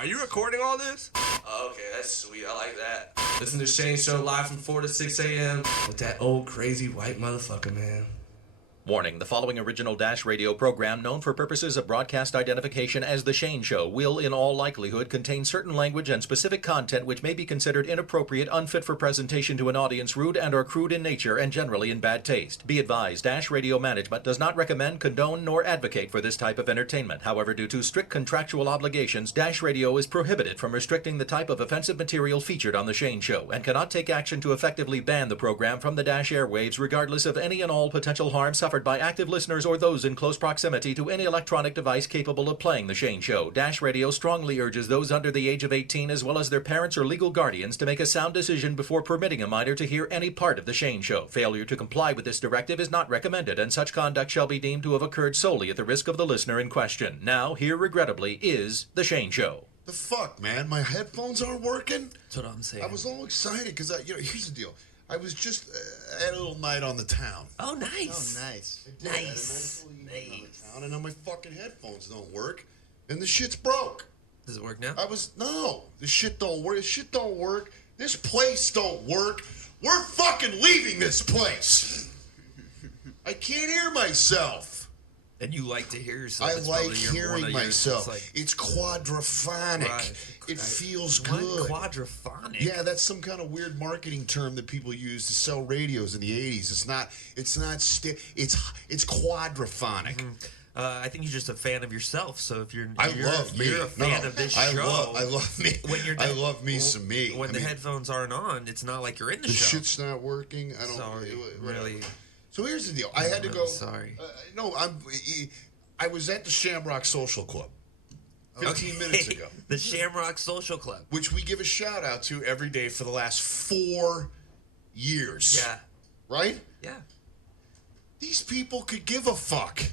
Are you recording all this? Oh, okay, that's sweet. I like that. Listen to Shane Show live from 4 to 6 a.m. with that old crazy white motherfucker, man. Warning, the following original Dash Radio program, known for purposes of broadcast identification as The Shane Show, will in all likelihood contain certain language and specific content which may be considered inappropriate, unfit for presentation to an audience, rude and or crude in nature, and generally in bad taste. Be advised, Dash Radio management does not recommend, condone, nor advocate for this type of entertainment. However, due to strict contractual obligations, Dash Radio is prohibited from restricting the type of offensive material featured on The Shane Show, and cannot take action to effectively ban the program from the Dash airwaves regardless of any and all potential harm suffered by active listeners or those in close proximity to any electronic device capable of playing The Shane Show. Dash Radio strongly urges those under the age of 18 as well as their parents or legal guardians to make a sound decision before permitting a minor to hear any part of The Shane Show. Failure to comply with this directive is not recommended, and such conduct shall be deemed to have occurred solely at the risk of the listener in question. Now, here regrettably is The Shane Show. The fuck, man? My headphones aren't working? That's what I'm saying. I was all excited because, here's the deal. I was just at a little night on the town. Oh, nice. Oh, nice. Nice. And now my fucking headphones don't work, and the shit's broke. Does it work now? No, the shit don't work. This shit don't work. This place don't work. We're fucking leaving this place. I can't hear myself. And you like to hear yourself. I like hearing myself. It's quadraphonic. Right. It feels good. Quadraphonic? Yeah, that's some kind of weird marketing term that people use to sell radios in the 80s. It's quadraphonic. Mm-hmm. I think you're just a fan of yourself. So if you're a fan of this show. I love me. I love me some me. When the headphones aren't on, it's not like you're in the show. The shit's not working. I don't Sorry, really. So here's the deal. I had to go. Sorry. I was at the Shamrock Social Club 15 minutes ago. The Shamrock Social Club, which we give a shout out to every day for the last 4 years. Yeah. Right? Yeah. These people could give a fuck.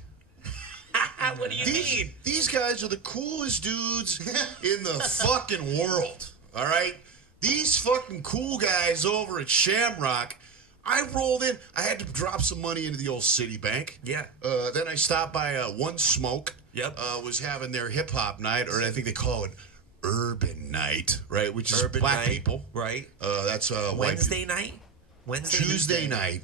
What do you mean? These guys are the coolest dudes in the fucking world. All right? These fucking cool guys over at Shamrock. I rolled in. I had to drop some money into the old Citibank. Yeah. Then I stopped by One Smoke. Yep. Was having their hip hop night, or I think they call it Urban Night, right? Which is Urban black night, people. Right. That's Wednesday night. Tuesday night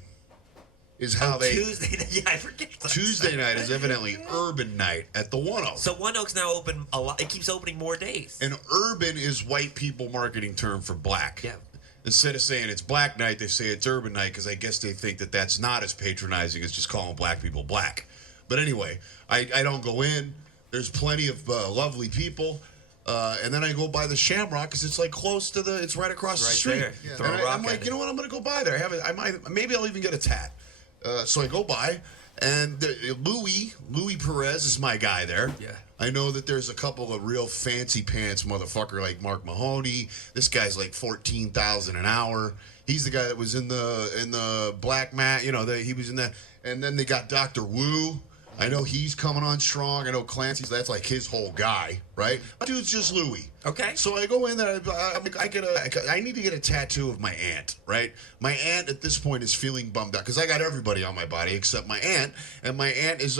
is how they. Tuesday night. Yeah, I forget. Tuesday night is evidently Urban Night at the One Oak. So One Oak's now open a lot. It keeps opening more days. And urban is white people marketing term for black. Yeah. Instead of saying it's Black Night, they say it's Urban Night because I guess they think that that's not as patronizing as just calling black people black. But anyway, I don't go in. There's plenty of lovely people. And then I go by the Shamrock because it's like close to it's right across the street. There. Yeah. And I'm like, you know what? I'm going to go by there. Maybe I'll even get a tat. So I go by, and Louis Perez is my guy there. Yeah. I know that there's a couple of real fancy pants motherfucker like Mark Mahoney. This guy's like $14,000 an hour. He's the guy that was in the Black Mat. You know, he was in that. And then they got Dr. Wu. I know he's coming on strong. I know Clancy's. That's like his whole guy, right? My dude's just Louis. Okay. So I go in there. I need to get a tattoo of my aunt, right? My aunt at this point is feeling bummed out because I got everybody on my body except my aunt, and my aunt is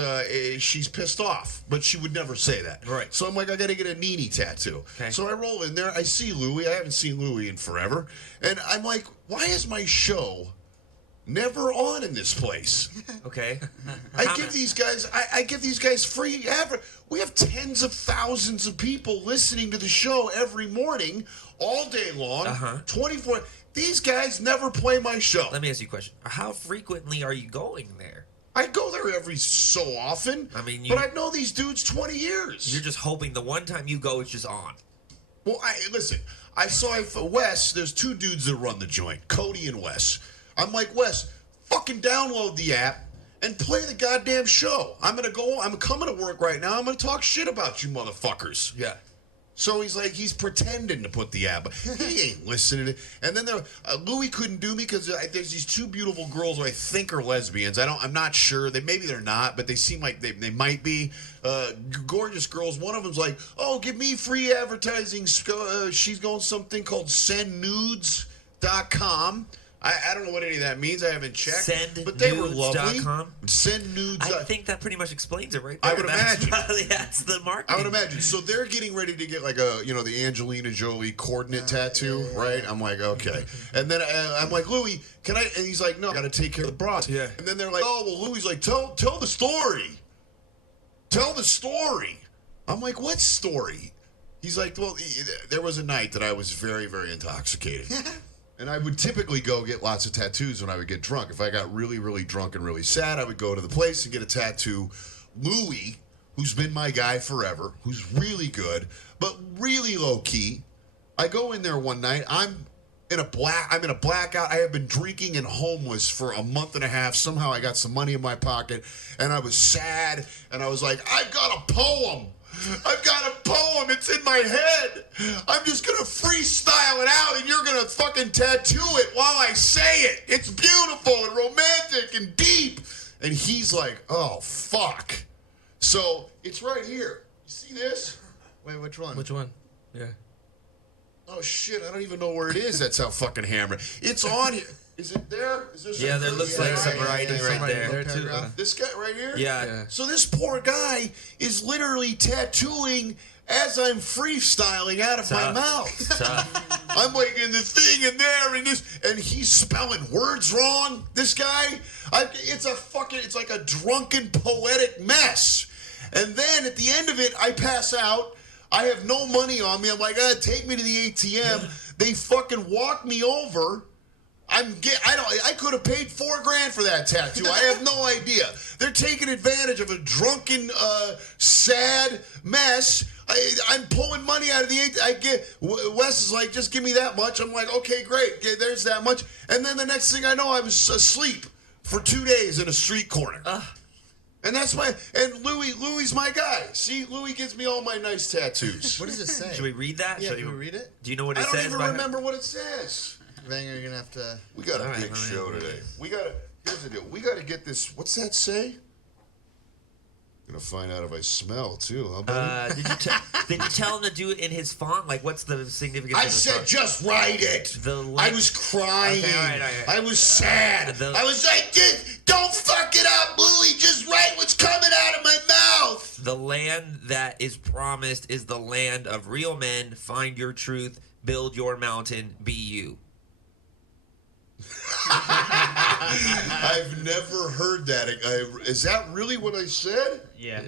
she's pissed off, but she would never say that. Right. So I'm like, I got to get a Nene tattoo. Okay. So I roll in there. I see Louis. I haven't seen Louis in forever, and I'm like, why is my show never on in this place? Okay. I give these guys free we have tens of thousands of people listening to the show every morning, all day long, 24. These guys never play my show. Let me ask you a question. How frequently are you going there? I go there every so often. I mean, but I've known these dudes 20 years. You're just hoping the one time you go, it's just on. Well, listen. I saw Wes. There's two dudes that run the joint, Cody and Wes. I'm like, Wes, fucking download the app and play the goddamn show. I'm coming to work right now. I'm going to talk shit about you motherfuckers. Yeah. So he's pretending to put the app. He ain't listening. And then Louis couldn't do me because there's these two beautiful girls who I think are lesbians. I'm not sure. Maybe they're not, but they seem like they might be. Gorgeous girls. One of them's like, oh, give me free advertising. She's going something called sendnudes.com. I don't know what any of that means. I haven't checked. But Sendnudes.com. they were lovely. Send nudes. I think that pretty much explains it right there. I would imagine. That's the marketing. I would imagine. So they're getting ready to get like the Angelina Jolie coordinate tattoo, right? I'm like, okay. And then I'm like, Louis, can I? And he's like, no, I got to take care of the bras. Yeah. And then they're like, oh, well, Louis like, tell the story. Tell the story. I'm like, what story? He's like, well, there was a night that I was very, very intoxicated. And I would typically go get lots of tattoos when I would get drunk. If I got really, really drunk and really sad, I would go to the place and get a tattoo. Louis, who's been my guy forever, who's really good, but really low key. I go in there one night. I'm in a blackout. I have been drinking and homeless for a month and a half. Somehow I got some money in my pocket, and I was sad. And I was like, I've got a poem. I've got a poem. It's in my head. I'm just going to freestyle it out, and you're going to fucking tattoo it while I say it. It's beautiful and romantic and deep. And he's like, oh, fuck. So it's right here. You see this? Wait, which one? Which one? Yeah. Oh, shit. I don't even know where it is. That's how fucking hammered. It's on here. Is it there? Is there Yeah, there looks like some writing right there. There too. This guy right here? Yeah. So this poor guy is literally tattooing as I'm freestyling out of my mouth. Tough. I'm like in the thing and there and this, and he's spelling words wrong. This guy, it's like a drunken poetic mess. And then at the end of it, I pass out. I have no money on me. I'm like, take me to the ATM. They fucking walk me over. I could have paid $4,000 for that tattoo. I have no idea. They're taking advantage of a drunken, sad mess. I'm pulling money out of the Wes is like, just give me that much. I'm like, okay, great. There's that much. And then the next thing I know, I was asleep for 2 days in a street corner. And that's Louis's my guy. See, Louis gives me all my nice tattoos. What does it say? Should we read that? Yeah, can we read it? Do you know what I it don't says? even remember what it says. Vanger, you're gonna have to. We got a All right, big show today. Here's the deal. We gotta get this. What's that say? Gonna find out if I smell too, huh, buddy? Did you tell him to do it in his font? Like, what's the significance? I of the said font? just write it. I was crying. Okay, all right. I was sad. I was like, don't fuck it up, Louie. Just write what's coming out of my mouth. The land that is promised is the land of real men. Find your truth. Build your mountain. Be you. I've never heard that. Is that really what I said? Yeah.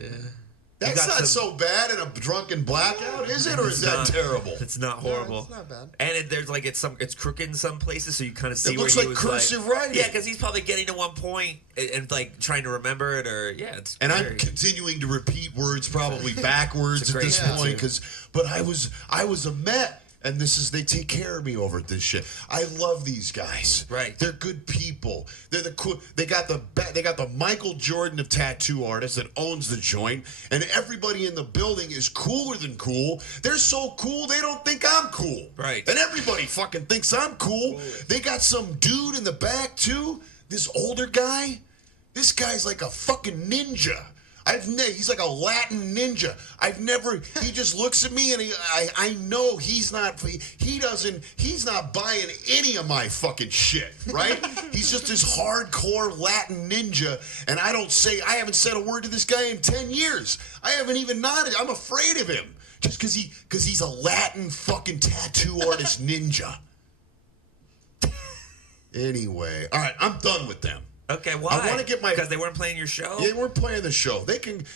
That's not so bad in a drunken blackout, is it? Or is that terrible? It's not horrible. It's not bad. And there's like it's crooked in some places, so you kind of see It where looks he like was cursive writing. Yeah, because he's probably getting to one point and like trying to remember it, or it's. And very, I'm continuing to repeat words probably backwards at this point but I was a Met. And they take care of me over at this shit. I love these guys. Right. They're good people. They're the cool. They got the Michael Jordan of tattoo artists that owns the joint, and everybody in the building is cooler than cool. They're so cool they don't think I'm cool. Right. And everybody fucking thinks I'm cool. They got some dude in the back too. This older guy. This guy's like a fucking ninja. He's like a Latin ninja. He just looks at me and I know he's not buying any of my fucking shit, right? He's just this hardcore Latin ninja, and I haven't said a word to this guy in 10 years. I haven't even nodded. I'm afraid of him just because he's a Latin fucking tattoo artist ninja. Anyway, all right, I'm done with them. Okay, why? I want to get because they weren't playing your show. Yeah, they weren't playing the show.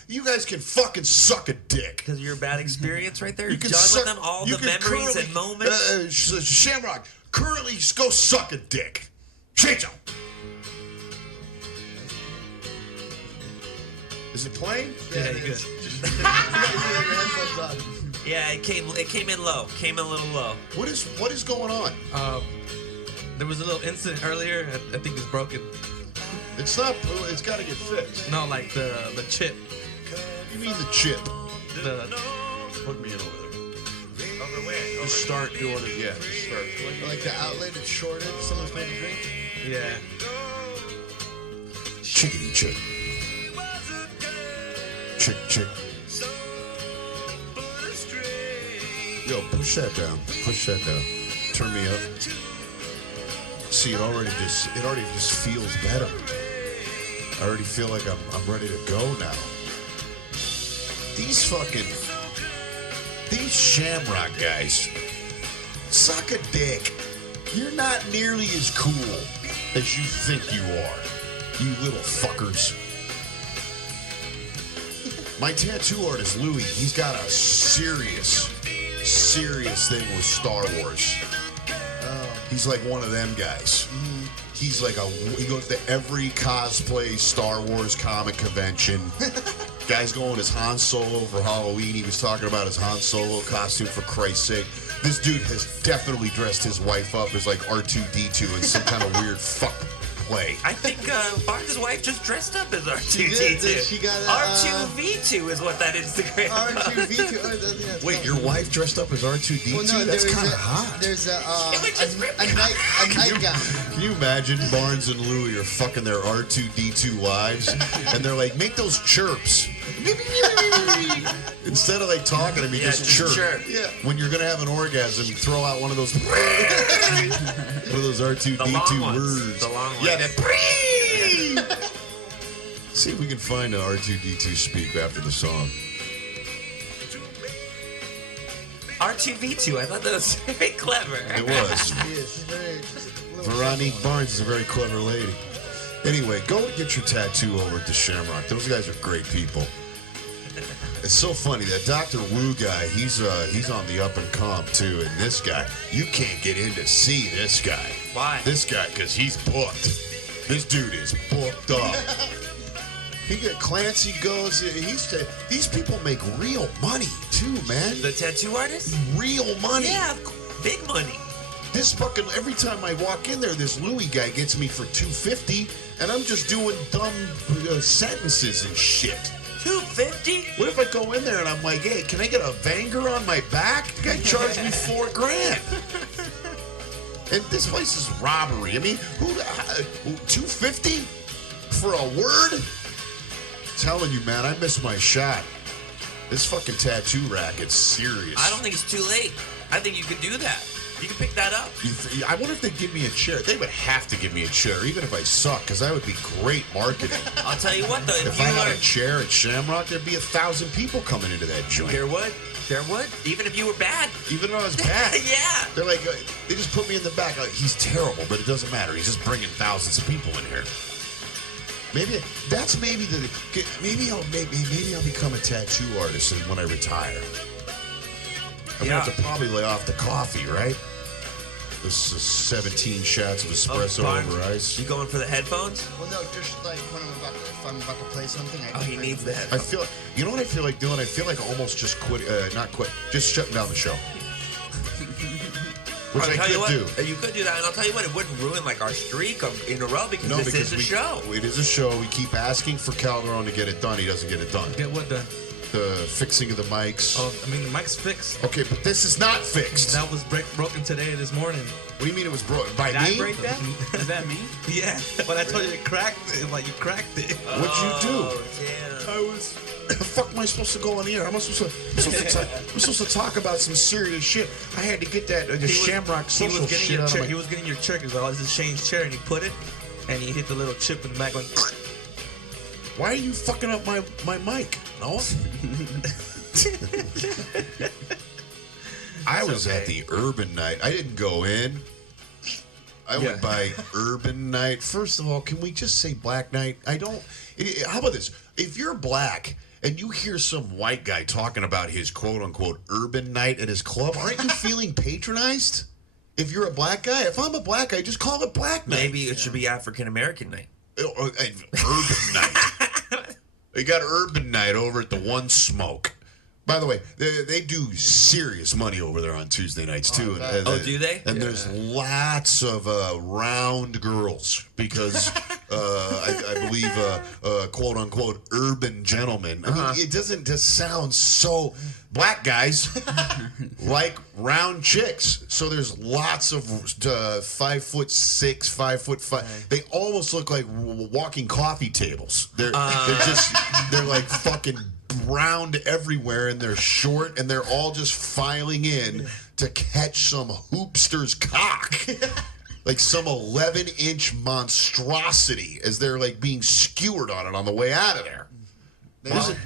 You guys can fucking suck a dick. Because of your bad experience right there. You You're can done suck, with them. All you the can memories currently, and moments. Shamrock, currently go suck a dick. Change Is it playing? Yeah, you good. Yeah, it came in low. Came in a little low. What is going on? There was a little incident earlier. I think it's broken. It's not. It's got to get fixed. No, like the chip. You mean the chip? Plug me in over there. Over where? Just start doing it. Yeah, just start. Like the outlet is shorted. Someone's trying to drink. Yeah. Chickity chick. Chick. Yo, push that down. Turn me up. See, it already just feels better. I already feel like I'm ready to go now. These Shamrock guys, suck a dick. You're not nearly as cool as you think you are, you little fuckers. My tattoo artist, Louis, he's got a serious thing with Star Wars. He's like one of them guys. He's like he goes to every cosplay Star Wars comic convention. Guy's going as Han Solo for Halloween. He was talking about his Han Solo costume, for Christ's sake. This dude has definitely dressed his wife up as like R2-D2 in some kind of weird fuck play. I think Barnes' wife just dressed up as She R2-D2. did. She got R2V2 is what that Instagram R2V2. was. Wait, your wife dressed up as R2-D2? Well, no, that's there kind was of hot. There's a just rip it nightgown. Can you imagine Barnes and Louie are fucking their R2-D2 wives, and they're like, make those chirps. Instead of like talking to me, just chirp. Yeah. When you're gonna have an orgasm, throw out one of those R2-D2 words. The long ones. Yeah, that. See if we can find an R2-D2 speak after the song. R2V2. I thought that was very clever. It was. She is. She's a little Veronique Barnes is a very clever lady. Anyway, go and get your tattoo over at the Shamrock. Those guys are great people. It's so funny that Dr. Wu guy, he's on the up and come too. And this guy, you can't get in to see this guy. Why? This guy, because he's booked. This dude is booked up. Clancy goes. These people make real money too, man. The tattoo artist? Real money. Yeah, big money. This fucking every time I walk in there, this Louis guy gets me for $250, and I'm just doing dumb sentences and shit. $250? What if I go in there and I'm like, hey, can I get a banger on my back? The guy charged me $4,000. And this place is robbery. I mean, $250 for a word? I'm telling you, man, I missed my shot. This fucking tattoo racket's serious. I don't think it's too late. I think you could do that. You can pick that up. I wonder if they'd give me a chair. They would have to give me a chair, even if I suck, because that would be great marketing. I'll tell you what, though. If I had a chair at Shamrock, there'd be 1,000 people coming into that joint. There would. Even if you were bad. Even if I was bad. Yeah. They're like, they just put me in the back. Like, he's terrible, but it doesn't matter. He's just bringing thousands of people in here. Maybe I'll become a tattoo artist when I retire. I'm gonna have to probably lay off the coffee, right? This is 17 shots of espresso over ice. You going for the headphones? Well, no, just like when if I'm about to play something. He needs the I headphones. feel, you know what I feel like doing? I feel like almost just not quit, just shutting down the show. Which I could do. You could do that, and I'll tell you what, it wouldn't ruin like our streak in a row because this is a show. It is a show. We keep asking for Calderon to get it done. He doesn't get it done. Get what done? The fixing of the mics. Oh, I mean, the mic's fixed. Okay, but this is not fixed. That was broken this morning. What do you mean it was broken? By Did me? I break that? Is that me? Yeah, when I told you it cracked, like you cracked it. What'd you do? Oh, damn. I was. The fuck am I supposed to go on the air? I'm supposed to talk about some serious shit. I had to get that Shamrock social shit out of my... He was getting your chair. He was like, oh, this is Shane's chair. And he put it, and he hit the little chip in the back. Going, Why are you fucking up my mic? No? I was at the Urban Night. I didn't go in. I went by Urban Night. First of all, can we just say Black Night? How about this? If you're black and you hear some white guy talking about his quote-unquote urban night at his club, aren't you feeling patronized? If you're a black guy? If I'm a black guy, just call it Black Night. Maybe it should be African American night. Urban Night. They got Urban Night over at the One Smoke. By the way, they do serious money over there on Tuesday nights, too. Do they? And there's lots of round girls because I believe, quote-unquote, urban gentlemen. I mean, it doesn't just sound so... Black guys like round chicks. So there's lots of 5'6", 5'5". They almost look like walking coffee tables. They're like fucking round everywhere, and they're short, and they're all just filing in to catch some hoopster's cock. like some 11-inch monstrosity as they're like being skewered on it on the way out of there.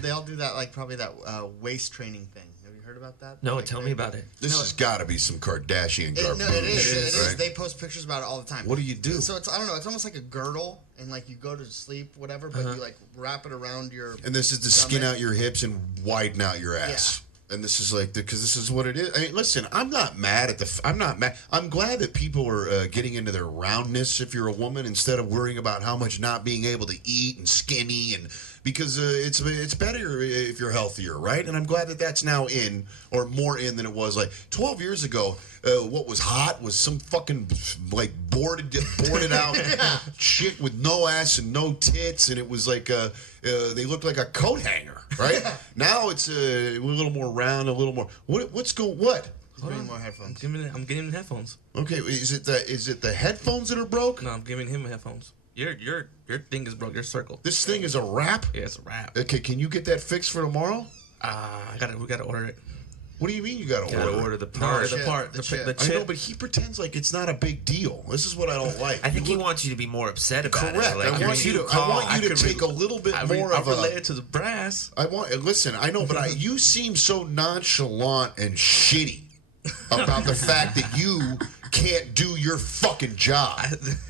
They all do that, like probably that waist training thing. Have you heard about that? No, Like, tell me about it. This has got to be some Kardashian garbage. No, it is. It is. Right? They post pictures about it all the time. What do you do? So it's, I don't know. It's almost like a girdle, and like you go to sleep, whatever, but you like wrap it around your. And this is to skin out your hips and widen out your ass. And this is like because this is what it is. I mean, listen, I'm not mad at the. I'm not mad. I'm glad that people are getting into their roundness. If you're a woman, instead of worrying about how much not being able to eat and skinny and because it's better if you're healthier, right? And I'm glad that that's now in or more in than it was like 12 years ago. What was hot was some fucking like boarded out chick with no ass and no tits, and it was like they looked like a coat hanger, right? Now it's a little more round, a little more. What's going? What? He's bringing more headphones. I'm getting him headphones. Okay, is it the headphones that are broke? No, I'm giving him headphones. Your thing is broke. Your circle. This thing is a wrap. Yeah, it's a wrap. Okay, can you get that fixed for tomorrow? We gotta order it. What do you mean you gotta order? the No, part. the part, the chip. chip. I know, but he pretends like it's not a big deal. This is what I don't like. I think he wants you to be more upset about Correct. it. Like, I want you to take a little bit more of a. related to the brass. Listen. I know, but you seem so nonchalant and shitty about the fact that you can't do your fucking job.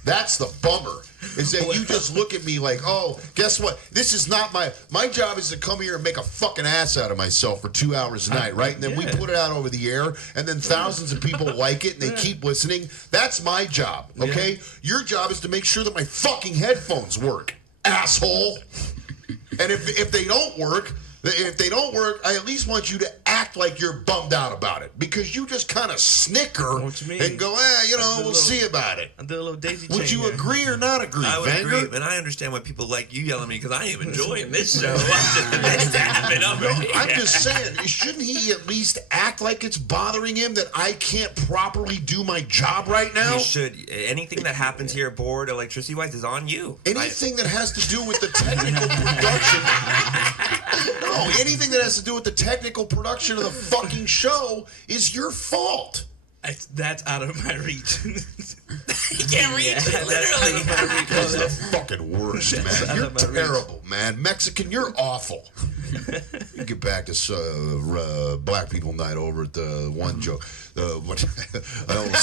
That's the bummer. Is that you just look at me like, oh, guess what? This is not my job is to come here and make a fucking ass out of myself for 2 hours a night, right? And then we put it out over the air, and then thousands of people like it, and they keep listening. That's my job, okay? Your job is to make sure that my fucking headphones work, asshole. And if they don't work, I at least want you to act like you're bummed out about it because you just kind of snicker What you mean? and go, we'll see about it. I did a little daisy chain. Would you here. agree or not agree, I would Vanger? agree, and I understand why people like you yelling at me because I am enjoying this show. That is happening over here. I'm just saying, shouldn't he at least act like it's bothering him that I can't properly do my job right now? You should. Anything that happens here, board, electricity-wise, is on you. Anything that has to do with the technical production. No, anything that has to do with the technical production of the fucking show is your fault. That's out of my reach. He can't reach it, literally. That's the fucking worst, man. You're terrible, man. Mexican, you're awful. You get back to Black People Night over at the One Joke. I almost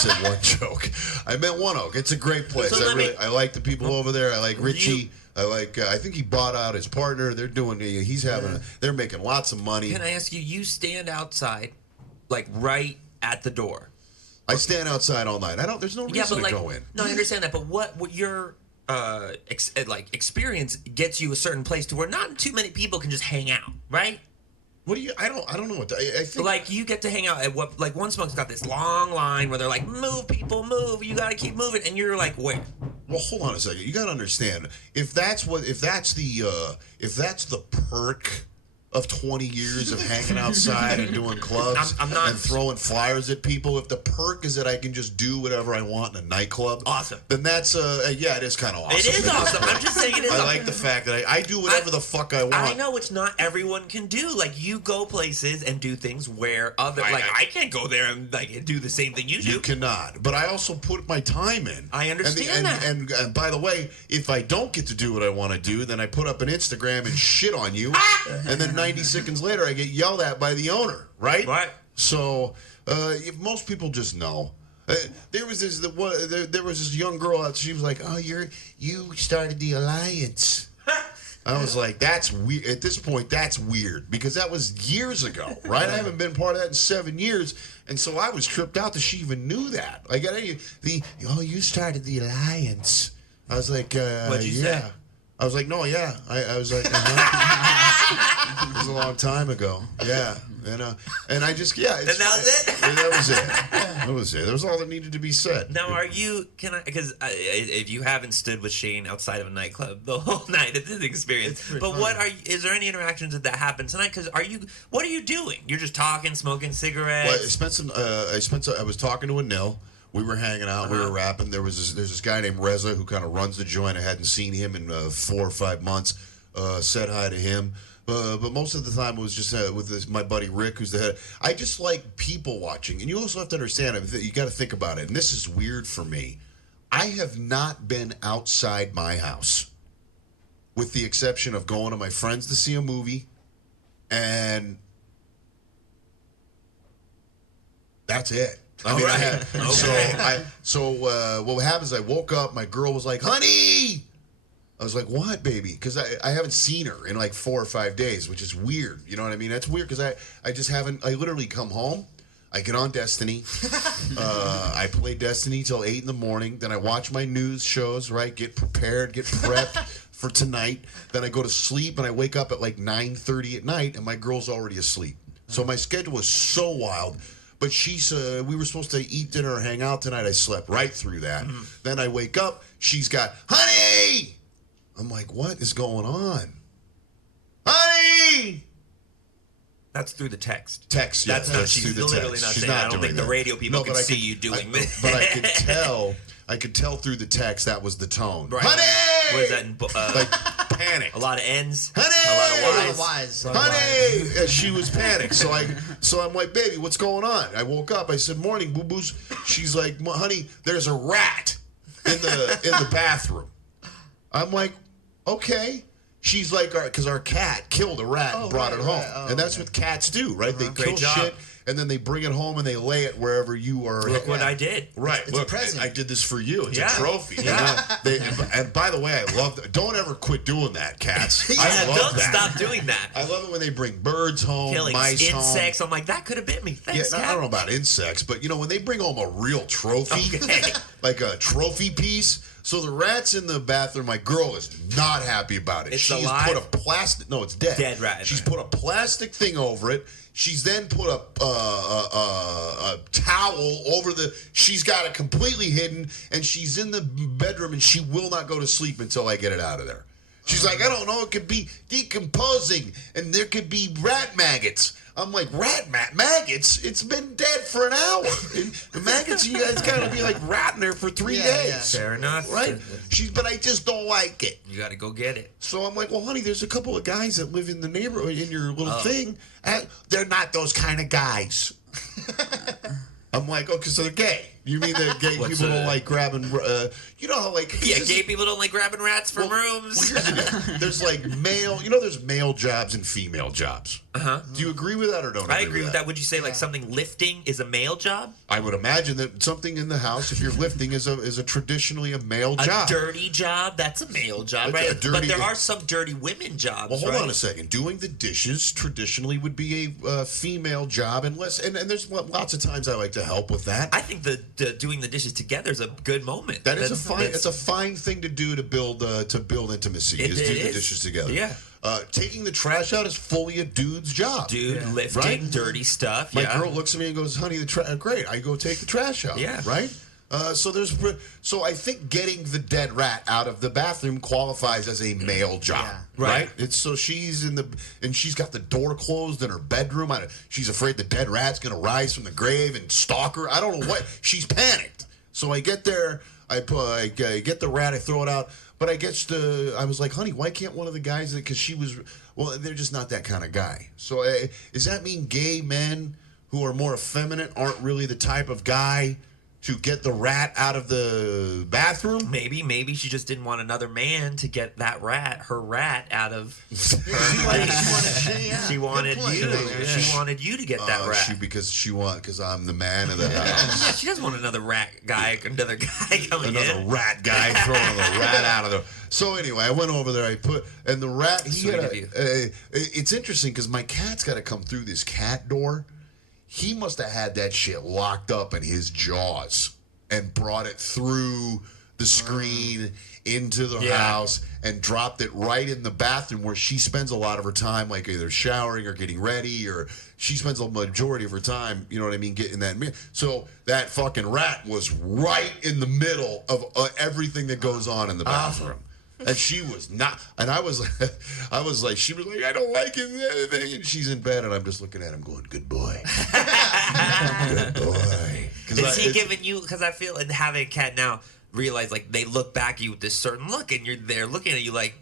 said One Joke. I meant One Oak. It's a great place. So I like the people over there. I like Richie. I think he bought out his partner. They're doing. They're making lots of money. Can I ask you? You stand outside, like right at the door. I stand outside all night. There's no reason to go in. No, I understand that, but what your experience gets you a certain place to where not too many people can just hang out, right? What do you? I don't know what. I think Like you get to hang out at what? Like One Smoke's got this long line where they're like, "Move, people, move! You gotta keep moving," and you're like, "Where?" Well, hold on a second. You got to understand if that's the perk of 20 years of hanging outside and doing clubs I'm not, and throwing flyers at people. If the perk is that I can just do whatever I want in a nightclub, awesome. Then that's it is kind of awesome. It is awesome. I'm just saying it is. I awesome. like the fact that I do whatever the fuck I want. I know it's not everyone can do. Like you go places and do things where I can't go there and like do the same thing you do. You cannot. But I also put my time in. I understand that. And by the way, if I don't get to do what I want to do, then I put up an Instagram and shit on you, and then 90 seconds later I get yelled at by the owner, right? Right. So if most people just know. There was this young girl out. She was like, "Oh, you started the alliance." I was like, "That's weird." At this point, that's weird because that was years ago, right? I haven't been part of that in 7 years, and so I was tripped out that she even knew that. Like, you started the alliance. I was like, What'd you say? I was like, no, yeah. I was like, it was a long time ago. Yeah. And I just, yeah. And that was it? That was it. That was it. That was all that needed to be said. Now, because if you haven't stood with Shane outside of a nightclub the whole night, it's an experience. But is there any interactions that happen tonight? Because what are you doing? You're just talking, smoking cigarettes? Well, I was talking to a nil. We were hanging out. We were rapping. There's this guy named Reza who kind of runs the joint. I hadn't seen him in 4 or 5 months. Said hi to him. But most of the time it was just with my buddy Rick, who's the head. I just like people watching. And you also have to understand, you got to think about it. And this is weird for me. I have not been outside my house, with the exception of going to my friends to see a movie, and that's it. I mean, Okay. So what happens? I woke up. My girl was like, "Honey," I was like, "What, baby?" Because I haven't seen her in like 4 or 5 days, which is weird. You know what I mean? That's weird because I just haven't. I literally come home. I get on Destiny. I play Destiny till 8 in the morning. Then I watch my news shows, right? Get prepared, get prepped for tonight. Then I go to sleep, and I wake up at like 9:30 at night, and my girl's already asleep. So my schedule is so wild. But we were supposed to eat dinner or hang out tonight. I slept right through that. Then I wake up. She's got, "Honey!" I'm like, what is going on? "Honey!" That's through the text. Text, yeah. That's not. That's She's through the literally text. not She's saying. not I don't doing think the that. radio people No, can but I see could- you doing this. But I could tell. I could tell through the text that was the tone. Right. "Honey!" What is that? Like panic. A lot of N's. "Honey!" A lot of Y's. Wise. "Honey!" And she was panicked. So I'm like, "Baby, what's going on?" I woke up. I said, "Morning, boo boos." She's like, "Honey, there's a rat in the bathroom." I'm like, "Okay." She's like, because our cat killed a rat and brought it home. Right. Oh, and that's what cats do, right? They Great kill job. shit, and then they bring it home and they lay it wherever you are. Look what I did. Right. It's a Look, present. I did this for you. It's Yeah. a trophy. Yeah. And by the way, I love don't ever quit doing that, cats. Yeah, I love don't that. stop doing that. I love it when they bring birds home, Killing mice insects. home. I'm like, that could have bit me. Yeah, Thanks, I cat. don't know about insects, but when they bring home a real trophy, Okay. like a trophy piece. So the rat's in the bathroom. My girl is not happy about it. It's She's alive? put a plastic. No, it's dead. Dead rat. She's put a plastic thing over it. She's then put a towel over the. She's got it completely hidden, and she's in the bedroom, and she will not go to sleep until I get it out of there. She's like, "I don't know. It could be decomposing, and there could be rat maggots." I'm like, maggots? It's been dead for an hour. And the maggots, you guys got to be like ratting there for 3 days. Fair enough. Right? But I just don't like it. You got to go get it. So I'm like, "Well, honey, there's a couple of guys that live in the neighborhood in your little thing. They're not those kind of guys." I'm like, "Okay, so they're gay." You mean that gay What's people don't a- like grabbing, you know how like... Yeah, this is- gay people don't like grabbing rats from rooms. Here's the deal. There's like there's male jobs and female jobs. Uh-huh. Do you agree with that or don't I agree with that. Would you say like something lifting is a male job? I would imagine that something in the house, if you're lifting, is a traditionally a male A job. dirty job? That's a male job, Like right? a dirty- But there are some dirty women jobs, Well, hold right? on a second. Doing the dishes traditionally would be a female job, and there's lots of times I like to help with that. I think the doing the dishes together is a good moment. That is That's- a fine. that's- It's a fine thing to do to build intimacy. It is do the is. dishes together. Yeah. Taking the trash out is fully a dude's job. dude lifting Right? dirty stuff. My yeah. girl looks at me and goes, "Honey, great. I go take the trash out." Yeah. Right. So I think getting the dead rat out of the bathroom qualifies as a male job. Yeah. Right. It's so she's she's got the door closed in her bedroom. She's afraid the dead rat's gonna rise from the grave and stalk her. I don't know what. She's panicked. So I get there. I get the rat. I throw it out. But I was like, "Honey, why can't one of the guys?" Because she was. Well, they're just not that kind of guy. So does that mean gay men who are more effeminate aren't really the type of guy to get the rat out of the bathroom? Maybe she just didn't want another man to get her rat out of. She She wanted Good point. you. Yeah. She wanted you to get that rat. Because I'm the man of the house. Yeah, she doesn't want another another guy coming Another in. rat guy throwing the rat out of the. So anyway, I went over there. And the rat. Sweet of you. It's interesting because my cat's got to come through this cat door. He must have had that shit locked up in his jaws and brought it through the screen into the house and dropped it right in the bathroom where she spends a lot of her time, like either showering or getting ready, or she spends a majority of her time, you know what I mean, getting that. So that fucking rat was right in the middle of everything that goes on in the bathroom. And she was not, and I was like, she was like, "I don't like it," and she's in bed, and I'm just looking at him, going, "Good boy, good boy." Is he giving you? Because I feel and having a cat now realize like they look back at you with this certain look, and they're looking at you like.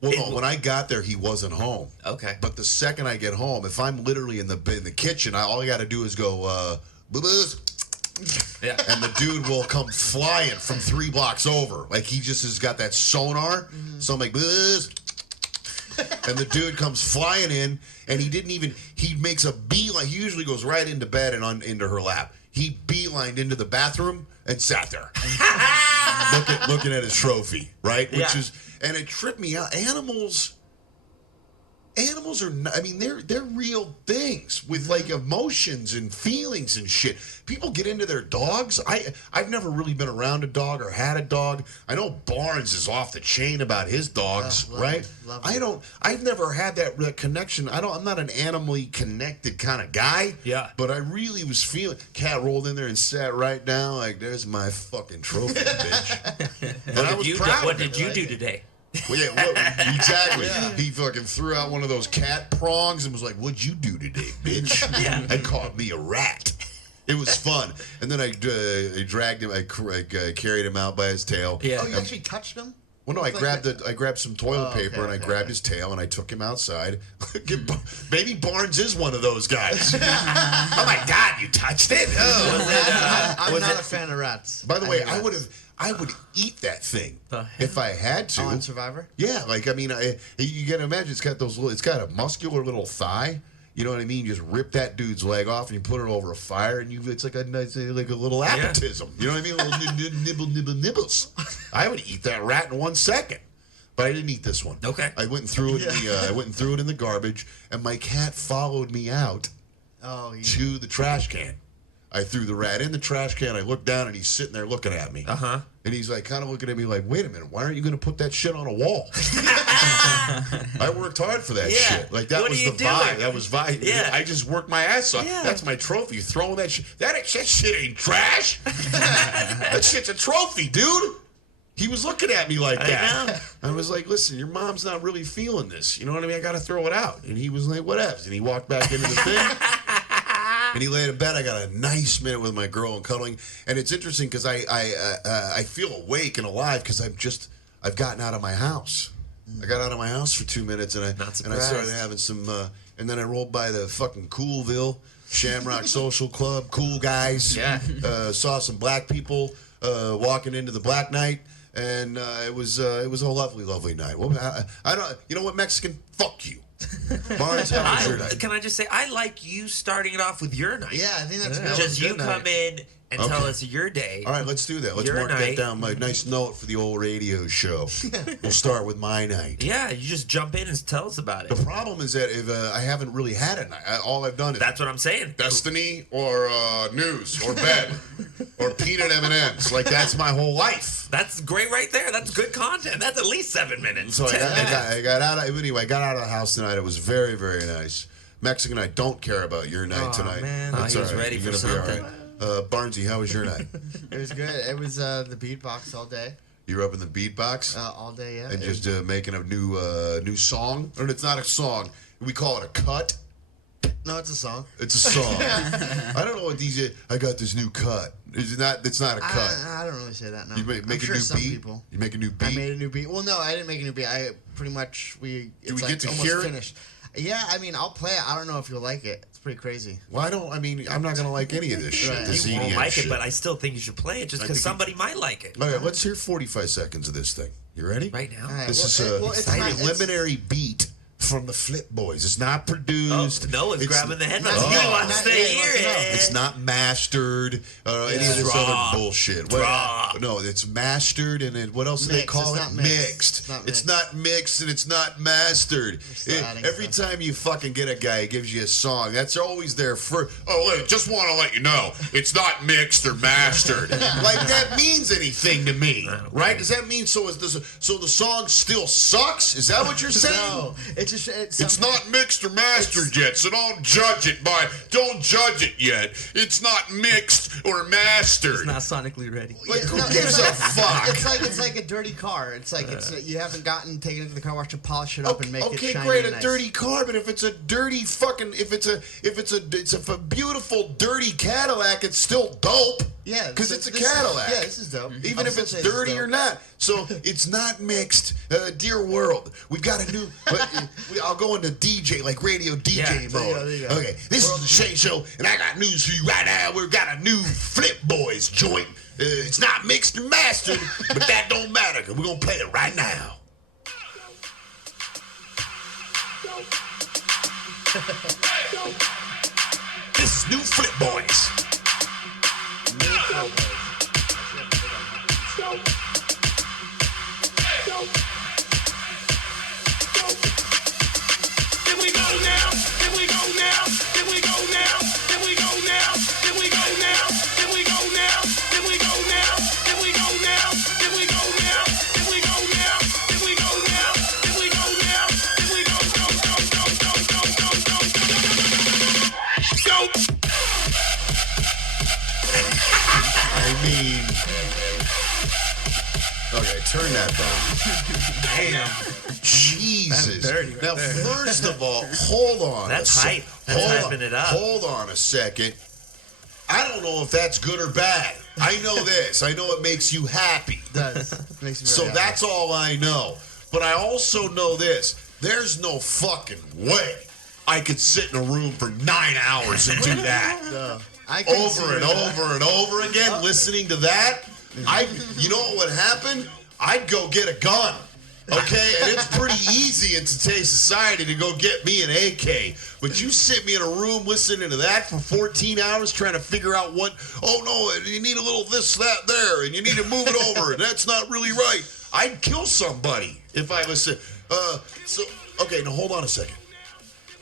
Well, no, when I got there, he wasn't home. Okay. But the second I get home, if I'm literally in the kitchen, all I got to do is go, "Boo-boos, Yeah. And the dude will come flying from 3 blocks over. Like he just has got that sonar. So I'm like, buzz. And the dude comes flying in, and he makes a beeline. He usually goes right into bed and into her lap. He beelined into the bathroom and sat there. looking at his trophy, right? And it tripped me out. Animals are not, I mean, they're real things with like emotions and feelings and shit. People get into their dogs. I've never really been around a dog or had a dog. I know Barnes is off the chain about his dogs, right? I've never had that connection. I'm not an animally connected kind of guy. Yeah. But I really was feeling. Cat rolled in there and sat right down like, there's my fucking trophy, bitch. And I was proud. What did you do today? Well, yeah, exactly. Yeah. He fucking threw out one of those cat prongs and was like, "What'd you do today, bitch?" Yeah. And caught me a rat. It was fun. And then I dragged him. I carried him out by his tail. Yeah. Oh, you actually touched him? Well, no, I grabbed some toilet paper and I grabbed his tail and I took him outside. Maybe Barnes is one of those guys. Oh my God, you touched it? Oh. I'm not a fan of rats. By the way, I would eat that thing if I had to. On Survivor? Yeah, like I mean, you gotta imagine it's got a muscular little thigh. You know what I mean? You just rip that dude's leg off and you put it over a fire, and it's like a little appetitism. You know what I mean? Little nibbles. I would eat that rat in 1 second, but I didn't eat this one. Okay. I went and threw it. I went and threw it in the garbage, and my cat followed me out to the trash can. I threw the rat in the trash can. I looked down, and he's sitting there looking at me. Uh-huh. And he's like, kind of looking at me like, wait a minute, why aren't you going to put that shit on a wall? I worked hard for that shit. Like, that was the vibe. That was vibe. Yeah. I just worked my ass off. Yeah. That's my trophy. Throwing that shit. That shit ain't trash. That shit's a trophy, dude. He was looking at me like that. I was like, listen, your mom's not really feeling this. You know what I mean? I got to throw it out. And he was like, whatevs. And he walked back into the thing. And he laid in bed. I got a nice minute with my girl and cuddling. And it's interesting because I feel awake and alive because I've gotten out of my house. I got out of my house for 2 minutes and I started having some. And then I rolled by the fucking Coolville Shamrock Social Club. Cool guys. Yeah. Saw some black people walking into the Black Night. And it was a lovely, lovely night. Well, I don't. You know what, Mexican? Fuck you. Barnes, how was your night? Can I just say, I like you starting it off with your night. Yeah, I think that's good. Just you come in and tell us your day. All right, let's do that. Let's Your mark that night. down. My nice note for the old radio show. We'll start with my night. Yeah, you just jump in and tell us about it. The problem is that if I haven't really had a night, all I've done is That's what I'm saying. Destiny or news or bed or peanut M&Ms. Like that's my whole life. That's great right there. That's good content. That's at least 7 minutes. So I got out. Anyway, I got out of the house tonight. It was very, very nice. Mexican, I don't care about your night tonight. Man. That's He was all right. ready You're for gonna be something. all right. Barnesy, how was your night? It was good. It was the beatbox all day. You were up in the beatbox All day, yeah. and just making a new song. Or it's not a song. We call it a cut. No, it's a song. It's a song. I don't know what these. I got this new cut. It's not a cut. I don't really say that. No. You make I'm a sure new some beat. People. You make a new beat. I made a new beat. Well, no, I didn't make a new beat. I pretty much we It's get to almost hear it? finished. Yeah, I mean, I'll play it. I don't know if you'll like it. It's pretty crazy. Well, I mean, I'm not gonna like any of this shit. Right. This You won't EDM like shit. it, but I still think you should play it just I because think somebody might like it. Okay, let's hear 45 seconds of this thing. You ready? Right now. All right, This well, is well, it's a not- it's- preliminary beat from the Flip Boys. It's not produced. Noah's grabbing the headphones. Oh. He wants to Yeah, he hear wants to know. it. It's not mastered. Any of this Raw. other bullshit. Raw. No, it's mastered, and what else do they Mixed. call It's it? not mixed. Mixed. It's It's not not mixed, and it's not mastered. still adding Every stuff. time you fucking get a guy who gives you a song, that's always there for. Oh, wait, just want to let you know, it's not mixed or mastered. Like that means anything to me, right? Does that mean so the song still sucks? Is that what you're saying? No, it's just It's not mixed or mastered yet, so don't judge it yet. It's not mixed or mastered. It's not sonically ready. Like, who no, gives a fuck? It's like a dirty car. It's like you haven't taken it to the car wash to polish it up and make it Okay, shiny great, and a nice. dirty car, but if it's a dirty fucking, it's a beautiful dirty Cadillac, it's still dope. Yeah, because so it's a this is- Cadillac. yeah, this is dope. Even I'll if still it's say this is dirty dope. or not. So it's not mixed. Dear world, we've got a new. I'll go into DJ, like radio DJ Yeah, mode. there you go. Okay, this is the Shane Show, and I got news for you right now. We've got a new Flip Boy Boys joint. It's not mixed and mastered, but that don't matter, because we're going to play it right now. This is New Flip Boys. Okay, turn that down. Damn. Jesus. That's dirty right now, there. first of all, hold on. That's a hype. That's hyping it up. Hold on a second. I don't know if that's good or bad. I know this. I know it makes you happy. Does. Makes me So very that's all I know. But I also know this. There's no fucking way I could sit in a room for 9 hours and do that. happy. I can see Over and that. over and over again, listening to that. You know what would happen? I'd go get a gun. Okay, and it's pretty easy in today's society to go get me an AK. But you sit me in a room listening to that for 14 hours trying to figure out what, oh no, you need a little this, that, there, and you need to move it over, and that's not really right. I'd kill somebody if I listen. Okay, now hold on a second.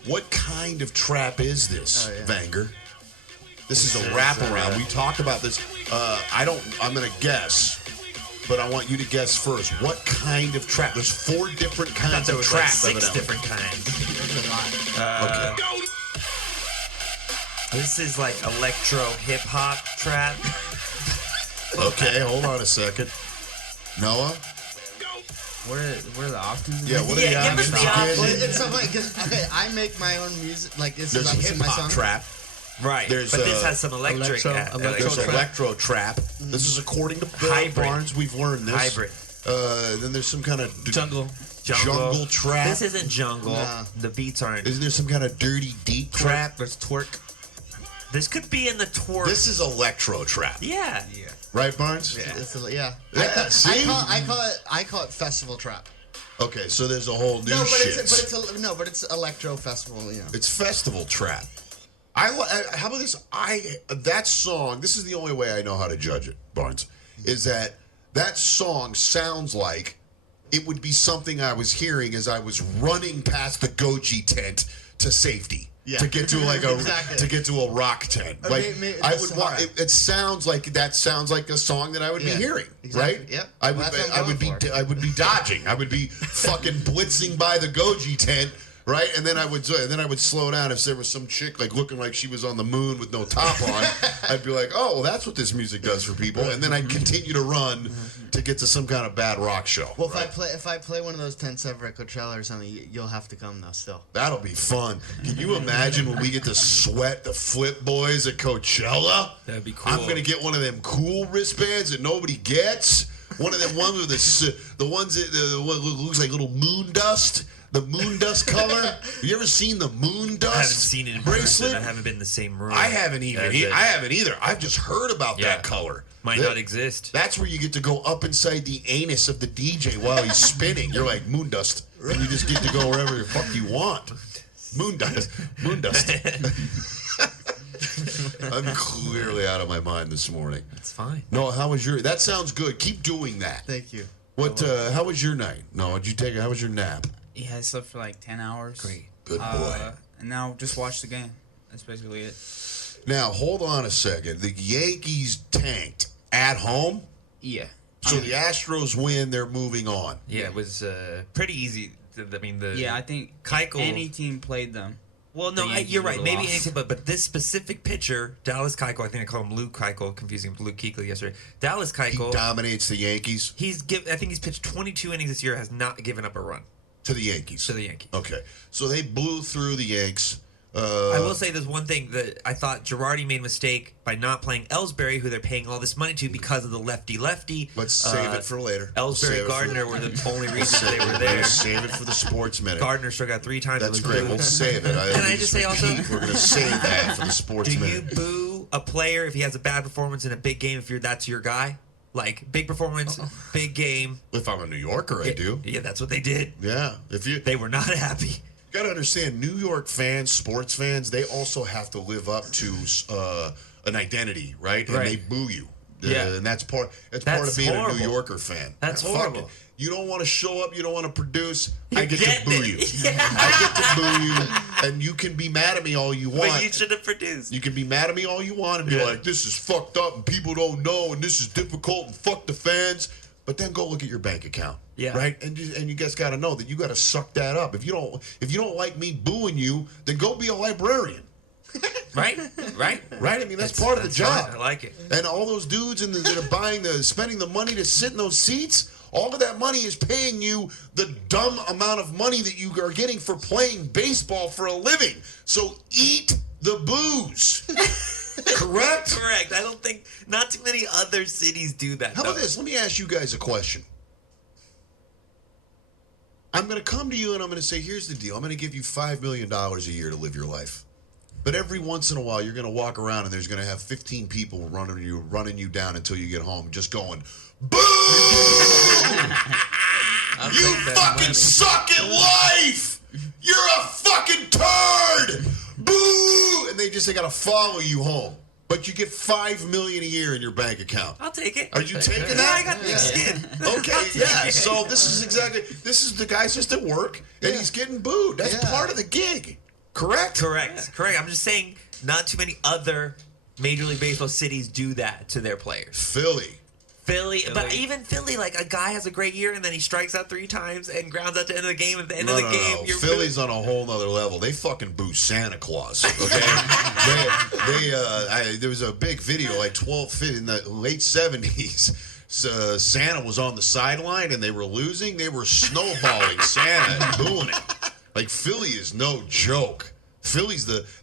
What kind of trap is this, Vanger? This is a wraparound. We talked about this. I'm going to guess. But I want you to guess first. What kind of trap? There's 4 different kinds of Like traps. 6 different kinds. Okay. This is like electro hip hop trap. Okay, hold on a second. Noah? What are the options? Yeah, what are the Yeah, give us options? the again? options. Well, it's so funny because I make my own music. Like this There's is a obviously my hip-hop song. trap. Right. There's, but this has some electric. There's electro trap. This is according to Bill Hybrid. Barnes. We've learned this. Hybrid. Then there's some kind of Jungle. jungle trap. This isn't jungle. Nah. The beats aren't. Isn't there some kind of dirty deep trap? There's twerk. This could be in the twerk. This is electro trap. Yeah. Right, Barnes? Yeah. Yeah, see? I call it festival trap. Okay, so there's a whole new No, but shit. it's electro festival. You know. It's festival trap. How about this? That song. This is the only way I know how to judge it, Barnes. Is that song sounds like it would be something I was hearing as I was running past the Goji tent to safety. Yeah. To get to Exactly. to get to a rock tent. Like I would that's want. hard. It sounds like a song that I would be Yeah, hearing. exactly. Right? Yep. I Well, would. that's what I I'm would be. going for. I would be dodging. I would be fucking blitzing by the Goji tent. Right, and then I would slow down if there was some chick like looking like she was on the moon with no top on. I'd be like, oh, well, that's what this music does for people, and then I'd continue to run to get to some kind of bad rock show. Well, right? if I play one of those tents ever at Coachella or something, you'll have to come though. Still. That'll be fun. Can you imagine when we get to sweat the Flip Boys at Coachella? That'd be cool. I'm gonna get one of them cool wristbands that nobody gets. One of them ones with the ones that what looks like little moon dust. The moon dust color. Have you ever seen the moon dust? I haven't seen it in bracelet? person. I haven't been in the same room. I haven't either. I've just heard about Yeah. that color. Might not exist. That's where you get to go up inside the anus of the DJ while he's spinning. You're like moon dust, and you just get to go wherever the fuck you want. Moon dust. Moon dust. I'm clearly out of my mind this morning. It's fine. No, how was your? That sounds good. Keep doing that. Thank you. What? How was your night? No, did you take? How was your nap? Yeah, I slept for like 10 hours. Great. Good boy. And now just watch the game. That's basically it. Now hold on a second. The Yankees tanked at home, Yeah. so the Astros win. They're moving on. Yeah, it was pretty easy. I mean, Yeah, I think Keuchel- any team played them. Well, no, the Yankees you're right. would've Maybe lost. anything, but this specific pitcher, Dallas Keuchel. I think I called him Luke Keuchel, confusing him with Luke Kuechly yesterday. Dallas He Keuchel. dominates the Yankees I think he's pitched 22 innings this year. Has not given up a run to the Yankees. to the Yankees. Okay, so they blew through the Yanks. I will say there's one thing that I thought Girardi made a mistake by not playing Ellsbury, who they're paying all this money to because of the lefty-lefty. Let's save it for later. Save Ellsbury, it for Gardner were the only reasons they were there. Save it for the sports minute. Gardner struck out 3 times. That's It was great. boo. We'll save it. Can I just say also- we're going to save that for the sports Do you minute. boo a player if he has a bad performance in a big game if that's your guy? Like big performance, big game. If I'm a New Yorker, I do. Yeah, that's what they did. Yeah. They were not happy. You got to understand, New York fans, sports fans, they also have to live up to an identity, right? And they boo you. Yeah. And that's part of being horrible. a New Yorker fan. That's Fuck horrible. it. You don't want to show up, you don't want to produce, I get to boo you. Yeah. I get to boo you, and you can be mad at me all you want. But you should have produced. You can be mad at me all you want and be like, this is fucked up and people don't know and this is difficult and fuck the fans. But then go look at your bank account. Yeah. Right? And you guys got to know that you got to suck that up. If you don't like me booing you, then go be a librarian. Right? Right? I mean, that's part of the job. Fine. I like it. And all those dudes that are spending the money to sit in those seats, all of that money is paying you the dumb amount of money that you are getting for playing baseball for a living. So eat the booze. Correct? Correct. I don't think not too many other cities do that. How about this? Let me ask you guys a question. I'm going to come to you and I'm going to say, here's the deal. I'm going to give you $5 million a year to live your life. But every once in a while, you're going to walk around and there's going to have 15 people running you down until you get home, just going, boo! You fucking suck at life! You're a fucking turd! Boo! And they got to follow you home. But you get $5 million a year in your bank account. I'll take it. Are you taking Yeah, that? I got thick skin. Okay, yeah. So this is the guy's just at work and he's getting booed. That's part of the gig. Correct? Correct. I'm just saying not too many other Major League Baseball cities do that to their players. Philly, but even Philly, like a guy has a great year and then he strikes out 3 times and grounds out the end of the game. At the end of the game, you're Philly's on a whole nother level. They fucking boo Santa Claus. Okay, there was a big video like 12 in the late 70s. So Santa was on the sideline and they were losing. They were snowballing Santa and booing it. Like Philly is no joke.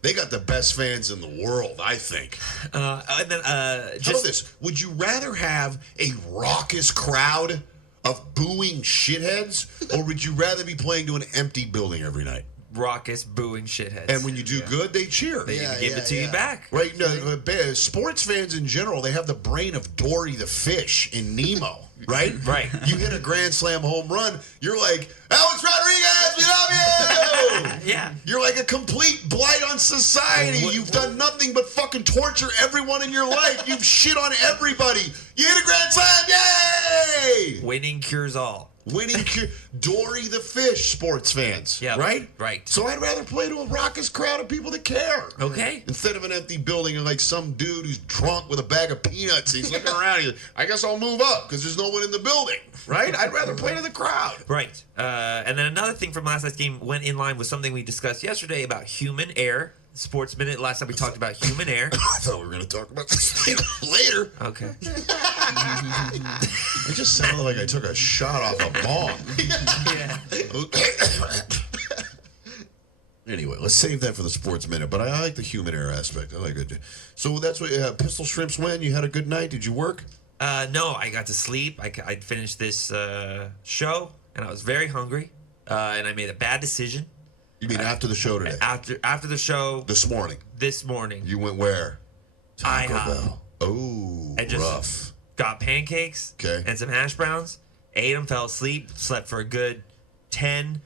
They got the best fans in the world, I think. And then How about this? Would you rather have a raucous crowd of booing shitheads, or would you rather be playing to an empty building every night? Raucous booing shitheads. And when you do good, they cheer. They give it to you back. Right? No, sports fans in general, they have the brain of Dory the fish in Nemo. Right? Right. You hit a grand slam home run, you're like, Alex Rodriguez, we love you! Yeah. You're like a complete blight on society. You've done nothing but fucking torture everyone in your life. You've shit on everybody. You hit a grand slam, yay! Winning cures all. Dory the fish, sports fans. Yeah. Right? Right. So I'd rather play to a raucous crowd of people that care. Okay. Instead of an empty building and like some dude who's drunk with a bag of peanuts. He's looking around. He's like, I guess I'll move up because there's no one in the building. Right? I'd rather play to the crowd. Right. And then another thing from last night's game went in line with something we discussed yesterday about human error. Sports Minute. Last time we talked about human error. I thought we were going to talk about this later. Okay. It just sounded like I took a shot off a bomb. Anyway, let's save that for the Sports Minute. But I like the human error aspect. I like it. So that's what Pistol Shrimps win. You had a good night. Did you work? No, I got to sleep. I finished this show, and I was very hungry, and I made a bad decision. You mean after the show today? After the show This morning. You went where? Taco IHOP. Bell. Oh, I just rough. got pancakes and some hash browns, ate them, fell asleep, slept for a good 10,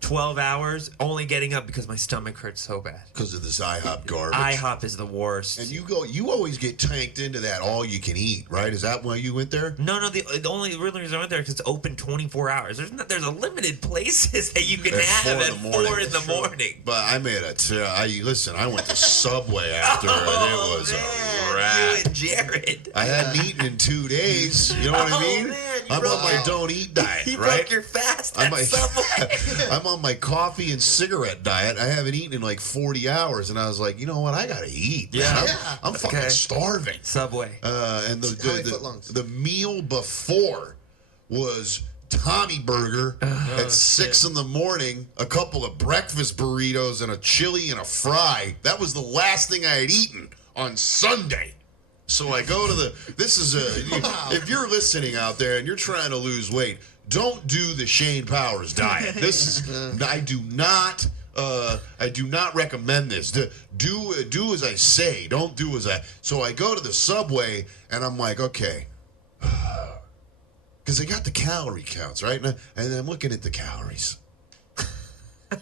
12 hours, only getting up because my stomach hurt so bad. Because of this IHOP garbage. IHOP is the worst. And you always get tanked into that all you can eat, right? Is that why you went there? No, the only real reason I went there is because it's open 24 hours. There's a limited places that you can have at 4 in the morning. But I made listen, I went to Subway after and it was a wrap. You and Jared. I hadn't eaten in 2 days. You know what I mean? Man, I'm on my don't eat diet, He right? broke your fast at Subway. I'm on my coffee and cigarette diet. I haven't eaten in like 40 hours, and I was like, you know what? I gotta eat. Yeah. I'm fucking starving. Subway. And How many footlongs? the meal before was Tommy Burger at 6 in the morning, a couple of breakfast burritos and a chili and a fry. That was the last thing I had eaten on Sunday. So I go to if you're listening out there and you're trying to lose weight, don't do the Shane Powers diet. I do not I do not recommend this. Do as I say. Don't do as I. So I go to the Subway and I'm like, okay, because they got the calorie counts, right? And I'm looking at the calories,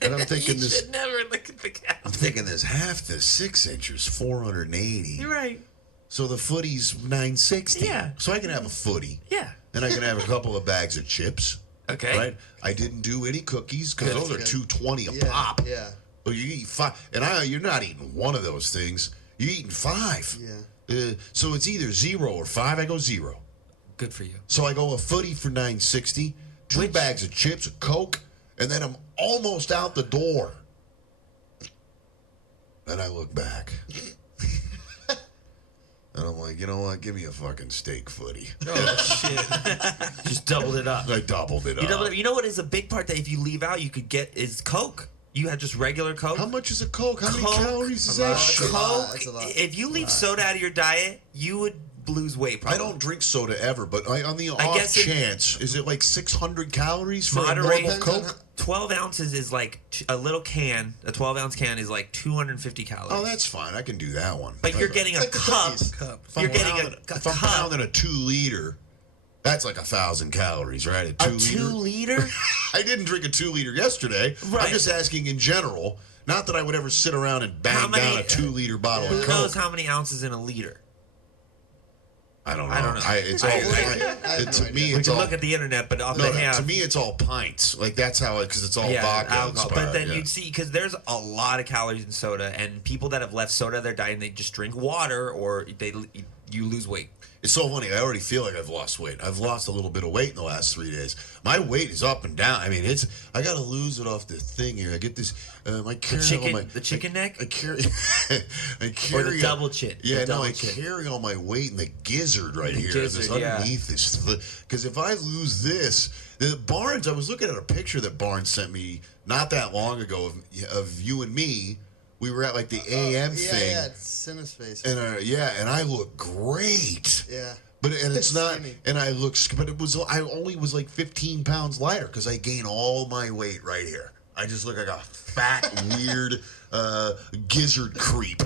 and I'm thinking you this. should never look at the calories. I'm thinking this half the 6 inches, 480. You're right. So the footy's 960. Yeah. So I can have a footy. Yeah. And I can have a couple of bags of chips. Okay. Right. I didn't do any cookies because those are $2.20 a pop. Yeah. Well, you eat 5, and you're not eating one of those things. You're eating 5. Yeah. So it's either 0 or 5. I go 0. Good for you. So I go a footy for 960, 2 bags of chips, a Coke, and then I'm almost out the door. Then I look back. And I'm like, you know what? Give me a fucking steak footy. Oh shit! Just doubled it up. I doubled it You up. doubled it. You know what is a big part that if you leave out, you could get is Coke. You had just regular Coke. How much is a Coke? How many Coke, calories is that shit? lot. Coke. That's a lot. If you leave soda out of your diet, you would lose weight. I Probably. don't drink soda ever, but on the off guess chance, is it like 600 calories for a Moderate. normal Coke? 12 ounces is like a little can. A 12-ounce can is like 250 calories. Oh, that's fine. I can do that one. But you're getting a like the cup. cookies. You're getting If I'm cup. pounding a 2 liter, that's like 1,000 calories, right? A 2 A liter. 2 liter? I didn't drink a 2 liter yesterday. Right. I'm just asking in general. Not that I would ever sit around and How bang many- down a 2 liter bottle Who of knows Coke. how many ounces in a liter? I don't know. I don't know. It's all. I have to no me, We it's can all. look at the internet, but off No, the hand. to me, it's all pints. Like that's how because it's all vodka. alcohol. But inspired, then yeah. you'd see because there's a lot of calories in soda, and people that have left soda their diet and they just drink water, or you lose weight. It's so funny. I already feel like I've lost weight. I've lost a little bit of weight in the last 3 days. My weight is up and down. I mean, I got to lose it off the thing here. I get this. I carry The chicken neck, I carry. I or carry the double chin. Yeah, The no, I double chin. carry all my weight in the gizzard right here. gizzard, this yeah. underneath this. Because if I lose this, the Barnes. I was looking at a picture that Barnes sent me not that long ago of you and me. We were at like the AM thing. Yeah, it's Cinespace. And and I look great. Yeah. But it's not, Skinny. and I look. But it was. I only was like 15 pounds lighter because I gained all my weight right here. I just look like a fat, weird gizzard creep.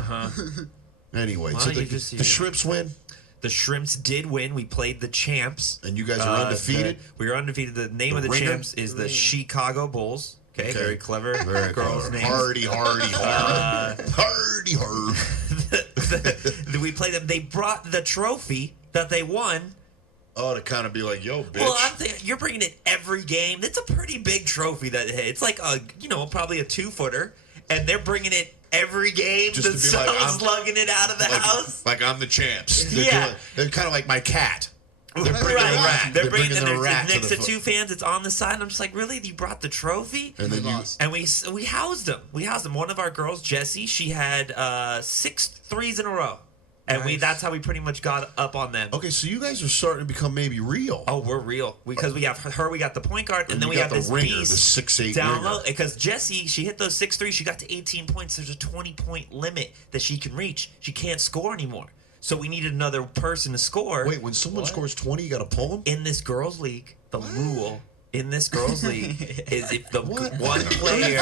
Anyway, Why so don't you just- the Shrimps win, The Shrimps did win. We played the champs. and you guys are undefeated. We were undefeated. The name The of the Ringer? champs is the Chicago Bulls. Okay, very clever. Very girls' clever. names. Hardy, hardy, hard. We played them. They brought the trophy that they won. Oh, to kind of be like, yo, bitch. Well, I'm thinking you're bringing it every game. It's a pretty big trophy. It's like probably a 2-footer, and they're bringing it every game. Just to be like, someone's I'm- lugging it out of the house. like I'm the champs. Yeah. They're kind of like my cat. They're bringing Right. the rat. They're bringing the they're rat next to the two fans. It's on the side. And I'm just like, really? You brought the trophy? And then you. lost. And we housed them. We housed them. One of our girls, Jessie, she had 6 threes in a row, and that's how we pretty much got up on them. Okay, so you guys are starting to become maybe real. Oh, we're real because we have her. We got the point guard, and then you we got have the this ringer, beast the 6'8" down ringer. low. Because Jessie, she hit those 6 threes. She got to 18 points. There's a 20-point limit that she can reach. She can't score anymore. So we needed another person to score. Wait, when someone scores 20, you got to pull them? In this girls' league, the rule in this girls' league is if the What? one player.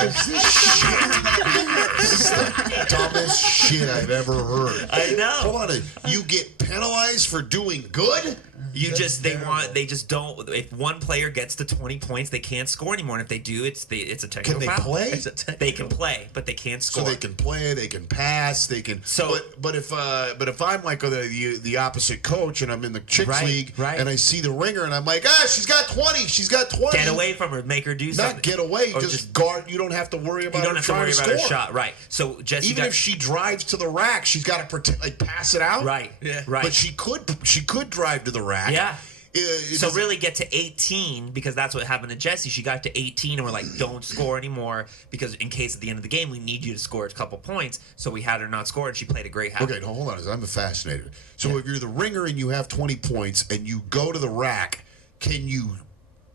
This is the dumbest shit I've ever heard. I know. Hold on, you get penalized for doing good? You just they just don't. If one player gets to 20 points, they can't score anymore. And if they do, it's a technical Can they foul. play? They can play, but they can't So score. they can play, they can pass, they can. So- but if I'm like the opposite coach and I'm in the chicks Right, league right. and I see the ringer and I'm like, she's got 20, she's got 20. Get away from her, make her do something. Not get away, Or just guard. You don't have to worry about. you don't her have to trying worry about score. her shot, right? So Jesse Even got if she drives to the rack, she's got to pretend like pass it out. right, Yeah. right. But she could drive to the rack. yeah. It So doesn't- really get to 18 because that's what happened to Jessie. She got to 18 and we're like, don't score anymore because in case at the end of the game we need you to score a couple points. So we had her not score and she played a great half. Okay, no, hold on. I'm fascinated. So if you're the ringer and you have 20 points and you go to the rack, can you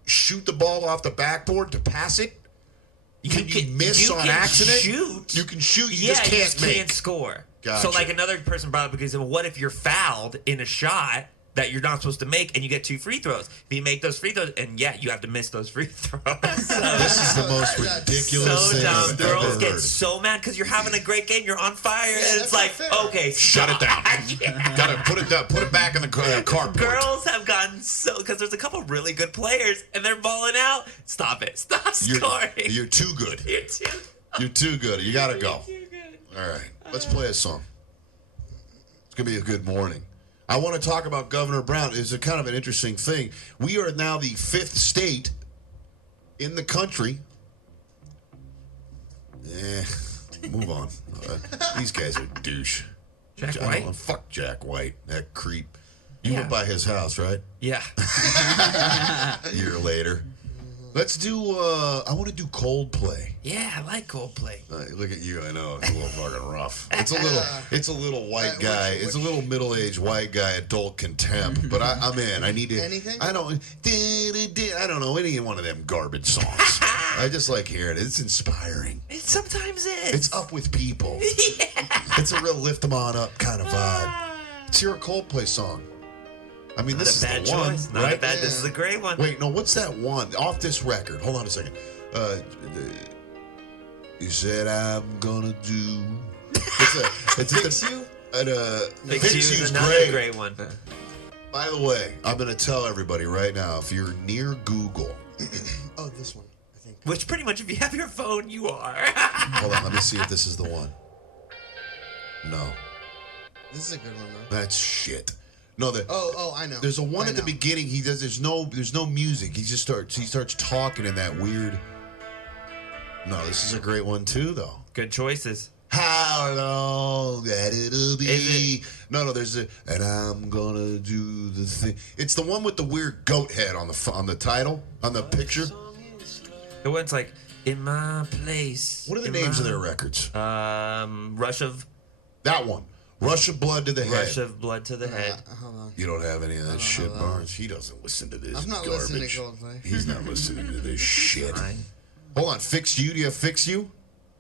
shoot the ball off the backboard to pass it? Can you miss on accident? Shoot. You can shoot. You Yeah, just you can't make. can't score. Gotcha. So like another person brought up because what if you're fouled in a shot that you're not supposed to make, and you get 2 free throws. If you make those free throws, and you have to miss those free throws. This is the most ridiculous So thing dumb. I've Girls ever get heard. so mad because you're having a great game, you're on fire, and it's that's not like, fair. okay, Shut it stop. down. Yeah. Gotta put it down. Put it back in the carport. Girls have gotten so because there's a couple really good players and they're balling out. Stop it! Stop scoring. You're too good. You're too. You're too good. You gotta go. Too good. All right, let's play a song. It's gonna be a good morning. I want to talk about Governor Brown. It's a kind of an interesting thing. We are now the 5th state in the country. Move on. These guys are douche. Jack I White? don't- fuck Jack White, that creep. You Yeah. went by his house, right? Yeah. A year later. Let's do, I want to do Coldplay. Yeah, I like Coldplay. Look at you, I know, it's a little fucking rough. It's a little white guy. It's a little middle-aged white guy, adult contempt. But I'm in. I need to. Anything? I don't know any one of them garbage songs. I just like hearing it. It's inspiring. It sometimes is. It's up with people. It's a real lift them on up kind of vibe. It's your Coldplay song. I mean, Not this a is bad the one, choice. Not right? a bad. This is a great one. Wait, no, what's that one off this record? Hold on a second. You said I'm gonna do. It's Fix You? Fix You You's is another great one. By the way, I'm gonna tell everybody right now, if you're near Google, Oh, this one, I think. Which pretty much, if you have your phone, you are. hold on, let me see if this is the one. No, This is a good one, though. that's shit. No, I know. there's a one I at the know. beginning. He does. There's no music. He starts talking in that weird. No, this is a great one too, though. Good choices. How long that it'll be? Is No, there's a, and I'm gonna do the thing. It's the one with the weird goat head on the title, on the picture. The one's like, in my place. What are the in names of my- their records? Rush of That one, Rush of Blood to the Rush Head. of Blood to the head. Hold on. You don't have any of that shit, Barnes. He doesn't listen to this I'm not garbage. listening to Coldplay. He's not listening to this shit. Fine. Hold on, Fix You. Do you have Fix You?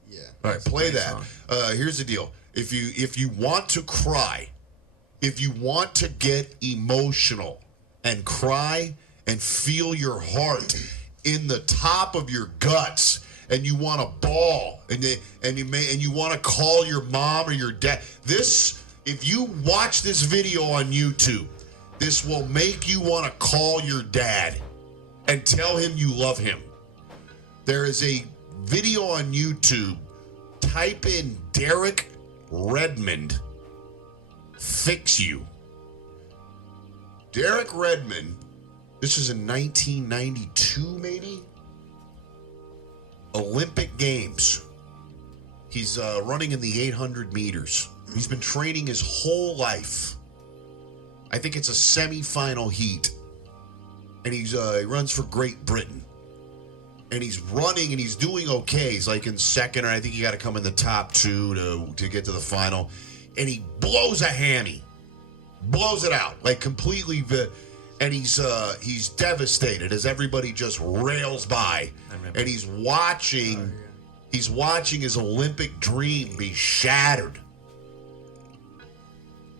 Yeah. All right, play great that. song. Here's the deal: if you want to cry, if you want to get emotional and cry and feel your heart in the top of your guts, and you want to bawl, and you want to call your mom or your dad, if you watch this video on YouTube, this will make you want to call your dad and tell him you love him. There is a video on YouTube. Type in Derek Redmond Fix You. Derek Redmond, this is in 1992 maybe? Olympic Games. He's running in the 800 meters. He's been training his whole life. I think it's a semi-final heat. And he runs for Great Britain. And he's running and he's doing okay. He's like in second, or I think you got to come in the top 2 to get to the final. And he blows a hammy, blows it out like completely. And he's devastated as everybody just rails by. And he's watching his Olympic dream be shattered.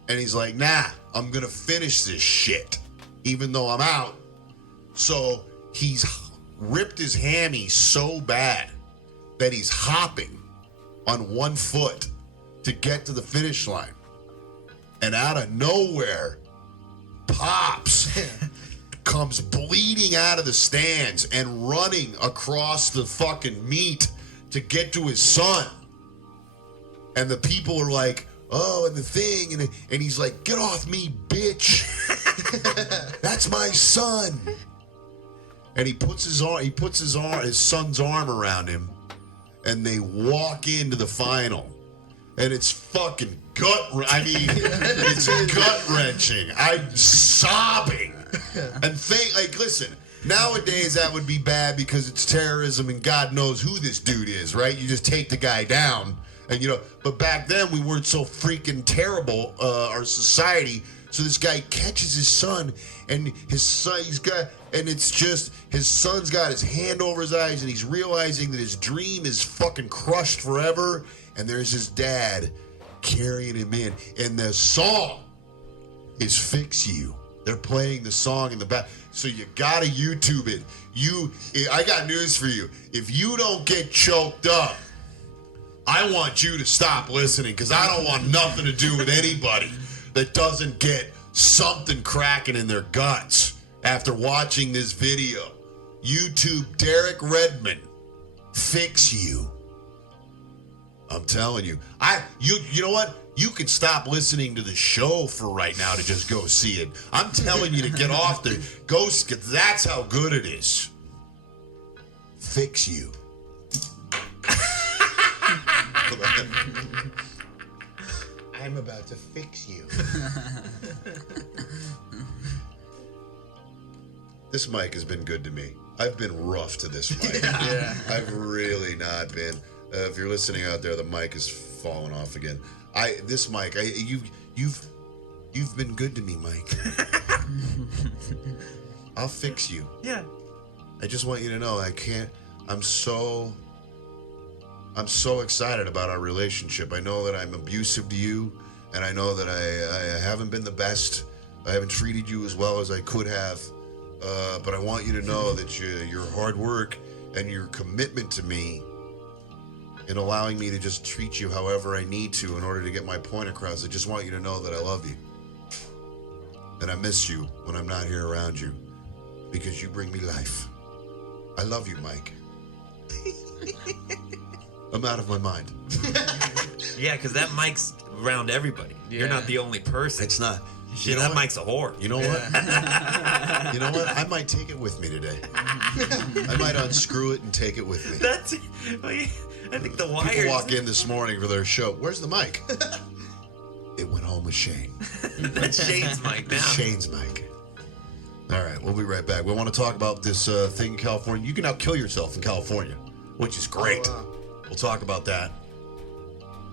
And he's like, nah, I'm gonna finish this shit, even though I'm out. So he's ripped his hammy so bad that he's hopping on one foot to get to the finish line. And out of nowhere, Pops comes bleeding out of the stands and running across the fucking meet to get to his son. And the people are like, oh, and the thing, and he's like, get off me, bitch. That's my son. And he puts his son's arm around him, and they walk into the final. And it's fucking it's gut-wrenching. I'm sobbing. And listen, nowadays that would be bad because it's terrorism and God knows who this dude is, right? You just take the guy down, and but back then we weren't so freaking terrible, our society. So this guy catches his son, and his son's got his hand over his eyes, and he's realizing that his dream is fucking crushed forever. And there's his dad carrying him in. And the song is Fix You. They're playing the song in the back. So you gotta YouTube it. I got news for you. If you don't get choked up, I want you to stop listening because I don't want nothing to do with anybody that doesn't get something cracking in their guts after watching this video. YouTube Derek Redmond, Fix You. I'm telling you. You know what? You can stop listening to the show for right now to just go see it. I'm telling you to get off the ghost. That's how good it is. Fix You. I'm about to fix you. This mic has been good to me. I've been rough to this mic. Yeah. I've really not been. If you're listening out there, the mic is falling off again. This mic, you've been good to me, Mike. I'll fix you. Yeah. I just want you to know I'm so excited about our relationship. I know that I'm abusive to you, and I know that I haven't been the best. I haven't treated you as well as I could have. But I want you to know that your hard work and your commitment to me in allowing me to just treat you however I need to in order to get my point across. I just want you to know that I love you. And I miss you when I'm not here around you because you bring me life. I love you, Mike. I'm out of my mind. Yeah, because that mic's around everybody. You're not the only person. It's not. Shit, that mic's a whore. You know what? You know what? I might take it with me today. I might unscrew it and take it with me. That's. I think the wires. People walk in this morning for their show. Where's the mic? It went home with Shane. That's Shane's mic now. Shane's mic. All right, we'll be right back. We want to talk about this thing in California. You can now kill yourself in California, which is great. We'll talk about that.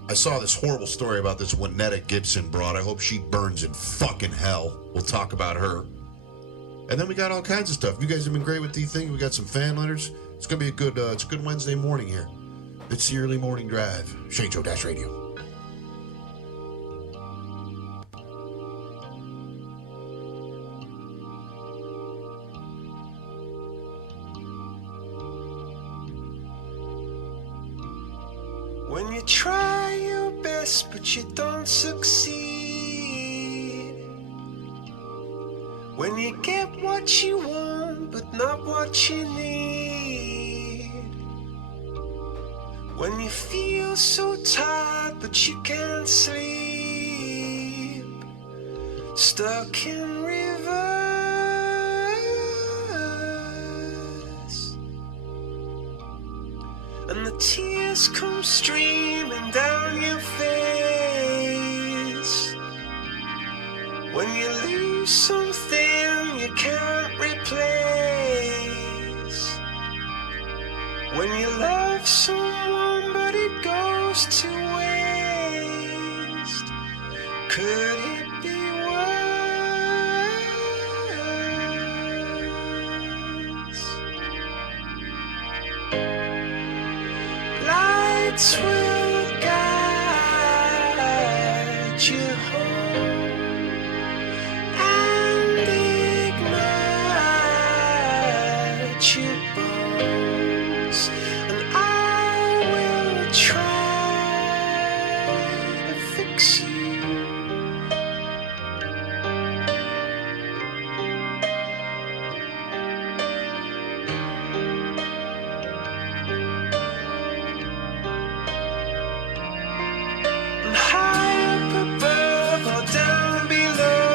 I saw this horrible story about this Winetta Gibson broad. I hope she burns in fucking hell. We'll talk about her. And then we got all kinds of stuff. You guys have been great with the thing. We got some fan letters. It's gonna be a good Wednesday morning here. It's the early morning drive. Shane Show Dash Radio. When you try your best but you don't succeed, when you get what you want but not what you need, when you feel so tired but you can't sleep, stuck in reverse, and the tears come streaming down your face, when you lose something you can't replace, when you love someone but it goes to waste, could it be worse? Lights will guide you home and ignite your bones, and I will try to fix you. And high up above or down below,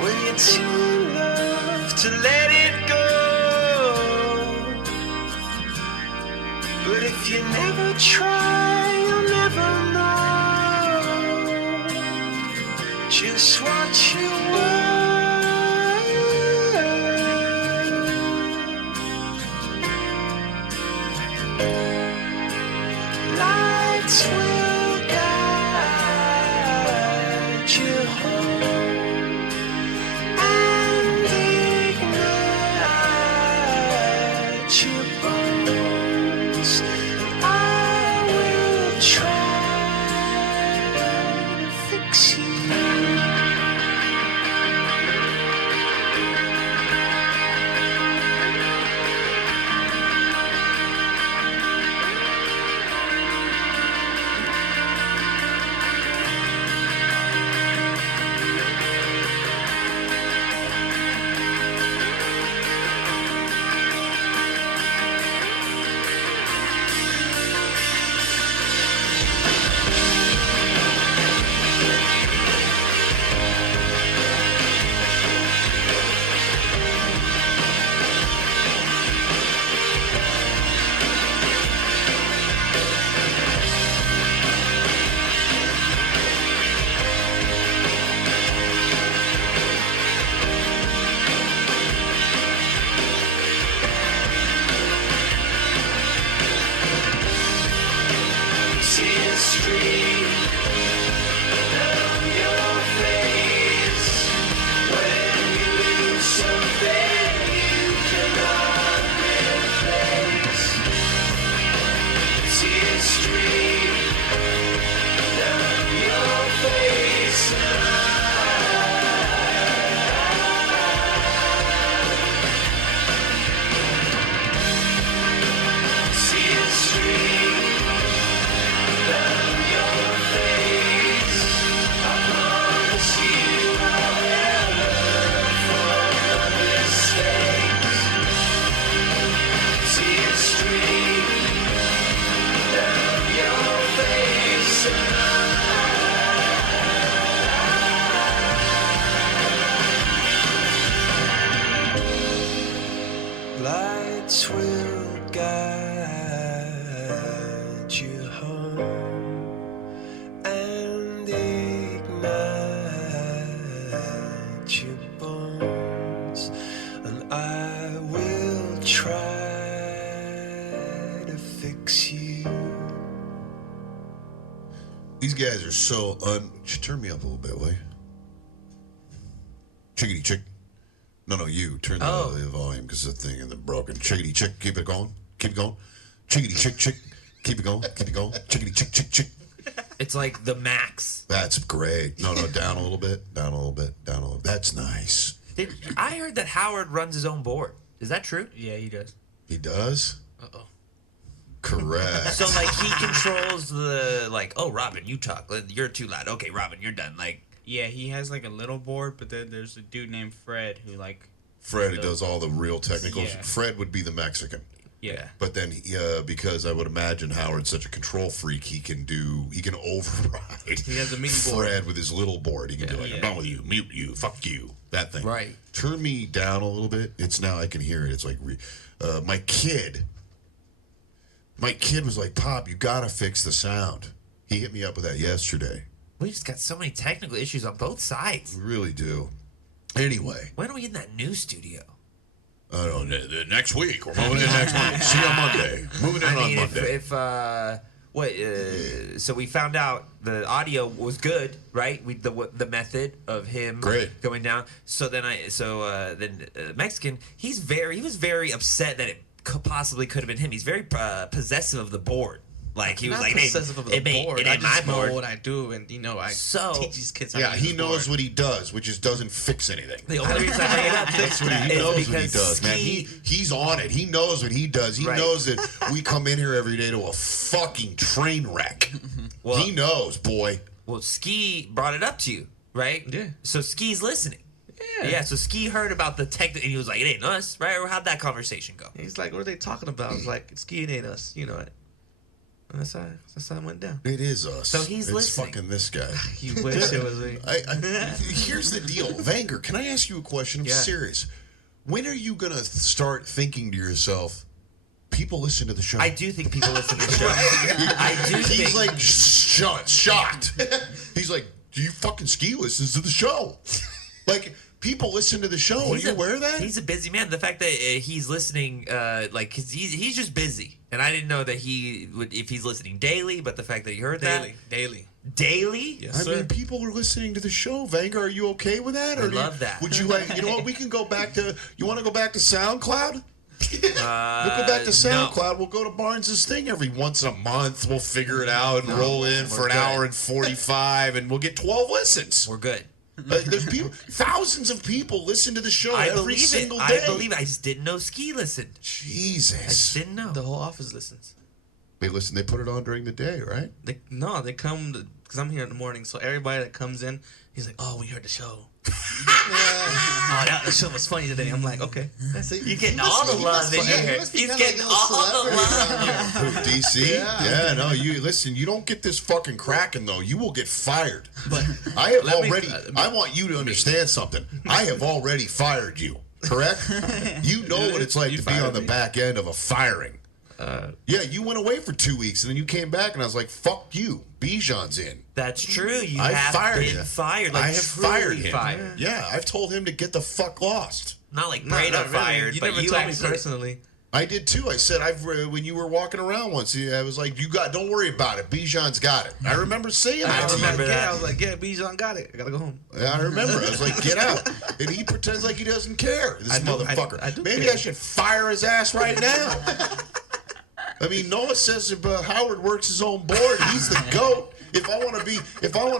when you're too in love to let it go, but if you never try you'll never know just what you were. Lights will guide you home and ignite your bones, and I will try to fix you. These guys are so turn me up a little bit, will you? Chickadee chick. No, you turn the volume because the thing is broken. Chickadee chick, keep it going. Keep it going. Chickadee chick, chick. Keep it going. Keep it going. Chickadee chick, chick, chick. It's like the max. That's great. No, down a little bit. Down a little bit. Down a little bit. That's nice. I heard that Howard runs his own board. Is that true? Yeah, he does. He does? Uh-oh. Correct. So, like, he controls the, like, oh, Robin, you talk. You're too loud. Okay, Robin, you're done. Like, Yeah, he has like a little board, but then there's a dude named Fred who like. Fred, who does all the real technicals. Yeah. Fred would be the Mexican. Yeah. But then, because I would imagine Howard's such a control freak, he can override. He has a mini board. Fred with his little board. He can do like, I'm done with you, mute you, fuck you, that thing. Right. Turn me down a little bit. It's now I can hear it. It's like, my kid was like, Pop, you gotta fix the sound. He hit me up with that yesterday. we just got so many technical issues on both sides. We really do. Anyway. When are we in that new studio? I don't know. Next week. We're moving in next Monday. See you on Monday. Moving in on Monday. So we found out the audio was good, right? The method of him going down. So then Mexican, he was very upset that it possibly could have been him. He's very possessive of the board. Like he was like, possessive of the board. It ain't I just my board. know what I do, and I teach these kids how to use he the knows board. what he does, which is doesn't fix anything. The only reason I bring it up That's what he knows what he does, man. He's on it. He knows what he does. He knows that we come in here every day to a fucking train wreck. Well, he knows, boy. Well, Ski brought it up to you, right? Yeah. So Ski's listening. Yeah. Yeah, so Ski heard about the tech, and he was like, it ain't us, right? Or how'd that conversation go? He's like, what are they talking about? I was like, skiing ain't us, you know it. And that's how it went down. It is us. So he's listening. It's fucking this guy. You wish it was me. Here's the deal. Vanger, can I ask you a question? I'm serious. When are you going to start thinking to yourself, people listen to the show? I do think people listen to the show. I do think. He's like shocked. He's like, do you fucking Ski listens to the show? Like, people listen to the show. Are you aware of that? He's a busy man. The fact that he's listening, cause he's just busy, and I didn't know that he would if he's listening daily. But the fact that he heard daily. Yes, I mean, people are listening to the show. Vanger, are you okay with that? I love that. Would you like? You know what? We can go back to. You want to go back to SoundCloud? We'll go back to SoundCloud. No. We'll go to Barnes' thing every once a month. We'll figure it out and roll in for an hour and 45, and we'll get 12 listens. We're good. There's people, thousands of people listen to the show every single day. I believe it. I just didn't know Ski listened. Jesus. I just didn't know. The whole office listens. They listen. They put it on during the day, right? They come because I'm here in the morning. So everybody that comes in, he's like, "Oh, we heard the show. The show was funny today." I'm like, "Okay, that's it." You're getting all the love in here. He's getting all the love. Who, DC? Yeah, no. You listen. You don't get this fucking cracking though. You will get fired. But I have already. I want you to understand something. I have already fired you. Correct? You know what it's like to be on the back end of a firing. Yeah, you went away for 2 weeks and then you came back and I was like, "Fuck you, Bijan's in." That's true. You I have fired been him. fired. Like, I have fired him. Fired. Yeah, I've told him to get the fuck lost. Not like Not Breda really. fired, You but never you told me actually personally. I did too. I said, when you were walking around once, I was like, don't worry about it. Bijan's got it. I remember saying that to you. I was like, "Yeah, Bijan got it. I gotta go home." Yeah, I remember. I was like, get out. And he pretends like he doesn't care, this motherfucker. I do Maybe care. I should fire his ass right now. I mean, Noah says if Howard works his own board, he's the GOAT. If I want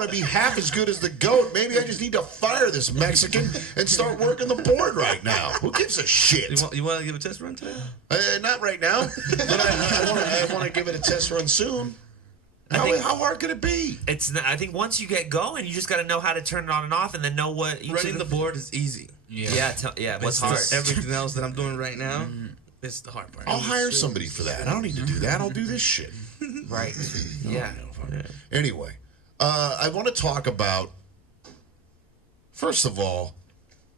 to be half as good as the GOAT, maybe I just need to fire this Mexican and start working the board right now. Who gives a shit? You want to give a test run today? Not right now, but I want to give it a test run soon. How hard could it be? I think once you get going, you just got to know how to turn it on and off, and then know what Running the board is easy. What's hard? Everything else that I'm doing right now, it's the hard part. I'll hire somebody for that. I don't need to do that. I'll do this shit. Right. Yeah. Anyway, I want to talk about, first of all,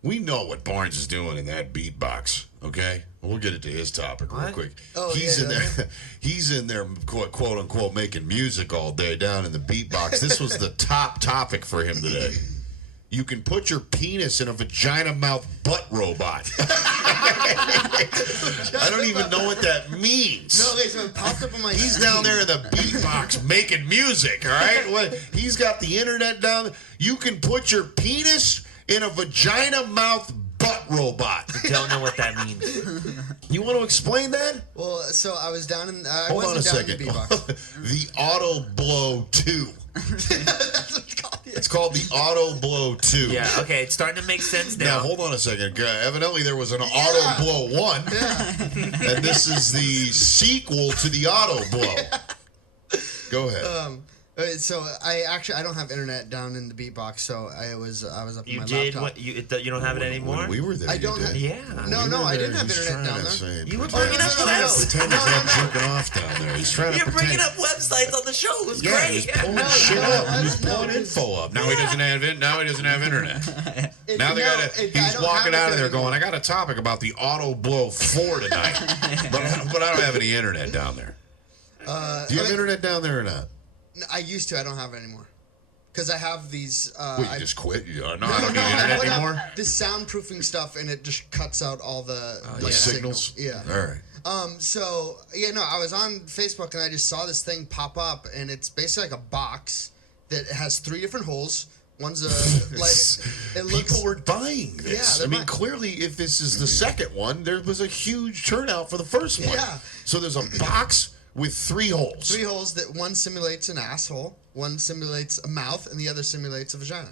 we know what Barnes is doing in that beatbox, okay? We'll get into his topic real quick. Oh, he's in there, quote unquote, making music all day down in the beatbox. This was the top topic for him today. You can put your penis in a vagina mouth butt robot. I don't even know what that means. No, okay, so it popped up on my. He's down there in the beatbox making music, all right? He's got the internet down there. You can put your penis in a vagina mouth butt robot. I don't know what that means. You want to explain that? Well, so I was down in. I Hold on a wasn't down second. in the beatbox. The Auto Blow 2. It's called the Auto Blow 2. Yeah, okay, it's starting to make sense Now, now. hold on a second. Evidently, there was an Auto Blow 1, and this is the sequel to the Auto Blow. Go ahead. So I don't have internet down in the beatbox, so I was up on You my did laptop. what? You don't have it anymore? When we were there, I don't you have- did. Yeah. No, We no, were I there, didn't have he's internet trying down to there. say- You were pretend- bringing up no, no, websites. Pretend he's not jerking off down there. He's trying to You're pretend. bringing up websites on the show. It was Yeah, great. he's pulling No, shit no, up. I He's just- no, pulling it's- info up. Now he doesn't have it. Now he doesn't have internet. Now the guy I he's don't walking have out of there it going, I got a topic about the Auto Blow 4 tonight, but I don't have any internet down there. Do you have internet down there or not? I used to. I don't have it anymore. Because I have these. Wait, you just quit? No, I don't need internet put up anymore. this soundproofing stuff, and it just cuts out all the The signals. Yeah. All right. So yeah, no, I was on Facebook and I just saw this thing pop up, and it's basically like a box that has 3 different holes. One's a like it looks. People were buying this. Yeah, I they're mean, buying- clearly, if this is the second one, there was a huge turnout for the first one. Yeah. So there's a box with 3 holes. 3 holes that one simulates an asshole, one simulates a mouth, and the other simulates a vagina.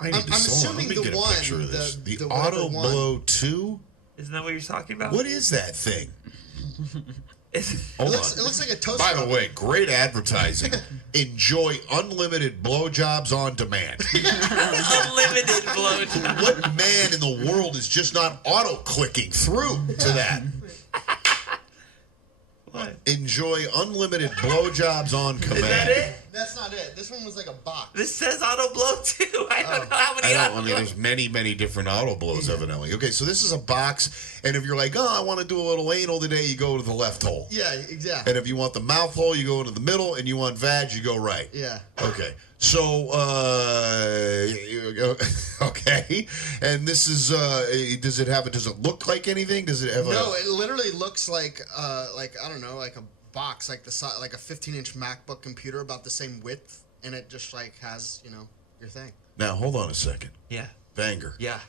I need I'm to hold on, assuming let me the get a one, picture of this. the The whatever Auto one. Blow 2. Isn't that what you're talking about? What is that thing? It Hold looks, on. it looks like a toaster. By the oven. way, great advertising. Enjoy unlimited blowjobs on demand. Unlimited blowjob. What man in the world is just not auto-clicking through to that? What? Enjoy unlimited blowjobs on command. Is that it? That's not it. This one was like a box. This says auto blow too. I don't know how many I mean, there's many different auto blows, evidently. Okay, so this is a box, and if you're like, oh, I want to do a little anal today, you go to the left hole. Yeah, exactly. And if you want the mouth hole, you go into the middle, and you want vag, you go right. Yeah. Okay. So, okay. And this is, does it look like anything? Does it have No, it literally looks like I don't know, like a box, like like a 15-inch MacBook computer, about the same width, and it just like has your thing. Now, hold on a second. Yeah. Banger. Yeah.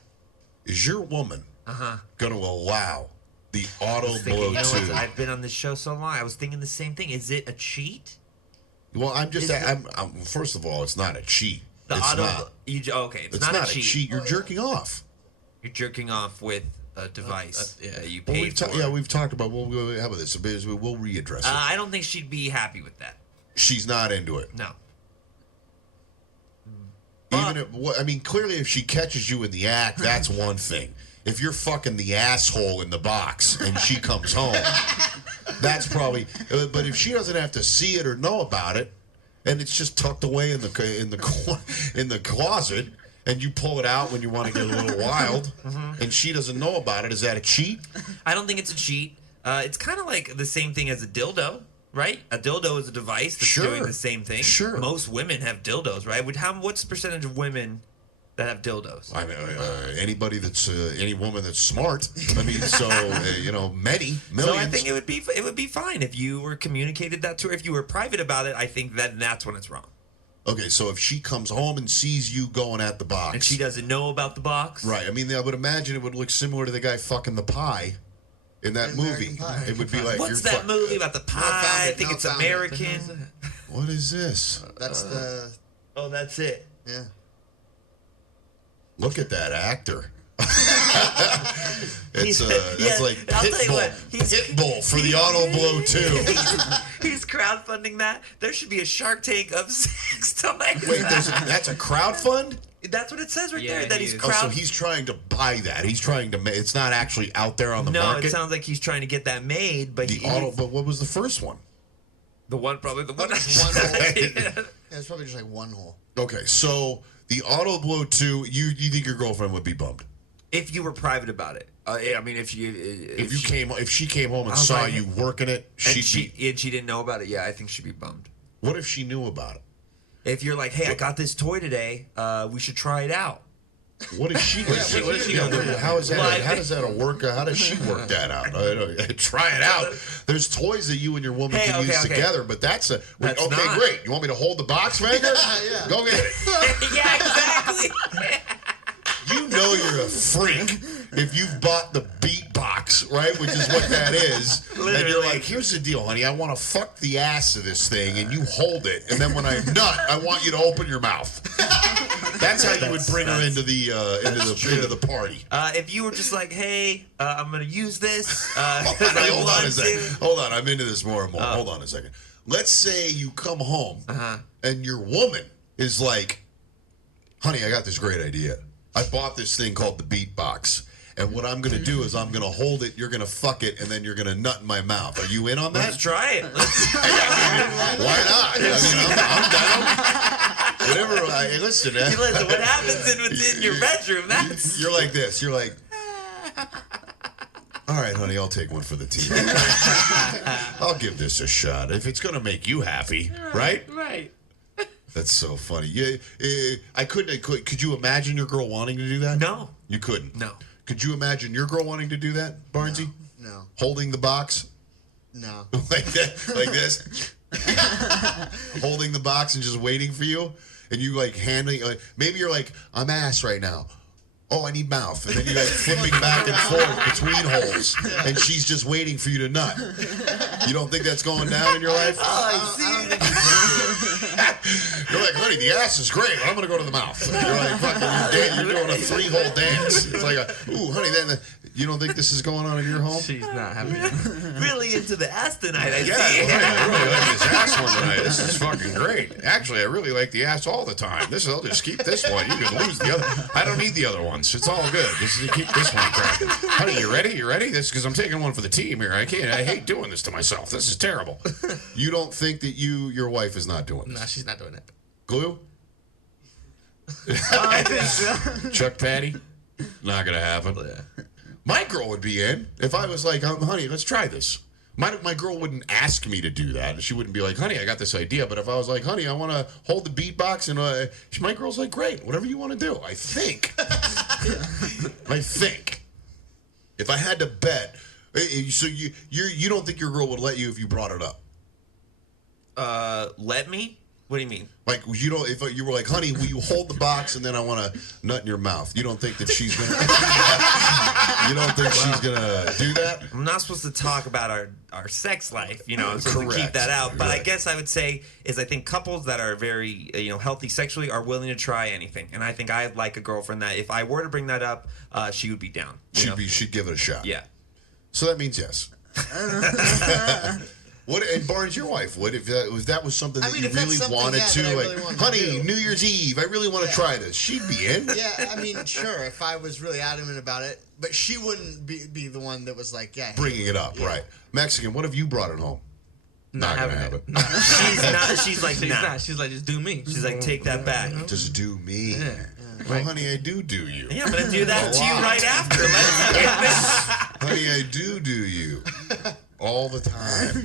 Is your woman Uh-huh. going to allow the auto Thinking, blow you know what? 2? I've been on this show so long. I was thinking the same thing. Is it a cheat? Well, I'm just, Is it- I'm first of all, it's not a cheat. The It's auto. not. Okay, it's, It's not a cheat. You're jerking off. You're jerking off with a device that you Well, paid for. we've talked about. Well, how about this? We'll readdress it. I don't think she'd be happy with that. She's not into it. No. Even if, I mean, clearly, if she catches you in the act, that's one thing. If you're fucking the asshole in the box and she comes home, that's probably. But if she doesn't have to see it or know about it, and it's just tucked away in the closet, and you pull it out when you want to get a little wild, and she doesn't know about it, is that a cheat? I don't think it's a cheat. It's kind of like the same thing as a dildo, right? A dildo is a device that's Sure. doing the same thing. Sure. Most women have dildos, right? What's the percentage of women that have dildos? I mean, anybody that's any woman that's smart. I mean, so many millions. So I think it would be fine if you were communicated that to her. If you were private about it, I think that's when it's wrong. Okay, so if she comes home and sees you going at the box, And she doesn't know about the box. right? I mean, I would imagine it would look similar to the guy fucking the pie in that American movie. Pie. It would be like, What's you're that movie about the pie? I think it's found it. American. What is this? That's the Oh, that's it. yeah. Look at that actor. He's- That's yeah, like I'll tell you what, Pitbull for the auto blow too. He's crowdfunding that. There should be a Shark Tank of sex toys. Wait, that's a crowd fund? That's what it says right Yeah, there. That he he's is. Oh, so crowd. he's trying to buy that. He's trying to. It's not actually out there on the no, market. it sounds like he's trying to get that made, but the auto. But what was the first one? the one probably the one. Probably just one hole. Yeah. Yeah, it's probably just like one hole. Okay, so the auto blow 2, you think your girlfriend would be bummed If you were private about it, I mean, if if she came home and was saw like- you working it, and she'd be. she didn't know about it, yeah, I think she'd be bummed. What if she knew about it? If you're like, hey, I got this toy today, we should try it out. What is she? What is she gonna do? How is that? Well, how does that work? How does she work that out? Try it out. There's toys that you and your woman can use together, but that's okay. not. Great. You want me to hold the box, Vanger? Yeah. Go get it. Yeah, exactly. You know you're a freak if you've bought the beat box, right? Which is what that is. And you're like, here's the deal, honey. I want to fuck the ass of this thing, and you hold it. And then when I nut, I want you to open your mouth. That's how you would bring her into the party. If you were just like, hey, I'm gonna use this. Hold on a second. Hold on, I'm into this more and more. Hold on a second. Let's say you come home and your woman is like, honey, I got this great idea. I bought this thing called the Beat Box. And what I'm going to do is I'm going to hold it, you're going to fuck it, and then you're going to nut in my mouth. Are you in on that? Let's try it. Why not? I mean, I'm down. Whatever. Listen, Listen, what happens within your bedroom? That's you're like this. You're like, all right, honey, I'll take one for the team. I'll give this a shot. If it's going to make you happy, right? Right. That's so funny. Yeah, I couldn't. Could you imagine your girl wanting to do that? No. You couldn't? No. Could you imagine your girl wanting to do that, Barnesy? No. Holding the box? No. Like that? Like this? Holding the box and just waiting for you? And you like handling, like, maybe you're like, I'm ass right now. Oh, I need mouth. And then you're like flipping back and forth between holes. And she's just waiting for you to nut. You don't think that's going down in your life? You're like, honey, the ass is great. I'm going to go to the mouth. You're like, fucking, you're doing a 3-hole dance. It's like, ooh, honey, then you don't think this is going on in your home? She's not happy. really into the ass tonight. I Yeah, see. right. I really like this ass one tonight. This is fucking great. Actually, I really like the ass all the time. I'll just keep this one. You can lose the other. I don't need the other ones. It's all good. Just keep this one cracking. Honey, you ready? You ready? This because I'm taking one for the team here. I hate doing this to myself. This is terrible. You don't think that your wife is not doing this? Nah, she's not doing that. Glue? I think so. Chuck Patty? Not gonna happen. Yeah. My girl would be in if I was like, honey, let's try this. My girl wouldn't ask me to do that. She wouldn't be like, honey, I got this idea. But if I was like, honey, I want to hold the beatbox, and my girl's like, great, whatever you want to do. I think. If I had to bet, so you don't think your girl would let you if you brought it up? Let me? What do you mean? Like you don't. If you were like, honey, will you hold the box, and then I want to nut in your mouth? You don't think that she's gonna? You don't think she's gonna do that? I'm not supposed to talk about our sex life, I'm supposed to keep Correct. that out. But I Right. guess I would say I think couples that are very healthy sexually are willing to try anything, and I think I'd like a girlfriend that if I were to bring that up, she would be down. She'd give it a shot. Yeah. So that means yes. What and Barnes, your wife? What if that was something that you if that's really something, wanted to? that I Like, really wanted honey, to do. New Year's Eve, I really want to try this. She'd be in. Yeah, I mean, sure, if I was really adamant about it, but she wouldn't be the one that was like, yeah. Bringing it up, Yeah. right? Mexican, what have you brought it home? Not gonna having have it. it. She's not. She's like, She's nah. not. She's like, just do me. She's like, take that back. Just do me. Yeah. Well, honey, I do you. Yeah, I'm gonna do that to you lot. right after. Honey, I do you. All the time.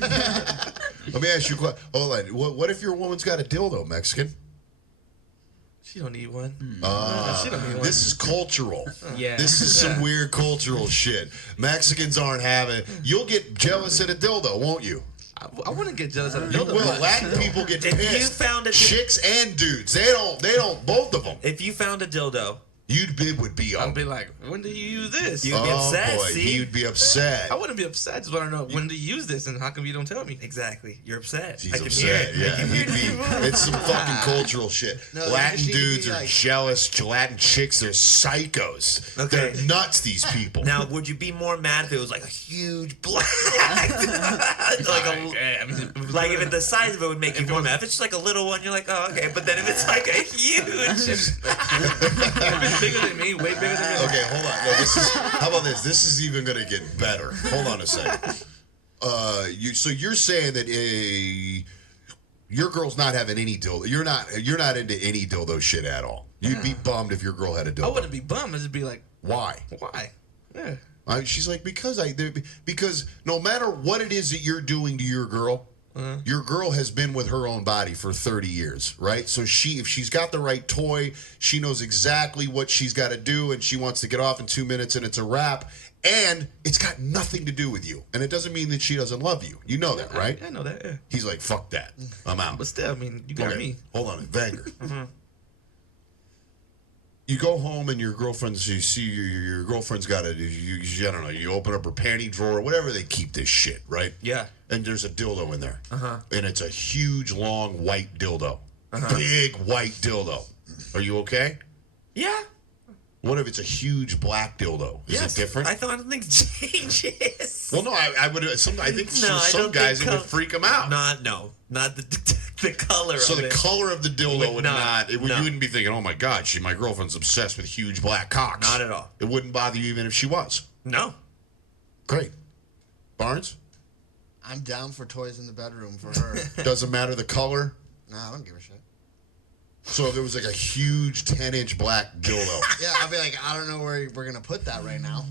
Let me ask you a question. Hold on. What if your woman's got a dildo, Mexican? She don't need one. She don't need one. This is cultural. Yeah. This is some weird cultural shit. Mexicans aren't having. You'll get jealous at a dildo, won't you? I wouldn't get jealous of a You dildo. will. but- Latin people get If pissed. you found a chicks and dudes, they don't. Both of them. If you found a dildo, Would be. I'd be like, when do you use this? You'd be upset, boy, see? he would be upset. I wouldn't be upset. Just want to know when do you use this and how come you don't tell me? exactly, you're upset. He's I can hear upset. it. Yeah, he'd be. It's some fucking cultural shit. No, Latin you should dudes be are like- jealous. Latin chicks, they're psychos. Okay. They're nuts. These people. Now, would you be more mad if it was like a huge black, like like if the size of it would make you more mad? If it's just like a little one, you're like, oh, okay. But then if it's like a huge, If it's bigger than me, way bigger than me. Okay, hold on. No, how about this? This is even gonna get better. Hold on a second. So you're saying that your girl's not having any dildo. You're not into any dildo shit at all. You'd be bummed if your girl had a dildo. I wouldn't be bummed. I'd just be like, Why? why? Yeah. She's like because no matter what it is that you're doing to your girl, Your girl has been with her own body for 30 years, right? So if she's got the right toy, she knows exactly what she's got to do, and she wants to get off in 2 minutes, and it's a wrap. And it's got nothing to do with you. And it doesn't mean that she doesn't love you. You know that, right? I know that, yeah. He's like, fuck that. I'm out. But still, I mean, you got me. Hold on, Vanger. You go home and your girlfriend's, you see your girlfriend's got I don't know, you open up her panty drawer, whatever they keep this shit, right? Yeah. And there's a dildo in there. And it's a huge, long, white dildo. Big, white dildo. Are you okay? Yeah. What if it's a huge black dildo? Is it different? I thought things changes. Well, no, I would. I think some guys it would freak them out. Not the color. So of the it. color of the dildo would not. You no. wouldn't be thinking, oh my god, my girlfriend's obsessed with huge black cocks. Not at all. It wouldn't bother you even if she was. No. Great. Barnes? I'm down for toys in the bedroom for her. Doesn't matter the color. No, I don't give a shit. So if there was like a huge 10-inch black dildo. Yeah, I'll be like, I don't know where we're gonna put that right now.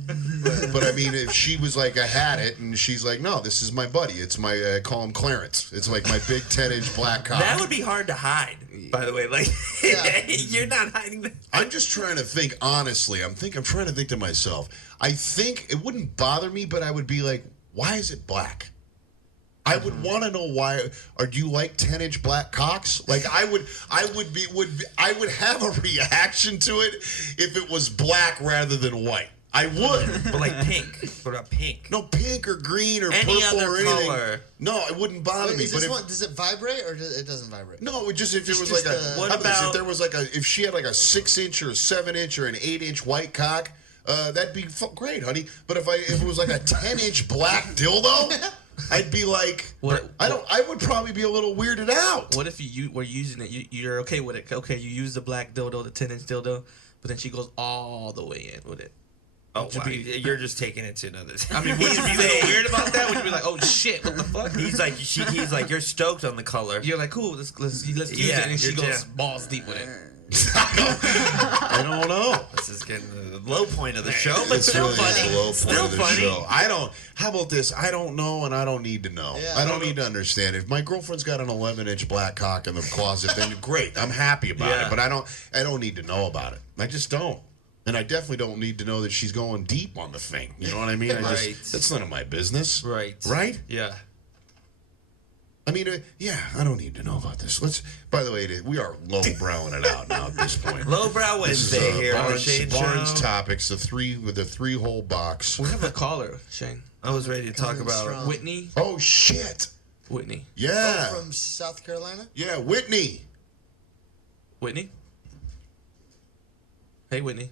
But I mean, if she was like, I had it, and she's like, no, this is my buddy. It's my, I call him Clarence. It's like my big 10-inch black cock. That would be hard to hide, by the way. Like, you're not hiding that. I'm just trying to think honestly. I'm trying to think to myself. I think it wouldn't bother me, but I would be like, why is it black? I would want to know why. Or do you like 10-inch black cocks? Like I would have a reaction to it if it was black rather than white. I would. But like pink. What about pink? No, pink or green or Any purple other or anything. color. No, it wouldn't bother Wait, me. is But this if, one, does it vibrate or it doesn't vibrate? no, it would just if it was Just like a. what How about this? about- If there was like if she had like a 6-inch or a 7-inch or an 8-inch white cock, that'd be great, honey. But if it was like a 10-inch black dildo. I'd be like, I would probably be a little weirded out. What if you were using it? You're okay with it. Okay, you use the black dildo, the 10-inch dildo, but then she goes all the way in with it. Oh, wow. You're just taking it to another. I mean, would you be a little weird about that? Would you be like, oh shit, what the fuck? He's like, you're stoked on the color. You're like, cool, let's use it, and she goes balls deep with it. I don't know. This is getting the low point of the show, but It's still really funny. the low point Still of the funny. show. How about this? I don't know, and I don't need to know. Yeah, I don't need to understand. If my girlfriend's got an 11-inch black cock in the closet, then great. I'm happy about Yeah. it. But I don't need to know about it. I just don't. And I definitely don't need to know that she's going deep on the thing. You know what I mean? Right. That's none of my business. Right. Right? Yeah. I mean, I don't need to know about this. By the way, we are lowbrowing it out now at this point. Lowbrow This is Wednesday here on the Shane Barnes Show. Topics, the 3-hole box. We have a caller, Shane. I was ready to talk Coming about. strong. Whitney. Oh, shit. Whitney. Yeah. Oh, from South Carolina? Yeah, Whitney. Whitney. Hey, Whitney.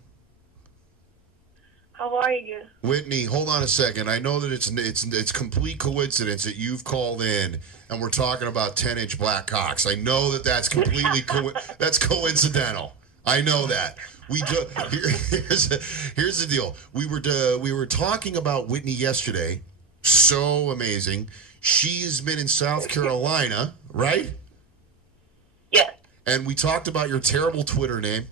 How are you? Whitney, hold on a second. I know that it's complete coincidence that you've called in and we're talking about 10-inch black cocks. I know that's completely that's coincidental. I know that. Here's the deal. We were talking about Whitney yesterday. So amazing. She's been in South Carolina, right? Yes. And we talked about your terrible Twitter name.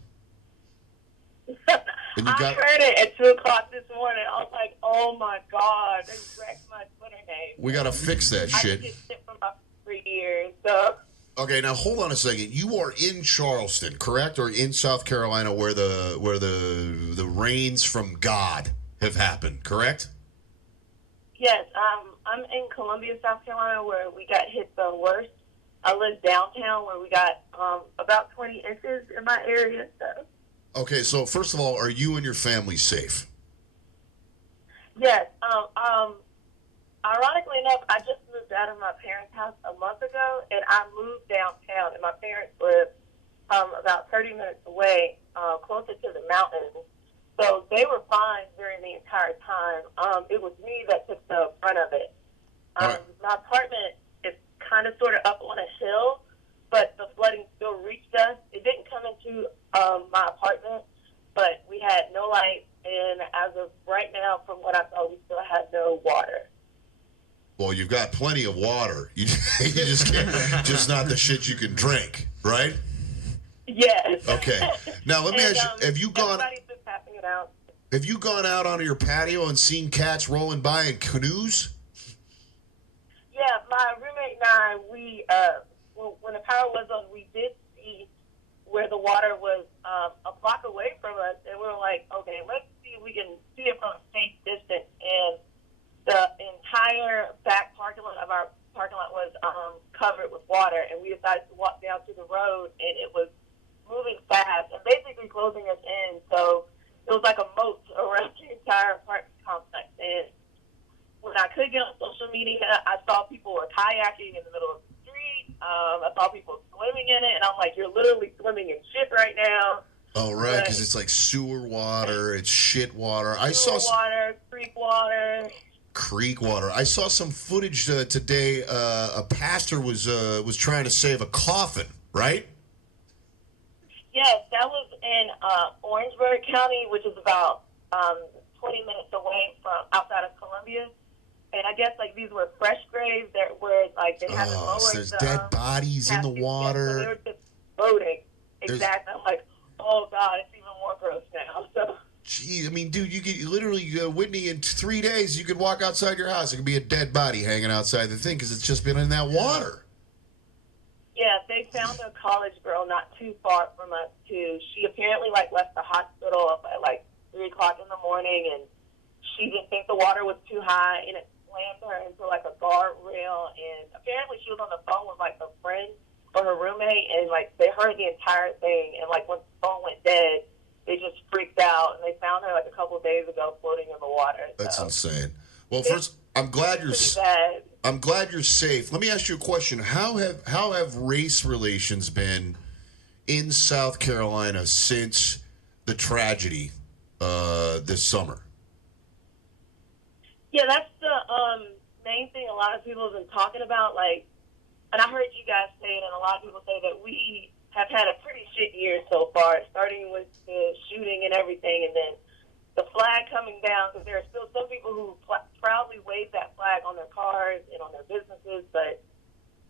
And you I got heard it at 2:00 this morning. I was like, oh my God, they wrecked my Twitter name. we got to fix that I shit. did shit for about 3 years. So, Okay, now hold on a second. You are in Charleston, correct, or in South Carolina, where the rains from God have happened, correct? yes, I'm in Columbia, South Carolina, where we got hit the worst. I live downtown, where we got about 20 inches in my area. So, Okay, so first of all, are you and your family safe? yes, ironically enough, I just moved out of my parents' house a month ago, and I moved downtown, and my parents live about 30 minutes away, closer to the mountains. So they were fine during the entire time. It was me that took the brunt of it. All right. My apartment is kind of sort of up on a hill, but the flooding still reached us. It didn't come into my apartment, but we had no light, and as of right now, from what I saw, we still have no water. Well, you've got plenty of water. You just can't, just not the shit you can drink, right? Yes. Okay. Now let me ask you: Have you gone? Everybody's just passing it out. Have you gone out onto your patio and seen cats rolling by in canoes? Yeah, my my roommate and I, we when the power was on, we did see where the water was a block away from us, and we were like, okay, let's see if we can see it from a safe distance. And the entire back parking lot of our parking lot was covered with water, and we decided to walk down to the road, and it was moving fast and basically closing us in. So it was like a moat around the entire apartment complex. And when I could get on social media, I saw people were kayaking in the middle of the street. I saw people swimming in it, and I'm like, you're literally swimming in shit right now. Oh, right, because it's like sewer water, it's shit water. Water, creek water. I saw some footage today. A pastor was trying to save a coffin, right? Yes, that was in Orangeburg County, which is about 20 minutes away from outside of Columbia. And I guess like these were fresh graves that were like they haven't lowered. So there's dead bodies in the water. So they were just floating. Exactly. I'm like, oh God, it's even more gross now. So. Gee, I mean, dude, you could literally, Whitney, in 3 days, you could walk outside your house. It could be a dead body hanging outside the thing because it's just been in that water. Yeah, they found a college girl not too far from us too. She apparently like left the hospital at like 3 o'clock in the morning, and she didn't think the water was too high, and it slammed her into like a guardrail. And apparently, she was on the phone with like a friend or her roommate, and like they heard the entire thing. And like when the phone went dead, they just freaked out, and they found her like a couple of days ago floating in the water. That's insane. Well, first, I'm glad you're safe. Let me ask you a question. How have race relations been in South Carolina since the tragedy this summer? Yeah, that's the main thing a lot of people have been talking about. Like, and I heard you guys say it, and a lot of people say that we have had a pretty shit year so far, starting with the shooting and everything, and then the flag coming down, because there are still some people who proudly wave that flag on their cars and on their businesses, but...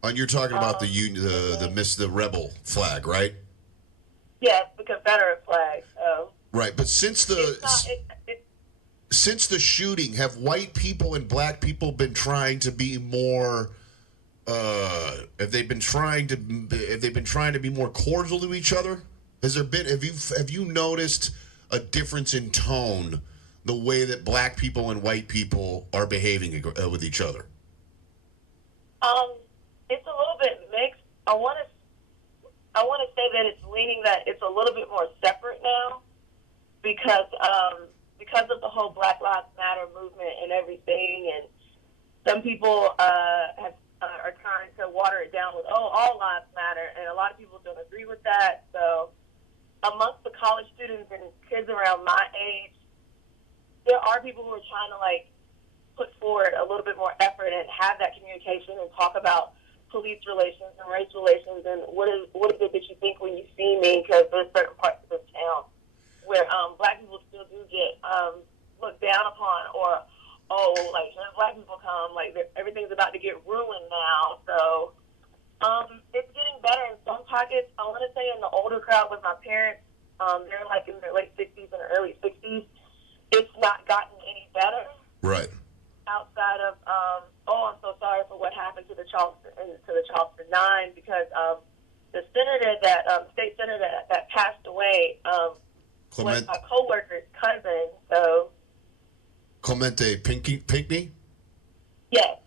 And you're talking about the rebel flag, right? Yes, the Confederate flag. So. Right, but since the shooting, have white people and black people been trying to be more... have they been trying to be more cordial to each other? Have you noticed a difference in tone the way that black people and white people are behaving with each other? It's a little bit mixed. I want to say that it's leaning that it's a little bit more separate now because of the whole Black Lives Matter movement and everything, and some people are trying to water it down with, all lives matter, and a lot of people don't agree with that. So amongst the college students and kids around my age, there are people who are trying to, like, put forward a little bit more effort and have that communication and talk about police relations and race relations and what is it that you think when you see me, because there's certain parts of this town where black people still do get looked down upon, or like when black people come, like everything's about to get ruined now. So it's getting better in some pockets. I want to say in the older crowd with my parents, they're like in their late 60s and early 60s. It's not gotten any better. Right. Outside of I'm so sorry for what happened to the Charleston 9, because the senator state senator that passed away was my coworker's cousin. So. Clemente Pinckney? Yeah. Right.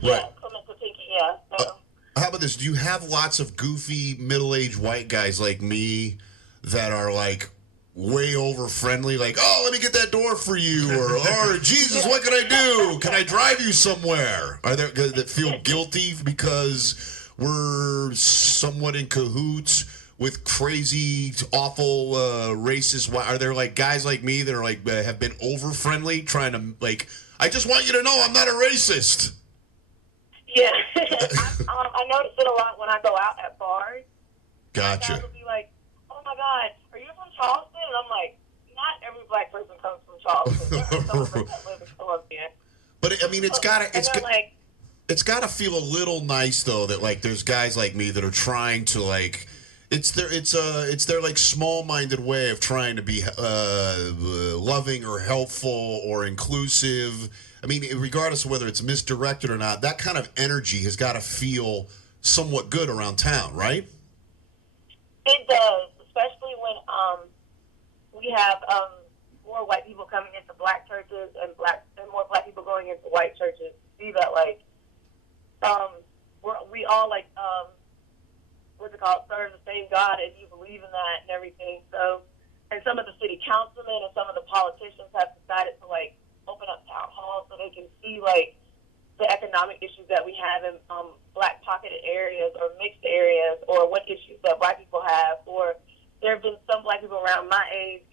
Yeah, Clemente Pinckney, yeah. So. How about this? Do you have lots of goofy middle-aged white guys like me that are like way over friendly, like, oh, let me get that door for you, or Jesus, what can I do? Can I drive you somewhere? Are there that feel guilty because we're somewhat in cahoots with crazy, awful, racist? Are there like guys like me that are like have been over friendly, trying to like, I just want you to know I'm not a racist. Yeah, I notice it a lot when I go out at bars. Gotcha. Guys will be like, oh my God, are you from Charleston? And I'm like, not every black person comes from Charleston. There are some people that live in Columbia. But I mean, it's got to feel a little nice though that like there's guys like me that are trying to like, it's their like small-minded way of trying to be loving or helpful or inclusive. I mean, regardless of whether it's misdirected or not, that kind of energy has got to feel somewhat good around town, right? It does, especially when we have more white people coming into black churches and more black people going into white churches. See that, like, we all, like, what's it called, serve the same God, and you believe in that and everything. So, and some of the city councilmen and some of the politicians have decided to, like, open up town halls so they can see, like, the economic issues that we have in black pocketed areas or mixed areas, or what issues that black people have. Or there have been some black people around my age,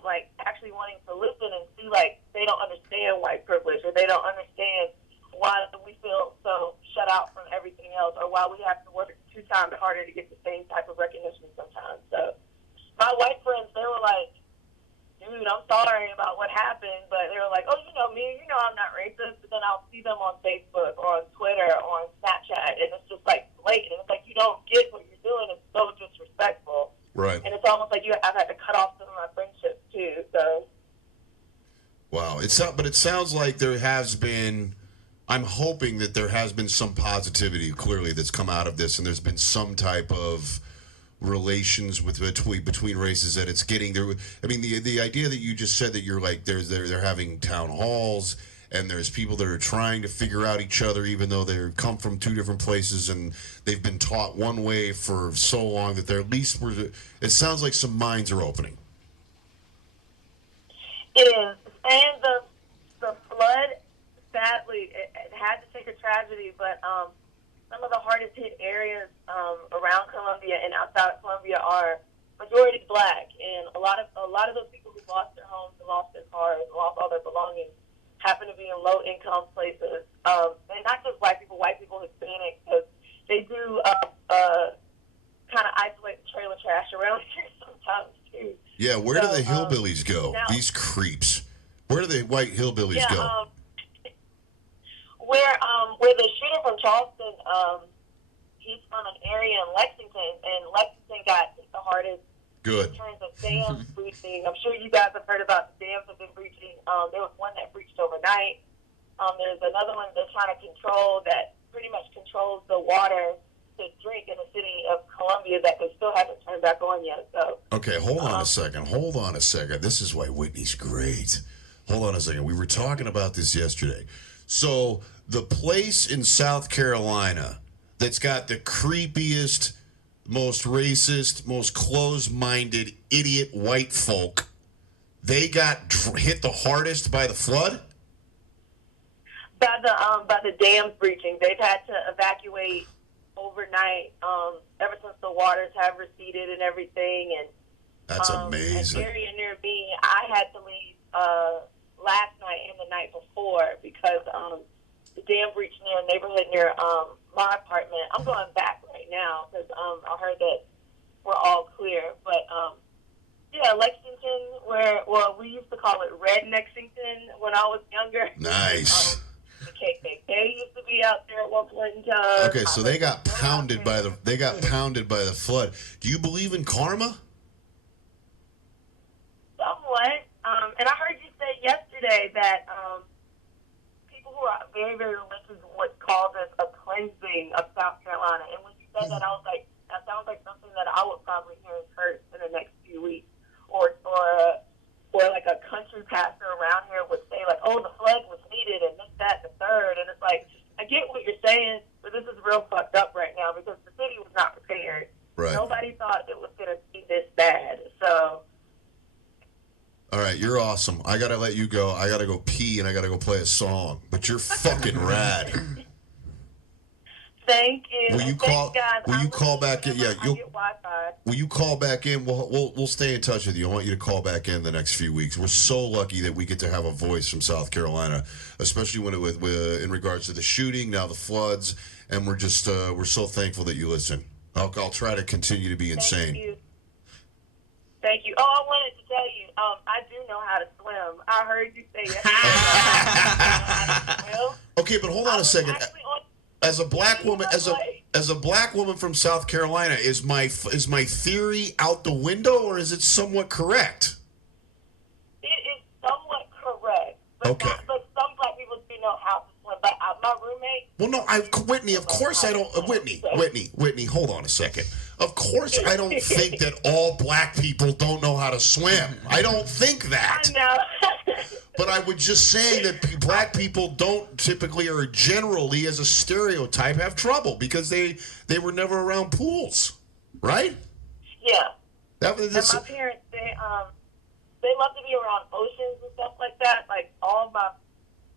like, actually wanting to listen and see, like, they don't understand white privilege, or they don't understand why we feel so shut out from everything else, or why we have to work 2 times harder to get the same type of recognition sometimes. So my white friends, they were like, dude, I'm sorry about what happened, but they were like, oh, you know me, you know I'm not racist. But then I'll see them on Facebook or on Twitter or on Snapchat, and it's just like blatant. It's like, you don't get what you're doing. It's so disrespectful. Right. And it's almost like I've had to cut off some of my friendships too. So. Wow. But it sounds like there has been. I'm hoping that there has been some positivity, clearly, that's come out of this, and there's been some type of relations between races that it's getting there. I mean, the idea that you just said that you're like they're having town halls, and there's people that are trying to figure out each other, even though they come from 2 different places and they've been taught one way for so long that they're at least. It sounds like some minds are opening. It is, and the flood. Sadly, it had to take a tragedy, but some of the hardest hit areas around Columbia and outside of Columbia are majority black, and a lot of those people who lost their homes and lost their cars and lost all their belongings happen to be in low income places, and not just white people, Hispanic, because they do kind of isolate the trailer trash around here sometimes too. Yeah, where do the hillbillies go? Now, these creeps. Where do the white hillbillies go? Where the shooter from Charleston, he's from an area in Lexington, and Lexington got hit the hardest Good. in terms of dams breaching. I'm sure you guys have heard about the dams that have been breaching. There was one that breached overnight. There's another one they're trying to control that pretty much controls the water to drink in the city of Columbia that they still haven't turned back on yet. So okay, hold on a second. This is why Whitney's great. Hold on a second. We were talking about this yesterday. So the place in South Carolina that's got the creepiest, most racist, most closed-minded, idiot white folk, they got hit the hardest by the flood? By the dams breaching. They've had to evacuate overnight ever since the waters have receded and everything. And that's amazing. An area near me, I had to leave last night and the night before because the dam breached near a neighborhood near my apartment. I'm going back right now because I heard that we're all clear. But yeah, Lexington, we used to call it Red Nexington when I was younger. Nice. The KKK used to be out there at one point in time. Okay, so they got pounded by the flood. Do you believe in karma? Somewhat. And I heard you say yesterday that people who are very, very religious would call this a cleansing of South Carolina. And when you said that, I was like, that sounds like something that I would probably hear in church in the next few weeks. Or like a country pastor around here would say, like, oh, the flood was needed and this, that, and the third. And it's like, I get what you're saying, but this is real fucked up right now because the city was not prepared. Right. Nobody thought it was going to be this bad. So... All right, you're awesome. I got to let you go. I got to go pee and I got to go play a song. But you're fucking rad. Thank you. Will you call? Will you call back in? Yeah, you'll. Wi-Fi. Will you call back in? We'll stay in touch with you. I want you to call back in the next few weeks. We're so lucky that we get to have a voice from South Carolina, especially when in regards to the shooting, now the floods, and we're so thankful that you listen. I'll try to continue to be insane. Thank you. Oh, I wanted to tell you, I do know how to swim. I heard you say that. Okay, but hold on a second. As a black woman, as a black woman from South Carolina, is my theory out the window, or is it somewhat correct? It is somewhat correct. But okay. But some black people do Well, no, Whitney, of course I don't. Whitney, hold on a second. Of course I don't think that all black people don't know how to swim. I don't think that. I know. But I would just say that black people don't typically, or generally as a stereotype, have trouble because they were never around pools, right? Yeah. That was And my parents, they love to be around oceans and stuff like that. Like, all of my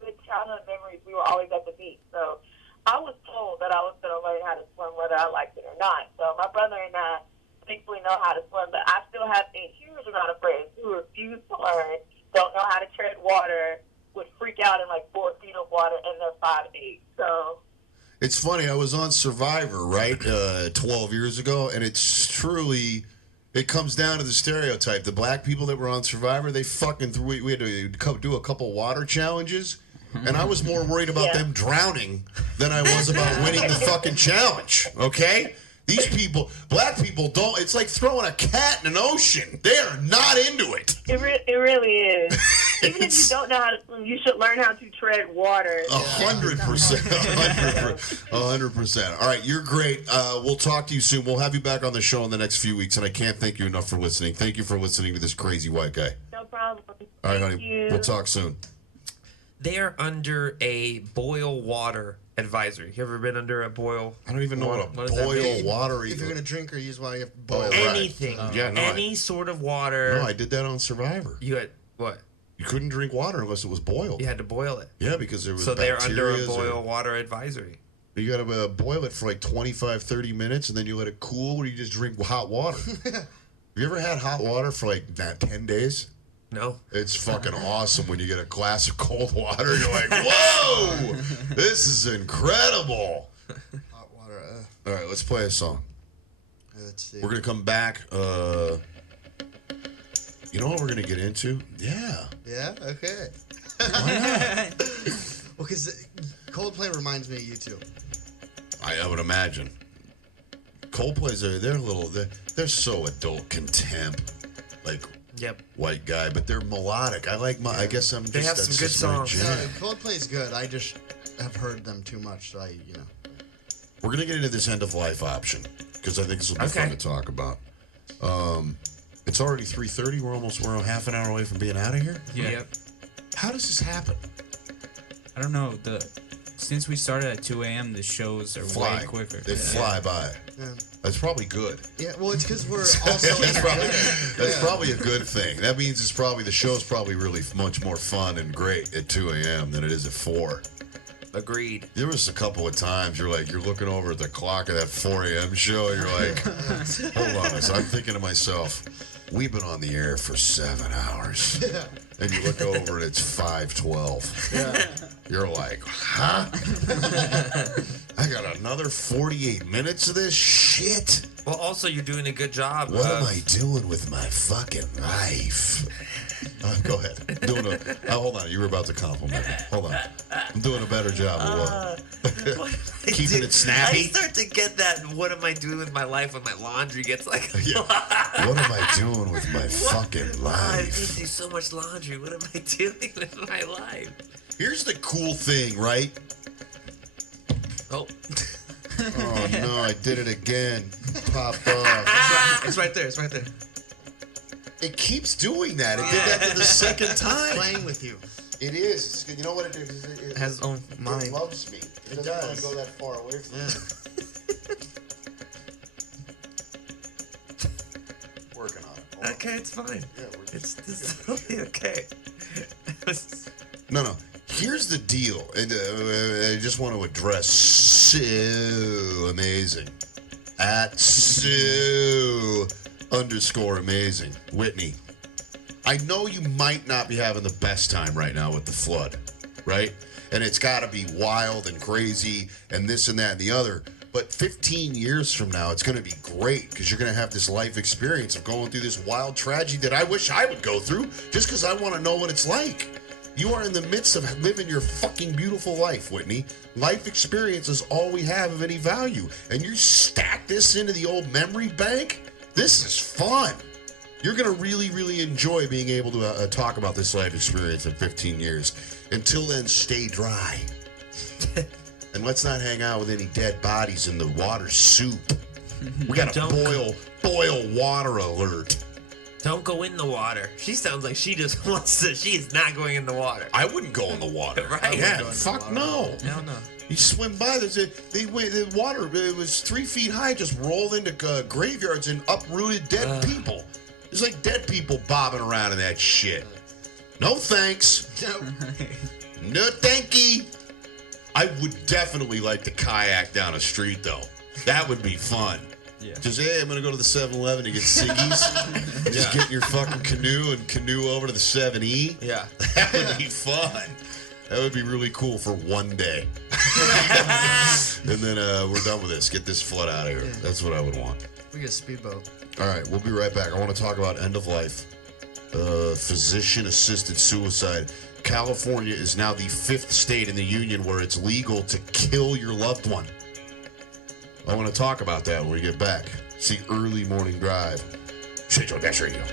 good childhood memories, we were always at the beach. So I was told that I was going to learn how to swim whether I liked it or not. So my brother and I thankfully know how to swim, but I still have a huge amount of friends who refuse to learn, don't know how to tread water, would freak out in like 4 feet of water, and they're 5'8". So It's funny. I was on Survivor, right, 12 years ago, and it's truly, it comes down to the stereotype. The black people that were on Survivor, they fucking threw. We had to do a couple water challenges, and I was more worried about them drowning than I was about winning the fucking challenge. Okay. These people, black people, don't. It's like throwing a cat in an ocean. They are not into it. it really is. Even if you don't know how to swim, you should learn how to tread water. 100%. 100%. All right, you're great. We'll talk to you soon. We'll have you back on the show in the next few weeks, and I can't thank you enough for listening. Thank you for listening to this crazy white guy. No problem. All right, Thank honey. you. We'll talk soon. They are under a boil water advisory. You ever been under a boil? I don't even know what does a that boil mean? water If is. you're gonna drink or use water, you have to Oh, boil. right. Anything. Yeah, no, Any sort of water. No, I did that on Survivor. You had what? You couldn't drink water unless it was boiled. You had to boil it. Yeah, because there was So they're under a bacterias boil water advisory. You got to boil it for like 25, 30 minutes, and then you let it cool, or you just drink hot water. Have you ever had hot water for like 10 days? No. It's fucking awesome when you get a glass of cold water. You're like, whoa, this is incredible. Hot water. All right, let's play a song. Let's see. We're going to come back. You know what we're going to get into? Yeah. Yeah. Okay. Well, because Coldplay reminds me of you too. I would imagine. Coldplay's they're so adult contempt, like Yep. white guy, but they're melodic. I guess I'm just. They have that's some good just my songs. jam. Coldplay's good. I just have heard them too much. So We're gonna get into this end of life option because I think this will be fun to talk about. It's already 3:30. We're half an hour away from being out of here. Yeah. Yep. How does this happen? I don't know. Since we started at 2 a.m., the shows are way quicker. They fly by. Yeah. That's probably good. Yeah. Well, it's because we're also. That's probably a good thing. That means the show's probably really much more fun and great at 2 a.m. than it is at 4. Agreed. There was a couple of times you're looking over at the clock of that 4 a.m. show. You're like, hold on a second. I'm thinking to myself, we've been on the air for 7 hours. And you look over and it's 5:12. Yeah. You're like, huh? I got another 48 minutes of this shit? Well, also, you're doing a good job. What am I doing with my fucking life? Go ahead. Hold on. You were about to compliment me. Hold on. I'm doing a better job of what? Keeping it snappy? I start to get that. What am I doing with my life when my laundry gets like? Yeah. What am I doing with my fucking I need life? to do so much laundry. What am I doing with my life? Here's the cool thing, right? Oh. Oh no, I did it again. Popped off. It's right there. It's right there. It keeps doing that. It did that for the second time. Playing with you. It is. It's good. You know what it is? It Has its own It mind. loves me. It doesn't want to does. go that far away from me. Working on it. Hold on. Okay, it's fine. Yeah, we're It's totally okay. No. Here's the deal, and I just want to address Sue Amazing at Sue_amazing. Whitney, I know you might not be having the best time right now with the flood, right? And it's got to be wild and crazy and this and that and the other. But 15 years from now, it's going to be great because you're going to have this life experience of going through this wild tragedy that I wish I would go through just because I want to know what it's like. You are in the midst of living your fucking beautiful life, Whitney. Life experience is all we have of any value. And you stack this into the old memory bank? This is fun. You're going to really, really enjoy being able to talk about this life experience in 15 years. Until then, stay dry. And let's not hang out with any dead bodies in the water soup. We got a boil water alert. Don't go in the water. She sounds like she just wants to. She is not going in the water. I wouldn't go in the water. Right. Yeah, fuck no. No, no. You swim by, the water, it was 3 feet high, just rolled into graveyards and uprooted dead people. There's like dead people bobbing around in that shit. No thanks. No thanky. I would definitely like to kayak down a street, though. That would be fun. Yeah. Just, hey, I'm going to go to the 7-Eleven to get ciggies. Just get in your fucking canoe and canoe over to the 7E. Yeah. That would be fun. That would be really cool for one day. And then we're done with this. Get this flood out of here. That's what I would want. We get a speedboat. All right, we'll be right back. I want to talk about end of life, physician-assisted suicide. California is now the 5th state in the union where it's legal to kill your loved one. I want to talk about that when we get back. It's the early morning drive. Central Dash Radio.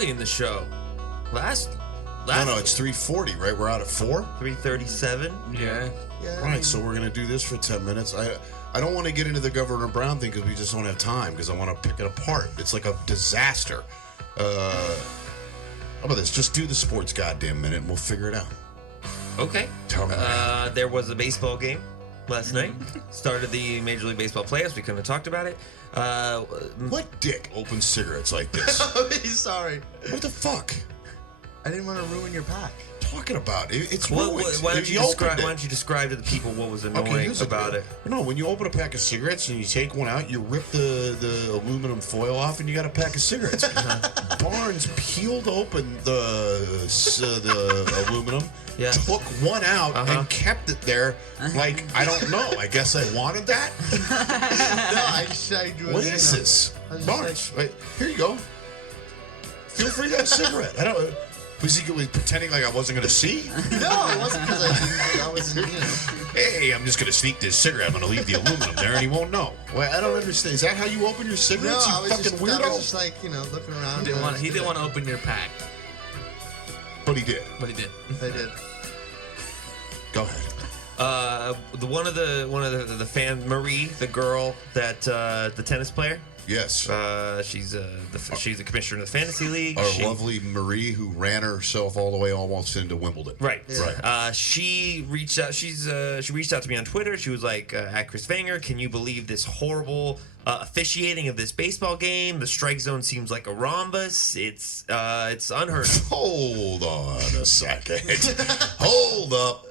early in the show. Last No, it's 3:40, right? We're out at 4? 3:37. Yeah. Yeah. Right, so we're going to do this for 10 minutes. I don't want to get into the Governor Brown thing because we just don't have time because I want to pick it apart. It's like a disaster. How about this? Just do the sports goddamn minute and we'll figure it out. Okay. Tell me. There was a baseball game last night. Started the Major League Baseball playoffs. We couldn't have talked about it. What dick opens cigarettes like this? Sorry. What the fuck? I didn't want to ruin your pack. Talking about it's Why ruined. don't you opened why don't you describe to the people what was annoying here's the about deal. it? No, when you open a pack of cigarettes and you take one out, you rip the aluminum foil off and you got a pack of cigarettes. Barnes peeled open the aluminum, Yeah. took one out and kept it there like, I don't know. I guess I wanted that. No, I What is this? I was just Barnes, wait, here you go. Feel free to have a cigarette. I don't. Was he pretending like I wasn't going to see? No, it wasn't because I wasn't, Hey, I'm just going to sneak this cigarette. I'm going to leave the aluminum there and he won't know. Well, I don't understand. Is that how you open your No, cigarettes, you I was fucking just, weirdo? I was just like, looking around. He didn't want to open your pack, But he did. but he did. They did. Go ahead. One of the fan, Marie, the girl that the tennis player. Yes. She's the commissioner of the fantasy league. Our lovely Marie, who ran herself all the way almost into Wimbledon. Right. Right. She reached out. She reached out to me on Twitter. She was like, "At Chris Vanger, can you believe this horrible officiating of this baseball game? The strike zone seems like a rhombus. It's unheard of." Hold on a second. Hold up.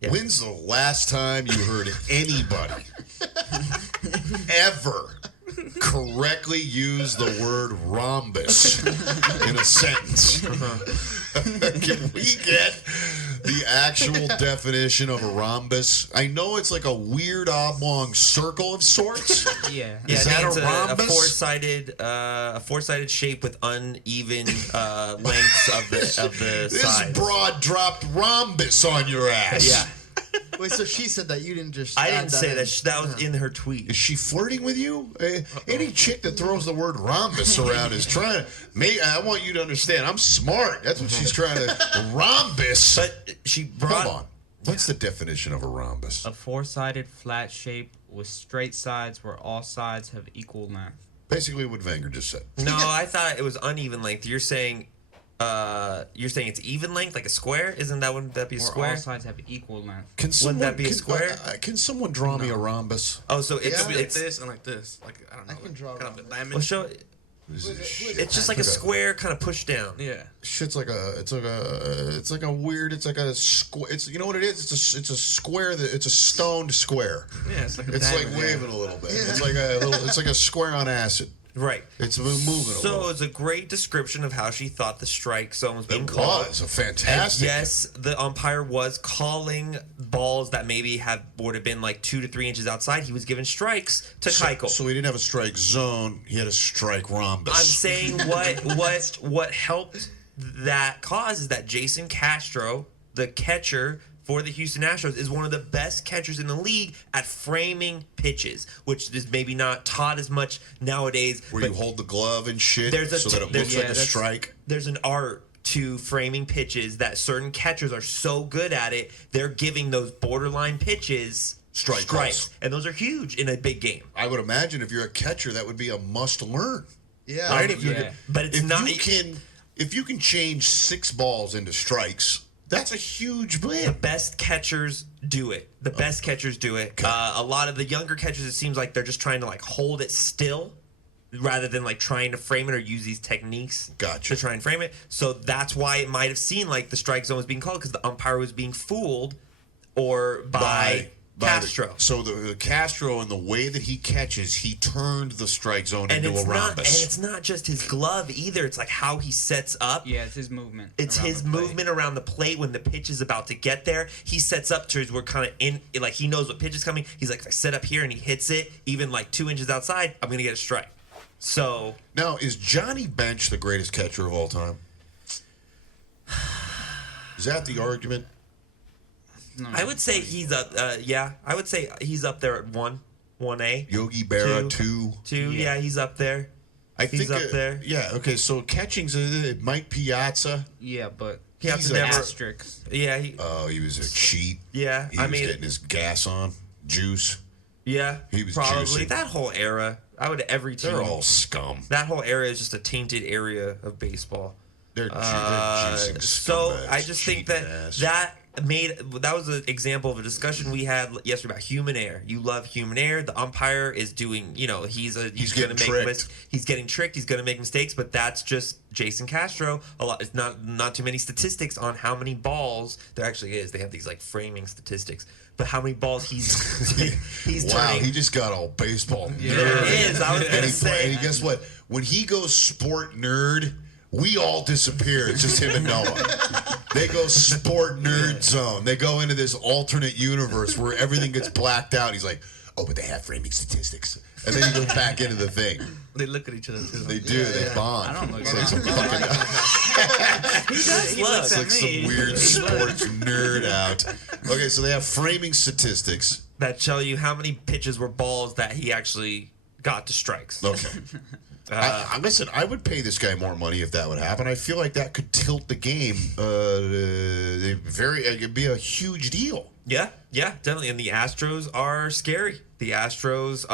Yeah. When's the last time you heard anybody ever correctly use the word rhombus in a sentence? Can we get the actual definition of a rhombus? I know it's like a weird oblong circle of sorts. Yeah. Is I that think it's a rhombus? a four-sided shape with uneven lengths of the This sides. broad dropped rhombus on your ass. Yeah. Wait, so she said that you didn't just. I add didn't say in? that. That was in her tweet. Is she flirting with you? Any chick that throws the word rhombus around is trying to. I want you to understand. I'm smart. That's what she's trying to. Rhombus. But she brought. Hold on. What's the definition of a rhombus? A four-sided flat shape with straight sides where all sides have equal length. Basically, what Wenger just said. No, I thought it was uneven length. You're saying it's even length, like a square? Wouldn't that be a Or square? all sides have equal length. Can someone, that be a square? Can someone draw me a rhombus? Oh, so it's Yeah. It'll be like this and like this. Like I don't know. I can draw kind of a it. diamond. Well, show. It's just like a square kind of push down. Yeah. Shit's like it's like a weird. It's like a square. It's you know what it is. It's a square that it's a stoned square. Yeah. It's like a It's like diamond. waving a little bit. It's like a little. It's like a square on acid. Right. It's moving a So little. it's a great description of how she thought the strike zone was being It called. was a And fantastic. yes, the umpire was calling balls that maybe would have been like 2 to 3 inches outside. He was giving strikes to Keuchel. So he didn't have a strike zone. He had a strike rhombus. I'm saying what helped that cause is that Jason Castro, the catcher for the Houston Astros, is one of the best catchers in the league at framing pitches, which is maybe not taught as much nowadays. Where but you hold the glove and shit there's a so that it there's- looks like yeah, a that's- strike. There's an art to framing pitches that certain catchers are so good at it, they're giving those borderline pitches Strike strikes. calls. And those are huge in a big game. I would imagine if you're a catcher, that would be a must learn. Yeah. Right? If, yeah. But it's not. if you can change 6 balls into strikes, that's a huge The win. best catchers do it. The best catchers do it. A lot of the younger catchers, it seems like they're just trying to like hold it still rather than like trying to frame it or use these techniques Gotcha. to try and frame it. So that's why it might have seemed like the strike zone was being called, because the umpire was being fooled or by Castro. So the Castro, and the way that he catches, he turned the strike zone and into a it's not, and rhombus. it's not just his glove either. It's like how he sets up. Yeah, it's his movement. It's around his the plate. movement around the plate when the pitch is about to get there. He sets up to where kind of in, like he knows what pitch is coming. He's like, if I set up here and he hits it, even like 2 inches outside, I'm gonna get a strike. So Now, is Johnny Bench the greatest catcher of all time? Is that the argument? No, I would say he's up. Yeah, I would say he's up there at 1A. Yogi Berra, Two. 2. Yeah, he's up there. I think He's up there. Yeah. Okay. So catching's Mike Piazza. Yeah, but Piazza He's a never. asterisks. Yeah, He was a cheat. yeah. He I was mean, getting his gas on, juice. yeah. he was probably juicing. that whole era. I would every team. They're all scum. That whole area is just a tainted area of baseball. They're juicing So scumbags, I just think that cheating ass. that was an example of a discussion we had yesterday about human error. You love human error. The umpire is doing, he's going to getting make tricked. he's getting tricked. He's going to make mistakes, but that's just Jason Castro. A lot. It's not too many statistics on how many balls there actually is. They have these like framing statistics, but how many balls he's Wow, turning. he just got all baseball. There it is. I was And going to he say. and guess what? When he goes sport nerd, we all disappear. It's just him and Noah. They go sport nerd zone. They go into this alternate universe where everything gets blacked out. He's like, oh, but they have framing statistics. And then he goes back into the thing. They look at each other too. They do. They bond. I don't look It's at like some him. fucking He looks it's at like some me. weird sports nerd out. Okay, so they have framing statistics. That tell you how many pitches were balls that he actually got to strikes. Okay. Listen, I would pay this guy more money if that would happen. I feel like that could tilt the game. It'd be a huge deal. Yeah, definitely. And the Astros are scary. The Astros,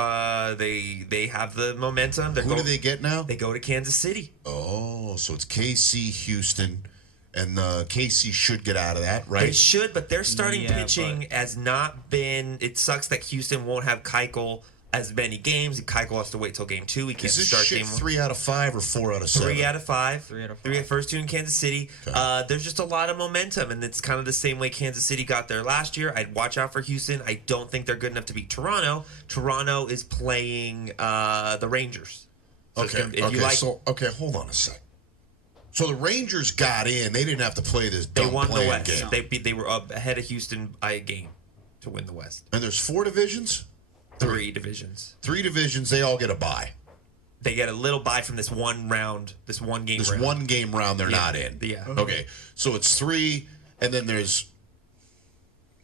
they have the momentum. Who do they get now? They go to Kansas City. Oh, so it's KC, Houston, and KC should get out of that, They right? should, but their starting Yeah, pitching has not been. It sucks that Houston won't have Keuchel as many games. Keuchel has to wait till game 2. He can't Is this start shit game 1. 3 out of 5 or 4 out of 7? 3 out of 5. 3 out of 5. First 2 in Kansas City. Okay. There's just a lot of momentum, and it's kind of the same way Kansas City got there last year. I'd watch out for Houston. I don't think they're good enough to beat Toronto. Toronto is playing the Rangers. So it's Okay. gonna- if you like, Okay, hold on a sec. So the Rangers got in. They didn't have to play this they dumb won the playing West. game. They were up ahead of Houston by a game to win the West. And there's 4 divisions? 3 divisions. 3 divisions. They all get a bye. They get a little bye from this one round, this one game This round. one game round they're Yeah. not in. Yeah. Okay. So it's 3, and then there's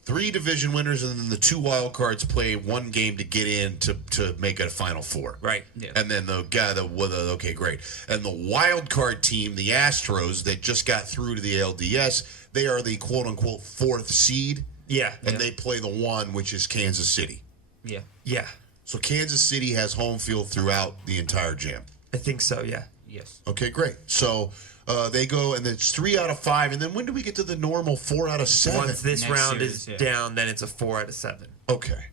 3 division winners, and then the 2 wild cards play one game to get in to make it a Final Four. Right. Yeah. And then the guy okay, great. And the wild card team, the Astros, that just got through to the LDS, they are the quote unquote 4th seed, Yeah. and they play the 1, which is Kansas City. Yeah. Yeah. So Kansas City has home field throughout the entire jam. I think so, yeah. Yes. Okay, great. So they go, and it's 3 out of 5, and then when do we get to the normal 4 out of 7? Once this Next round series, is yeah. down, then it's a 4 out of 7. Okay.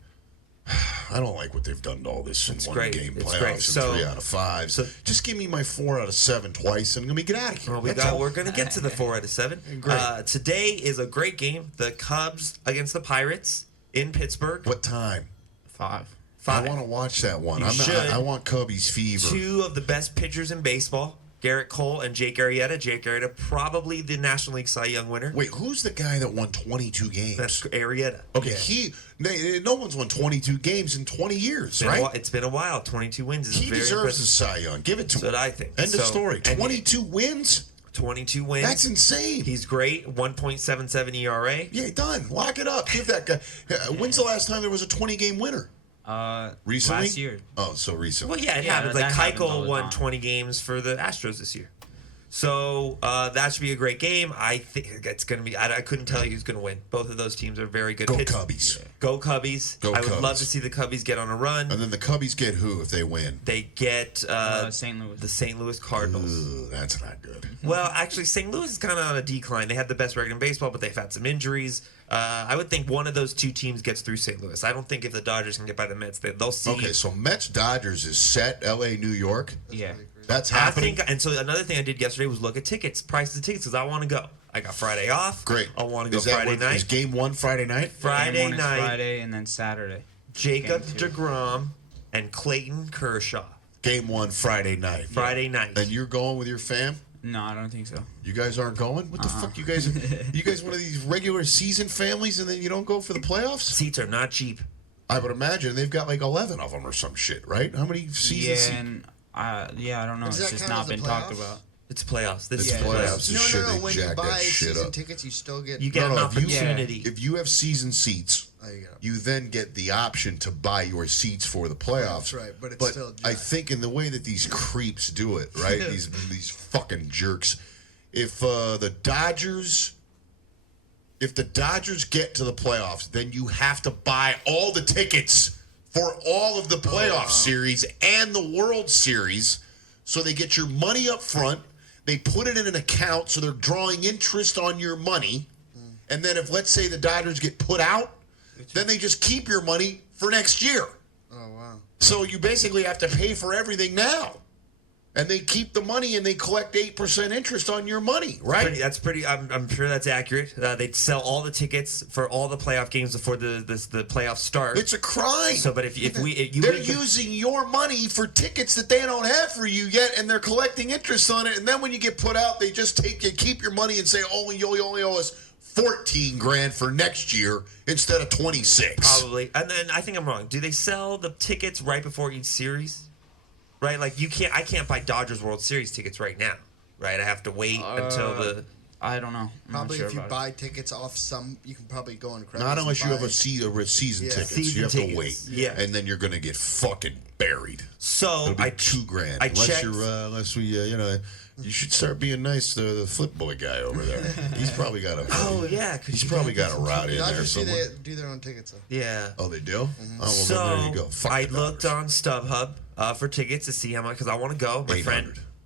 I don't like what they've done to all this in It's one great. game It's playoffs great. and So- 3 out of 5. so- Just give me my 4 out of 7 twice, and let me get out of here. Well, That's all. we're going to get to the 4 out of 7. Great. Today is a great game. The Cubs against the Pirates in Pittsburgh. What time? 5. 5. I want to watch that one. You should. I want Cubbies fever. 2 of the best pitchers in baseball, Garrett Cole and Jake Arrieta. Jake Arrieta, probably the National League Cy Young winner. Wait, who's the guy that won 22 games? That's Arrieta. Okay, no one's won 22 games in 20 years, right? It's been a while. 22 wins is He very deserves a impressive. Cy Young. Give it to That's what him. I think. End of story. and 22 wins? 22 wins. That's insane. He's great. 1.77 ERA. Yeah, done. Lock it up. Give that guy. When's the last time there was a 20-game winner? Recently? Last year. Oh, so recently. Well, yeah, it Yeah, happens. that Like happens all Keuchel the won time. 20 games for the Astros this year. So that should be a great game. I think it's going to be. I couldn't tell you who's going to win. Both of those teams are very good. Go Pitts- Cubbies. Go Cubbies. Go I would love Cubs. to see the Cubbies get on a run. And then the Cubbies get who if they win? They get St. Louis. the St. Louis Cardinals. Ugh, that's not good. Well, actually, St. Louis is kind of on a decline. They had the best record in baseball, but they've had some injuries. I would think one of those 2 teams gets through St. Louis. I don't think if the Dodgers can get by the Mets, they'll see. Okay, so Mets Dodgers is set. LA New York. Yeah. That's I happening. think, and so another thing I did yesterday was look at tickets, prices of tickets, because I want to go. I got Friday off. Great. I want to go Is that Friday what- night. Is game 1 Friday night? Friday Game 1 is night, Friday and then Saturday. Jacob Game 2. deGrom and Clayton Kershaw. Game 1 Friday night. Friday night. And you're going with your fam? No, I don't think so. You guys aren't going? What the fuck? You guys one of these regular season families and then you don't go for the playoffs? Seats are not cheap. I would imagine they've got like 11 of them or some shit, right? How many seasons? Yeah, and I don't know. Does It's that just count not as the been talked playoffs? about. It's playoffs. This It's is playoffs. No, They When you jack buy that shit season up. tickets, you still get. You get an No, if you- opportunity. If you have season seats, you then get the option to buy your seats for the playoffs. That's right, but it's still I jacked. think in the way that these creeps do it, right? these fucking jerks. If the Dodgers get to the playoffs, then you have to buy all the tickets for all of the playoff series and the World Series, so they get your money up front. They put it in an account, so they're drawing interest on your money. And then if, let's say, the Dodgers get put out, then they just keep your money for next year. Oh, wow. So you basically have to pay for everything now. And they keep the money and they collect 8% interest on your money, right? That's pretty. I'm sure that's accurate. They sell all the tickets for all the playoff games before the playoffs start. It's a crime. So, but if you they're using your money for tickets that they don't have for you yet, and they're collecting interest on it. And then when you get put out, they just keep your money and say, "Oh, you only owe us $14,000 for next year instead of 26." Probably. And then I think I'm wrong. Do they sell the tickets right before each series? Right, like I can't buy Dodgers World Series tickets right now. Right, I have to wait until the. I don't know. I'm Probably not sure if you about buy tickets off you can probably go on credits. Not unless you have a buy- season Yeah. tickets. Season You have tickets. to wait. Yeah. And then you're going to get fucking buried. So It'll be I $2,000. I Unless checked. unless we, you should start being nice to the flip boy guy over there. He's probably got a. Oh yeah, He's probably got a route in there Dodgers somewhere. do their own tickets though. yeah. Oh, they do? Oh, well, So then there you go. Fuck I the looked Dodgers. on StubHub for tickets to see how much because I want to go.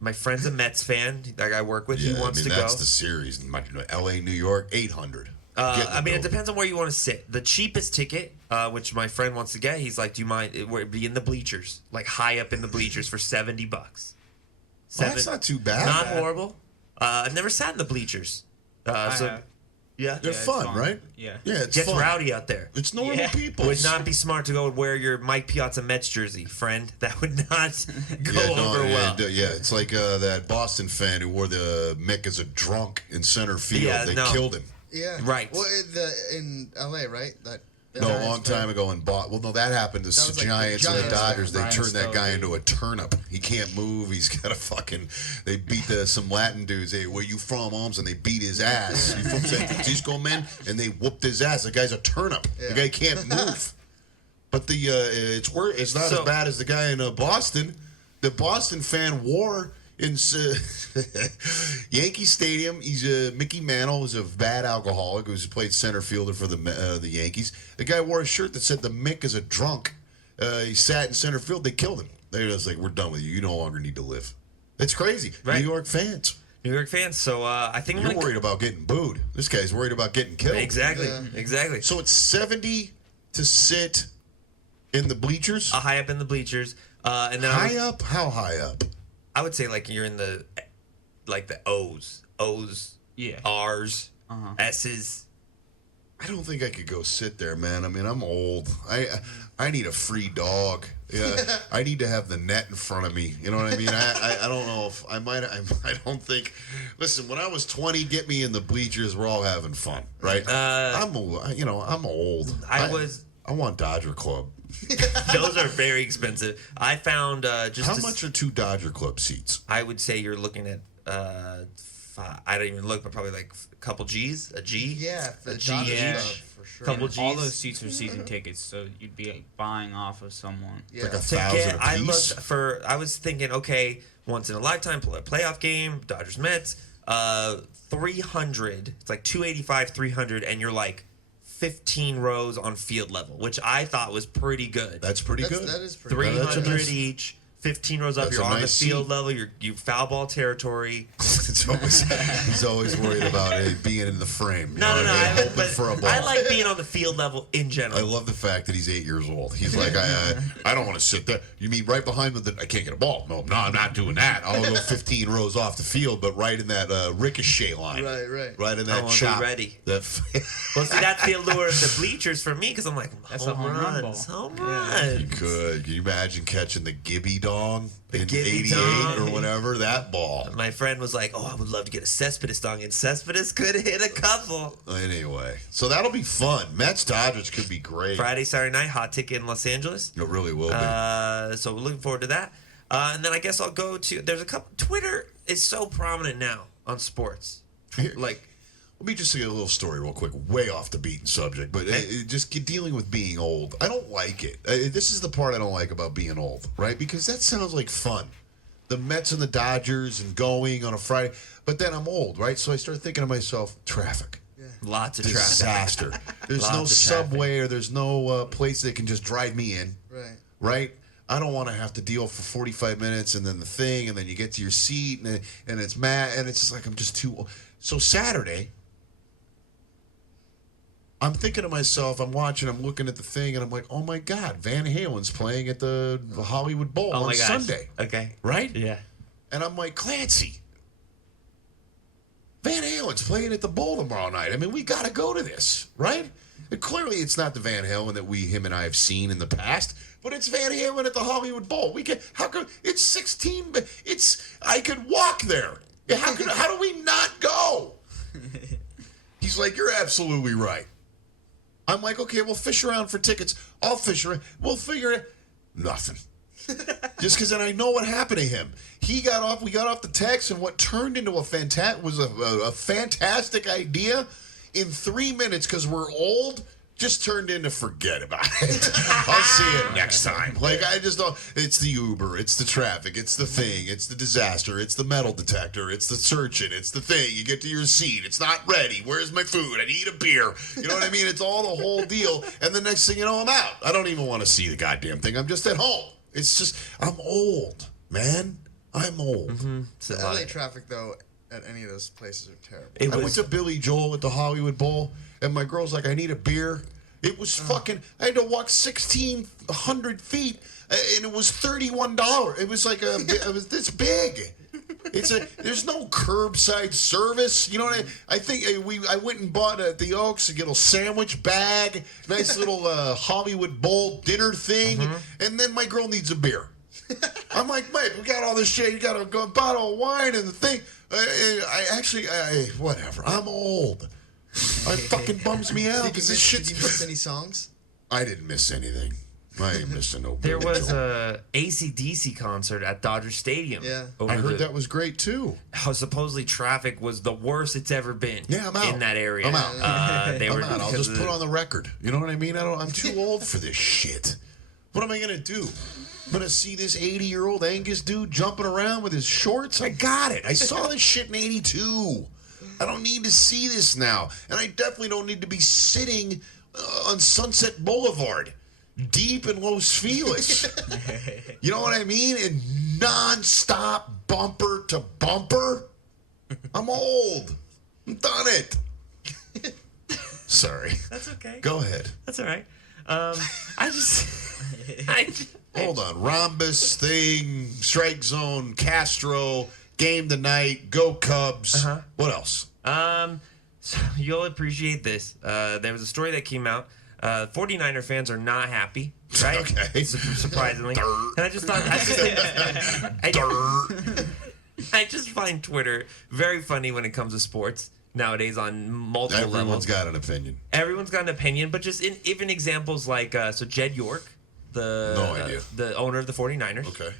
My friend's a Mets fan that I work with. Yeah, he wants to that's go. the series. L.A., New York, 800. It depends on where you want to sit. The cheapest ticket, which my friend wants to get, he's like, "Do you mind? Be in the bleachers, like high up in the bleachers for $70." Well, that's not too bad. Not horrible. I've never sat in the bleachers. I So have. yeah, They're it's fun, fun. right? Yeah. Yeah, it's gets fun. rowdy out there. It's normal Yeah. people. Would not be smart to go and wear your Mike Piazza Mets jersey, friend. That would not go over well. Yeah, it's like that Boston fan who wore the Mick as a drunk in center field. Yeah, they no. killed him. Yeah. Right. Well, in LA, right? That No, a long time ago in Boston. Well, no, that happened to That was the like the Giants and the Giants, Dodgers. They Brian turned that guy Stowe. into a turnip. He can't move. He's got a fucking. They beat some Latin dudes. Hey, where you from, Holmes? And they beat his ass. You from San Francisco, man? And they whooped his ass. The guy's a turnip. The Yeah. guy can't move. But it's not as bad as the guy in Boston. The Boston fan wore in Yankee Stadium. He's Mickey Mantle was a bad alcoholic who played center fielder for the Yankees. The guy wore a shirt that said the Mick is a drunk. He sat in center field. They killed him. They were just like, we're done with you. You no longer need to live. It's crazy. Right. New York fans. New York fans. So I think I'm You're gonna worried about getting booed. This guy's worried about getting killed. exactly, Yeah. exactly. So it's 70 to sit in the bleachers. High up in the bleachers, and then High up? How high up? I would say like you're in the O's, Yeah. R's, Uh-huh. S's. I don't think I could go sit there, man. I mean, I'm old. I need a free dog. Yeah, I need to have the net in front of me. You know what I mean? I don't know if I might. I don't think. Listen, when I was 20, get me in the bleachers. We're all having fun, right? I'm old. I want Dodger Club. Those are very expensive. I found How much are 2 Dodger Club seats? I would say you're looking at I don't even look, but probably like a couple G's, a G. Yeah, for a the G Dodgers inch. stuff, for sure. Couple And all Gs. those seats are season tickets, so you'd be like, buying off of someone. Yeah. Like a To $1,000 get, a I piece. looked for. I was thinking, okay, once in a lifetime playoff game, Dodgers Mets, 300. It's like 285, 300, and you're like 15 rows on field level, which I thought was pretty good. That's pretty good. That is pretty 300 That's a nice- each. 15 rows up, That's you're a on nice the field seat. level. You foul ball territory. It's always, he's always worried about being in the frame. You No, know no, what I mean? no. Hoping for a ball. I like being on the field level in general. I love the fact that he's 8 years old. He's like, I don't want to sit there. You mean right behind me? I can't get a ball. No, I'm not doing that. I'll go 15 rows off the field, but right in that ricochet line. Right. Right in I that wanna be chop. ready. That Well, see, that's the allure of the bleachers for me because I'm like, That's home a home run runs, ball. home Yeah. you runs. could. Can you imagine catching the Gibby dong in Gibby 88 dong. or whatever? That ball. My friend was like, "Oh, I would love to get a Cespedes dong," and Cespedes could hit a couple. Anyway, so that'll be fun. Mets Dodgers could be great. Friday, Saturday night, hot ticket in Los Angeles. It really will be. So we're looking forward to that. And then I guess I'll go to. There's a couple. Twitter is so prominent now on sports. Like, Let me just say a little story real quick, way off the beaten subject, but just dealing with being old. I don't like it. This is the part I don't like about being old, right? Because that sounds like fun. The Mets and the Dodgers and going on a Friday. But then I'm old, right? So I start thinking to myself, traffic. Yeah. Lots of traffic. Disaster. There's Lots no of subway or there's no place that can just drive me in, Right. right? I don't want to have to deal for 45 minutes and then the thing, and then you get to your seat, and it's mad, and it's just like I'm just too old. So Saturday, I'm thinking to myself, I'm looking at the thing, and I'm like, oh my God, Van Halen's playing at the Hollywood Bowl on Sunday. Okay. Right? Yeah. And I'm like, Clancy, Van Halen's playing at the Bowl tomorrow night. I mean, we got to go to this, right? And clearly, it's not the Van Halen that him and I have seen in the past, but it's Van Halen at the Hollywood Bowl. How come it's 16? I could walk there. How do we not go? He's like, you're absolutely right. I'm like, okay, we'll fish around for tickets. I'll fish around. We'll figure it. Nothing. Just because then I know what happened to him. We got off the text, and what turned into a fantastic idea in 3 minutes, because we're old, just turned into forget about it. I'll see it next time. Like, I just don't. It's the Uber. It's the traffic. It's the thing. It's the disaster. It's the metal detector. It's the searching. It's the thing. You get to your seat. It's not ready. Where's my food? I need a beer. You know what I mean? It's all the whole deal. And the next thing you know, I'm out. I don't even want to see the goddamn thing. I'm just at home. It's just, I'm old, man. I'm old. Mm-hmm. The LA traffic, though, at any of those places are terrible. I went to Billy Joel at the Hollywood Bowl, and my girl's like, I need a beer. It was fucking, I had to walk 1,600 feet, and it was $31. It was like it was this big. There's no curbside service. You know what I think I went and bought at the Oaks a little sandwich bag, nice little Hollywood Bowl dinner thing, and then my girl needs a beer. I'm like, mate, we got all this shit. You got a bottle of wine and the thing. Whatever. I'm old. It fucking bums me out because this shit. Did you miss any songs? I didn't miss anything. I ain't missing no. There was a AC/DC concert at Dodger Stadium. Yeah. I heard that was great too. How supposedly traffic was the worst it's ever been. Yeah, I'm out. In that area. I'm out. I'm out. I'll just put on the record. You know what I mean? I'm too old for this shit. What am I gonna do? I'm gonna see this 80-year-old Angus dude jumping around with his shorts? I got it. I saw this shit in '82. I don't need to see this now. And I definitely don't need to be sitting on Sunset Boulevard, deep in Los Feliz. You know what I mean? And nonstop bumper to bumper. I'm old. I'm done it. Sorry. That's okay. Go ahead. That's all right. Hold on. Rhombus, thing, strike zone, Castro, game tonight, go Cubs. What else? So you'll appreciate this. There was a story that came out. 49er fans are not happy, right? Okay. Surprisingly. And I just thought, I just find Twitter very funny when it comes to sports nowadays on multiple levels. Everyone's got an opinion. Everyone's got an opinion, but just even examples like, so Jed York, the owner of the 49ers,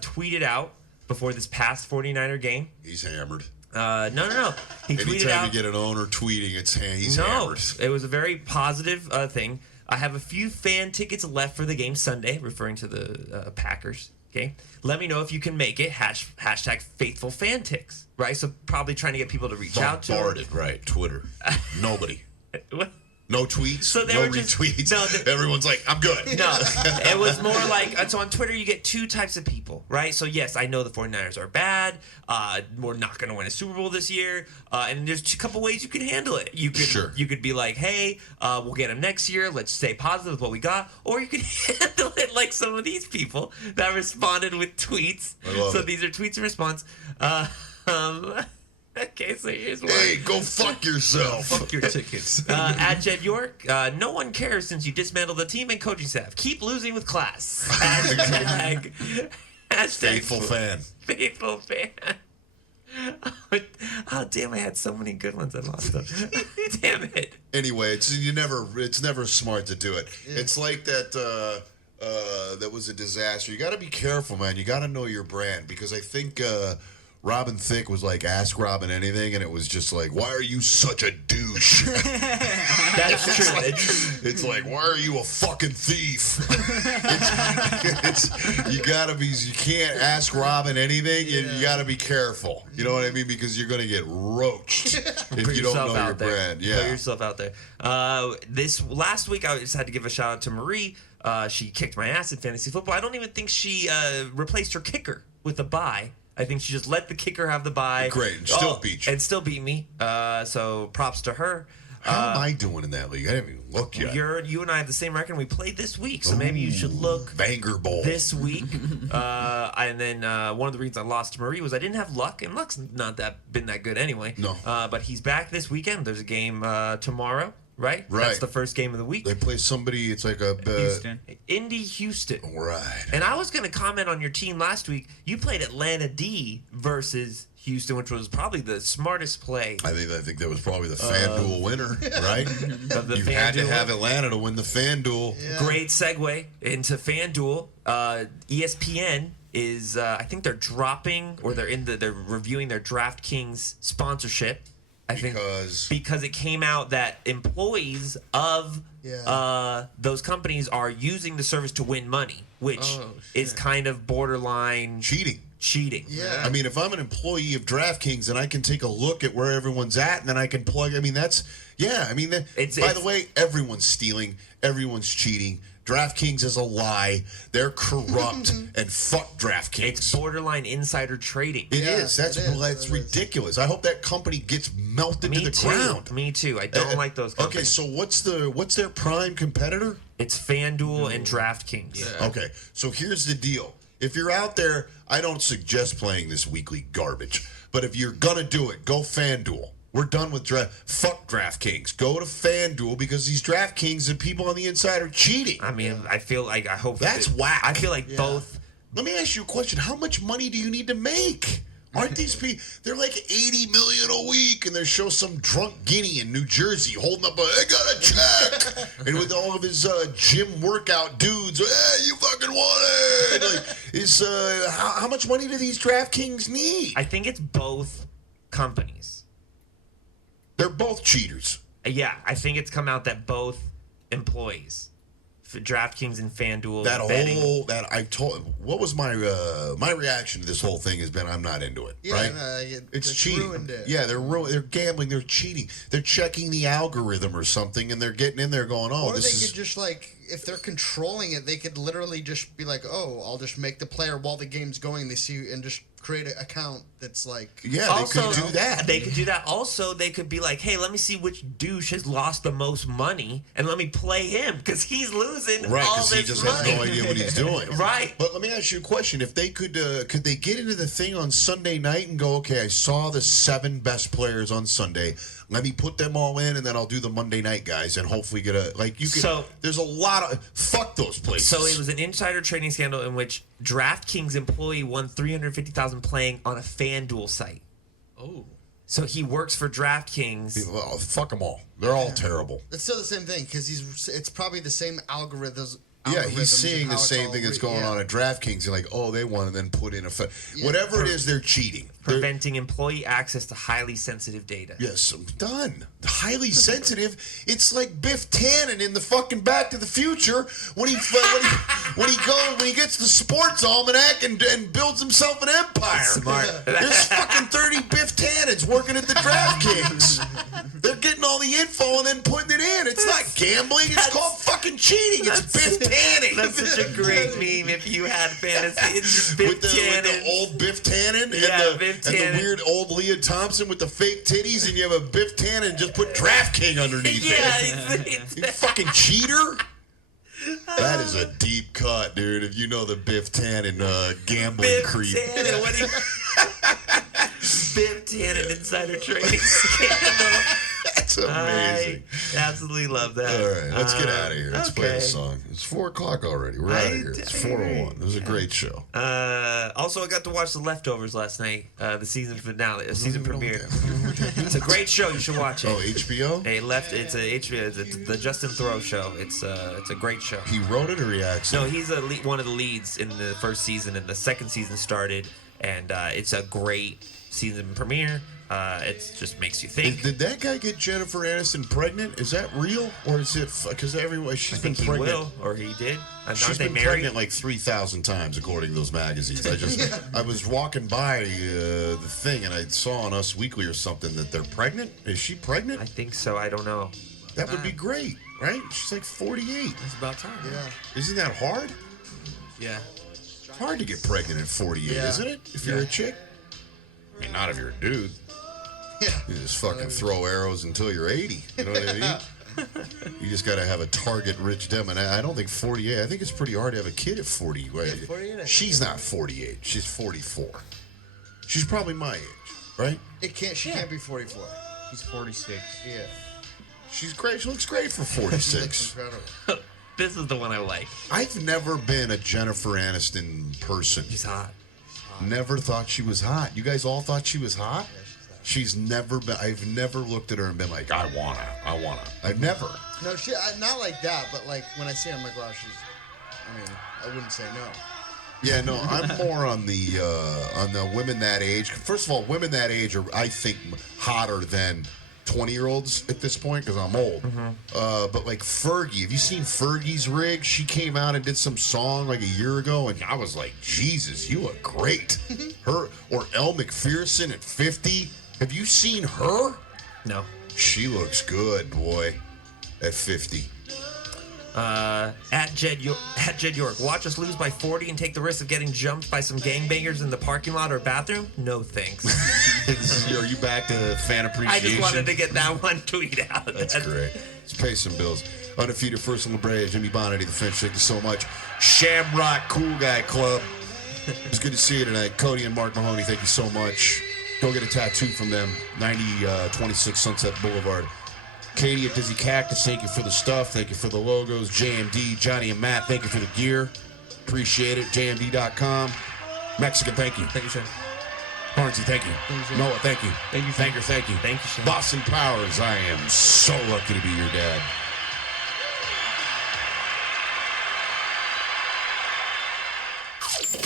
tweeted out before this past 49er game. He's hammered. No. He tweeted Anytime out. you get an owner tweeting, he's hammered. It was a very positive thing. I have a few fan tickets left for the game Sunday, referring to the Packers game. Let me know if you can make it. Hashtag faithful fan ticks. Right? So probably trying to get people to reach out to him. Bombarded, right? Twitter. Nobody. What? No tweets, So they no were just- retweets. no, Everyone's like, I'm good. No, it was more like, so on Twitter you get two types of people, right? So yes, I know the 49ers are bad. We're not going to win a Super Bowl this year. And there's a couple ways you can handle it. You could be like, hey, we'll get them next year. Let's stay positive with what we got. Or you can handle it like some of these people that responded with tweets. So these are tweets in response. Okay, so here's one. Hey, go fuck yourself. Fuck your tickets. At Jed York, no one cares since you dismantled the team and coaching staff. Keep losing with class. Hashtag Faithful fan. Faithful fan. Oh, damn, I had so many good ones. I lost them. Damn it. Anyway, it's never smart to do it. Yeah. It's like that that was a disaster. You got to be careful, man. You got to know your brand, because I think Robin Thicke was like, ask Robin anything, and it was just like, why are you such a douche? That's true. It's like, why are you a fucking thief? You can't ask Robin anything, and you gotta be careful. You know what I mean? Because you're gonna get roached if you don't know your brand. Yeah. Put yourself out there. This last week, I just had to give a shout out to Marie. She kicked my ass in fantasy football. I don't even think she replaced her kicker with a bye. I think she just let the kicker have the bye. Great, and still beat you. And still beat me. So props to her. How am I doing in that league? I didn't even look yet. You and I have the same record. We played this week, so maybe you should look Banger Bowl this week. And then one of the reasons I lost to Marie was I didn't have Luck, and Luck's not been that good anyway. No. But he's back this weekend. There's a game tomorrow. Right? That's the first game of the week. They play somebody, it's like a... Houston. Indy Houston. Right. And I was going to comment on your team last week. You played Atlanta D versus Houston, which was probably the smartest play. I think that was probably the FanDuel winner, right? You FanDuel. had to have Atlanta to win the FanDuel. Yeah. Great segue into FanDuel. ESPN is, I think they're dropping, or they're reviewing their DraftKings sponsorship. I think because it came out that employees of those companies are using the service to win money, which is kind of borderline cheating. Yeah. I mean, if I'm an employee of DraftKings and I can take a look at where everyone's at and then I can plug, I mean, that's, yeah. I mean, by the way, everyone's stealing, everyone's cheating. DraftKings is a lie. They're corrupt, and fuck DraftKings. It's borderline insider trading. It is. That's ridiculous. I hope that company gets melted to the ground. Me too. I don't like those companies. Okay, so what's their prime competitor? It's FanDuel and DraftKings. Yeah. Okay, so here's the deal. If you're out there, I don't suggest playing this weekly garbage, but if you're gonna do it, go FanDuel. We're done with fuck DraftKings. Go to FanDuel because these DraftKings and people on the inside are cheating. I mean, I feel like I hope that's whack. I feel like both. Let me ask you a question. How much money do you need to make? Aren't these people? They're like $80 million a week, and they show some drunk guinea in New Jersey holding up I got a check, and with all of his gym workout dudes, hey, you fucking want it? Like, how much money do these DraftKings need? I think it's both companies. They're both cheaters. Yeah, I think it's come out that both employees, for DraftKings and FanDuel, what was my reaction to this whole thing has been I'm not into it. Yeah, right? It's cheating. Ruined it. Yeah, they're gambling. They're cheating. They're checking the algorithm or something, and they're getting in there going, or they could just if they're controlling it, they could literally just be like, oh, I'll just make the player while the game's going. They see and just create an account that's like. Yeah, they could do that. They could do that. Also, they could be like, hey, let me see which douche has lost the most money, and let me play him because he's losing all this money. Right, because he just has no idea what he's doing. Right. But let me ask you a question. If they could they get into the thing on Sunday night and go, okay, I saw the 7 best players on Sunday. Let me put them all in, and then I'll do the Monday night guys, and hopefully get there's a lot of fuck those places. So it was an insider trading scandal in which DraftKings employee won $350,000 playing on a FanDuel site. Oh. So he works for DraftKings. Well, fuck them all. They're all terrible. It's still the same thing because it's probably the same algorithms. Yeah, he's seeing the same thing that's going on at DraftKings. They're like, oh, they want to then put in whatever it is, they're cheating. Preventing employee access to highly sensitive data. Yes, I'm done. Highly sensitive. It's like Biff Tannen in the fucking Back to the Future when he gets the sports almanac and builds himself an empire. Smart. There's fucking 30 Biff Tannens working at the DraftKings. They're getting all the info and then putting it in. It's not gambling. It's called fucking cheating. It's Biff Tannen. That's such a great meme. If you had fantasy, it's just Biff Tannen. With the old Biff Tannen Biff and the weird old Leah Thompson with the fake titties, and you have a Biff Tannen and just put DraftKings underneath it. You fucking cheater. That is a deep cut, dude. If you know the Biff Tannen gambling Biff creep. Tannen, Biff Tannen insider trading scandal. That's amazing. I absolutely love that. All right, let's get out of here. Let's play a song. It's 4 o'clock already. We're out of here. It's 4:01. It was a great show. Also, I got to watch The Leftovers last night. The season finale, season premiere. It's a great show. You should watch it. Oh, HBO? It's a HBO. It's the Justin Thoreau show. It's a great show. He wrote it or he acted? No, he's one of the leads in the first season, and the second season started. And it's a great season premiere. It just makes you think. Did that guy get Jennifer Aniston pregnant? Is that real, or is it because everyone? She's I think been he pregnant. will, or he did. She's Aren't they been married? pregnant like 3,000 times, according to those magazines. I was walking by the thing, and I saw on Us Weekly or something that they're pregnant. Is she pregnant? I think so. I don't know. That would be great, right? She's like 48. It's about time. Yeah. Isn't that hard? Yeah. It's hard to get pregnant at 48, Yeah. isn't it? If you're a chick. I mean, not if you're a dude. Yeah. You just fucking throw arrows until you're 80. You know what I mean? You just got to have a target-rich dem. And I don't think 48. I think it's pretty hard to have a kid at 40. Wait, 48. She's not 48. She's 44. She's probably my age, right? She can't be 44. He's 46. Yeah. She's great. She looks great for That's 46. incredible. This is the one I like. I've never been a Jennifer Aniston person. She's hot. Never thought she was hot. You guys all thought she was hot? She's never been. I've never looked at her and been like, I wanna. I've never. No, she not like that, but like when I see her, I'm like, wow, she's. I mean, I wouldn't say no. Yeah, no, I'm more on the women that age. First of all, women that age are, I think, hotter than 20-year-olds at this point because I'm old. But like Fergie, have you seen Fergie's rig? She came out and did some song like a year ago, and I was like, Jesus, you look great. Her or Elle McPherson at 50. Have you seen her? No. She looks good, boy, at 50. At Jed York, watch us lose by 40 and take the risk of getting jumped by some gangbangers in the parking lot or bathroom? No thanks. Are you back to fan I appreciation? just wanted to get that one tweet out. That's great. Let's pay some bills. Undefeated First on the Bray, Jimmy Bonetti, the Finch. Thank you so much. Shamrock Cool Guy Club. It's good to see you tonight. Cody and Mark Mahoney, thank you so much. Go get a tattoo from them. 9026 Sunset Boulevard. Katie at Dizzy Cactus, thank you for the stuff. Thank you for the logos. JMD, Johnny and Matt, thank you for the gear. Appreciate it. JMD.com. Mexican, thank you. Thank you, Shane. Barnesy, thank you. Noah, thank you. Thank you, Thank you. Thank you. Thank you, Shane. Boston Powers, I am so lucky to be your dad.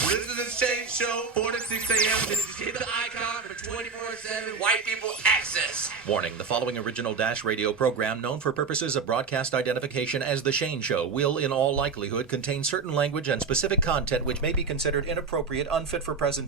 This is the Shane Show, 4 to 6 a.m. Just hit the icon for 24/7 white people access. Warning, the following original Dash radio program, known for purposes of broadcast identification as The Shane Show, will in all likelihood contain certain language and specific content which may be considered inappropriate, unfit for presentation.